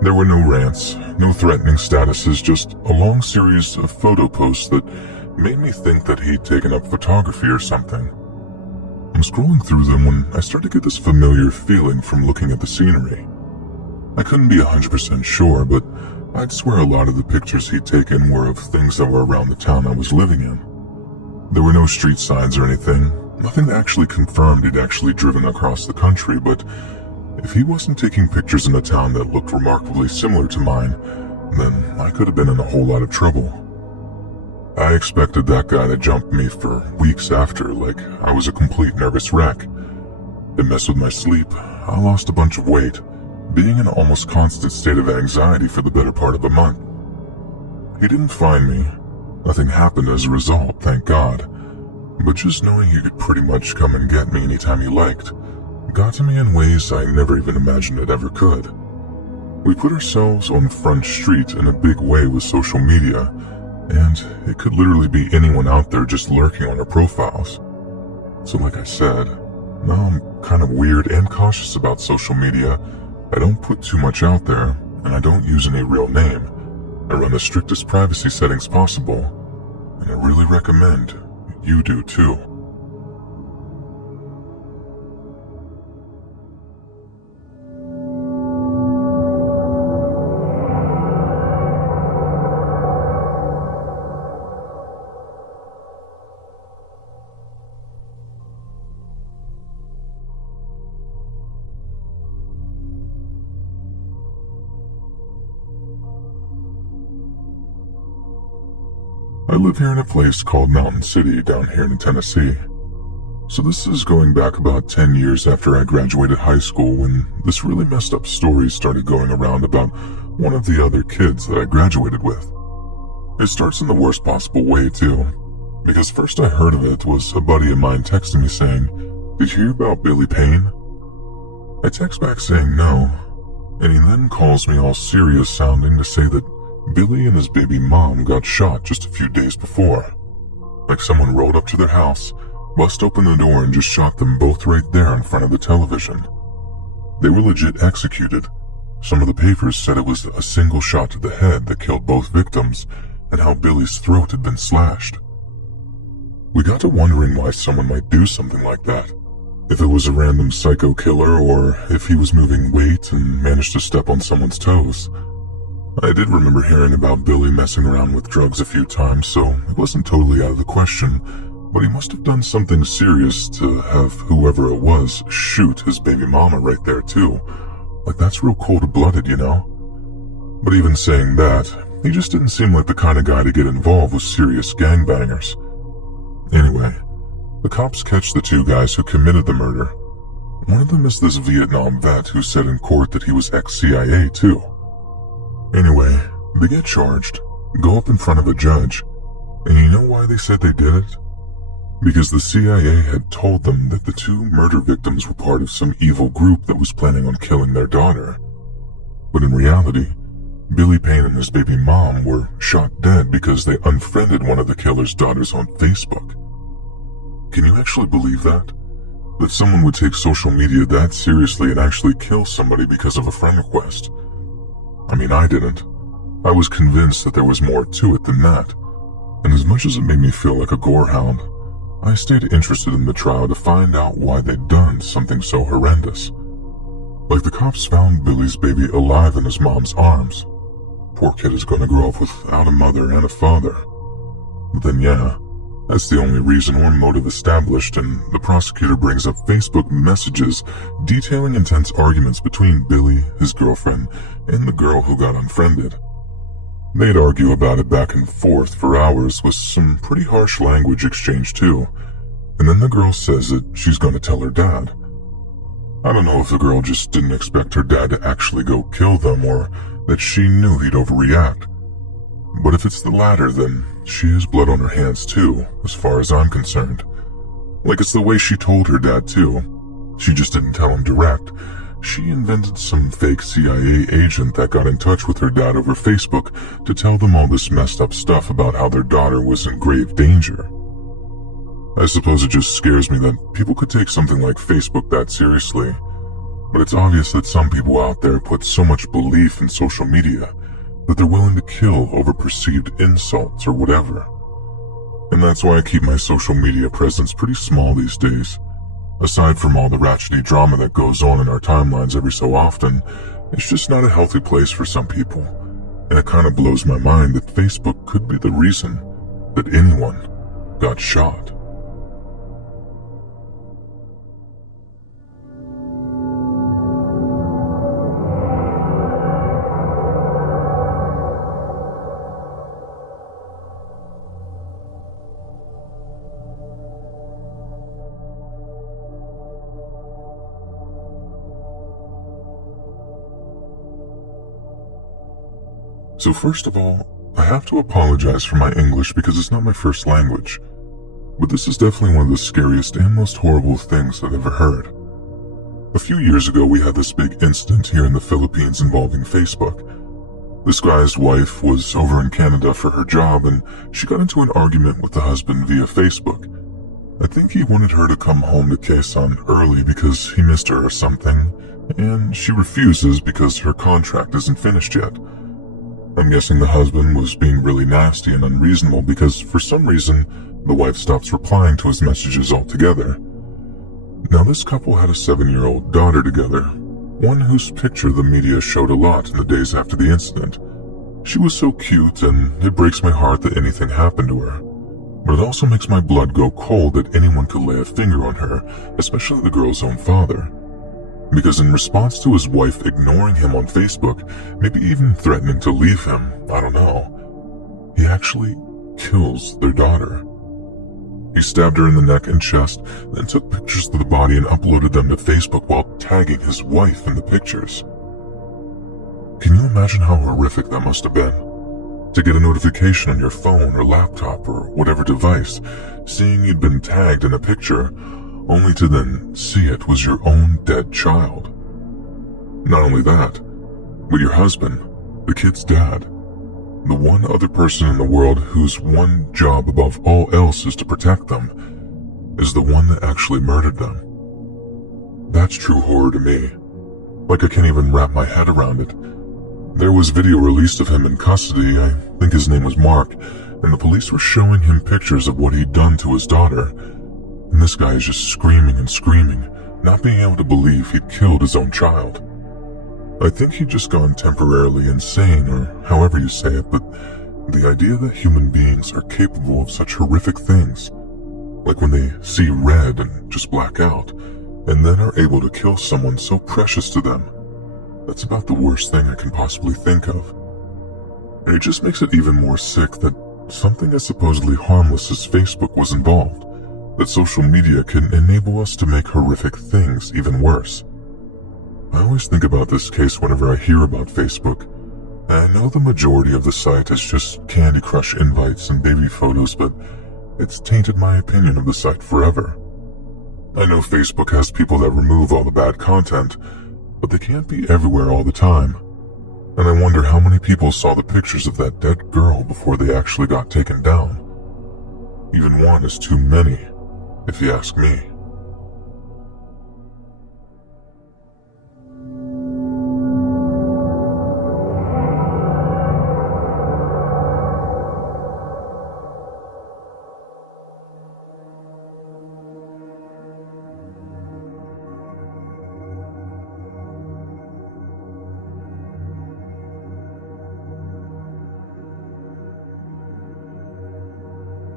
There were no rants, no threatening statuses, just a long series of photo posts that made me think that he'd taken up photography or something. I'm scrolling through them when I started to get this familiar feeling from looking at the scenery. I couldn't be 100% sure, but I'd swear a lot of the pictures he'd taken were of things that were around the town I was living in. There were no street signs or anything, nothing that actually confirmed he'd actually driven across the country, but if he wasn't taking pictures in a town that looked remarkably similar to mine, then I could have been in a whole lot of trouble. I expected that guy to jump me for weeks after, like I was a complete nervous wreck. It messed with my sleep, I lost a bunch of weight, being in an almost constant state of anxiety for the better part of a month. He didn't find me. Nothing happened as a result, thank God. But just knowing he could pretty much come and get me anytime he liked got to me in ways I never even imagined it ever could. We put ourselves on Front Street in a big way with social media, and it could literally be anyone out there just lurking on our profiles. So like I said, now I'm kind of weird and cautious about social media. I don't put too much out there, and I don't use any real name. I run the strictest privacy settings possible, and I really recommend you do too. I live here in a place called Mountain City down here in Tennessee. So this is going back about 10 years after I graduated high school when this really messed up story started going around about one of the other kids that I graduated with. It starts in the worst possible way too, because first I heard of it was a buddy of mine texting me saying, "Did you hear about Billy Payne?" I text back saying no, and he then calls me all serious sounding to say that Billy and his baby mom got shot just a few days before. Like someone rolled up to their house, bust open the door and just shot them both right there in front of the television. They were legit executed. Some of the papers said it was a single shot to the head that killed both victims and how Billy's throat had been slashed. We got to wondering why someone might do something like that. If it was a random psycho killer or if he was moving weight and managed to step on someone's toes. I did remember hearing about Billy messing around with drugs a few times, so it wasn't totally out of the question, but he must have done something serious to have whoever it was shoot his baby mama right there too. Like that's real cold-blooded, you know? But even saying that, he just didn't seem like the kind of guy to get involved with serious gangbangers. Anyway, the cops catch the two guys who committed the murder. One of them is this Vietnam vet who said in court that he was ex-CIA too. Anyway, they get charged, go up in front of a judge, and you know why they said they did it? Because the CIA had told them that the two murder victims were part of some evil group that was planning on killing their daughter. But in reality, Billy Payne and his baby mom were shot dead because they unfriended one of the killer's daughters on Facebook. Can you actually believe that? That someone would take social media that seriously and actually kill somebody because of a friend request? I mean, I didn't. I was convinced that there was more to it than that. And as much as it made me feel like a gorehound, I stayed interested in the trial to find out why they'd done something so horrendous. Like the cops found Billy's baby alive in his mom's arms. Poor kid is going to grow up without a mother and a father. But then yeah, that's the only reason or motive established, and the prosecutor brings up Facebook messages detailing intense arguments between Billy, his girlfriend, and the girl who got unfriended. They'd argue about it back and forth for hours with some pretty harsh language exchanged too, and then the girl says that she's going to tell her dad. I don't know if the girl just didn't expect her dad to actually go kill them or that she knew he'd overreact. But if it's the latter, then she has blood on her hands too, as far as I'm concerned. Like it's the way she told her dad too. She just didn't tell him direct, she invented some fake CIA agent that got in touch with her dad over Facebook to tell them all this messed up stuff about how their daughter was in grave danger. I suppose it just scares me that people could take something like Facebook that seriously, but it's obvious that some people out there put so much belief in social media that they're willing to kill over perceived insults or whatever. And that's why I keep my social media presence pretty small these days. Aside from all the ratchety drama that goes on in our timelines every so often, it's just not a healthy place for some people. And it kind of blows my mind that Facebook could be the reason that anyone got shot. So first of all, I have to apologize for my English because it's not my first language. But this is definitely one of the scariest and most horrible things I've ever heard. A few years ago, we had this big incident here in the Philippines involving Facebook. This guy's wife was over in Canada for her job and she got into an argument with the husband via Facebook. I think he wanted her to come home to Quezon early because he missed her or something, and she refuses because her contract isn't finished yet. I'm guessing the husband was being really nasty and unreasonable because for some reason, the wife stops replying to his messages altogether. Now this couple had a 7-year-old daughter together, one whose picture the media showed a lot in the days after the incident. She was so cute and it breaks my heart that anything happened to her. But it also makes my blood go cold that anyone could lay a finger on her, especially the girl's own father. Because in response to his wife ignoring him on Facebook, maybe even threatening to leave him, I don't know, he actually kills their daughter. He stabbed her in the neck and chest, then took pictures of the body and uploaded them to Facebook while tagging his wife in the pictures. Can you imagine how horrific that must have been? To get a notification on your phone or laptop or whatever device, seeing you'd been tagged in a picture, only to then see it was your own dead child. Not only that, but your husband, the kid's dad, the one other person in the world whose one job above all else is to protect them, is the one that actually murdered them. That's true horror to me. Like I can't even wrap my head around it. There was video released of him in custody, I think his name was Mark, and the police were showing him pictures of what he'd done to his daughter. And this guy is just screaming and screaming, not being able to believe he'd killed his own child. I think he'd just gone temporarily insane, or however you say it, but the idea that human beings are capable of such horrific things, like when they see red and just black out, and then are able to kill someone so precious to them, that's about the worst thing I can possibly think of. And it just makes it even more sick that something as supposedly harmless as Facebook was involved. That social media can enable us to make horrific things even worse. I always think about this case whenever I hear about Facebook. I know the majority of the site is just Candy Crush invites and baby photos, but it's tainted my opinion of the site forever. I know Facebook has people that remove all the bad content, but they can't be everywhere all the time. And I wonder how many people saw the pictures of that dead girl before they actually got taken down. Even one is too many, if you ask me.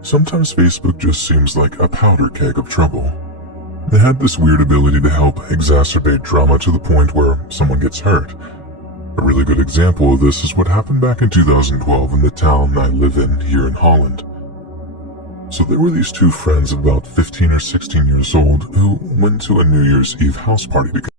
Sometimes Facebook just seems like a powder keg of trouble. They had this weird ability to help exacerbate drama to the point where someone gets hurt. A really good example of this is what happened back in 2012 in the town I live in here in Holland. So there were these two friends of about 15 or 16 years old who went to a New Year's Eve house party together.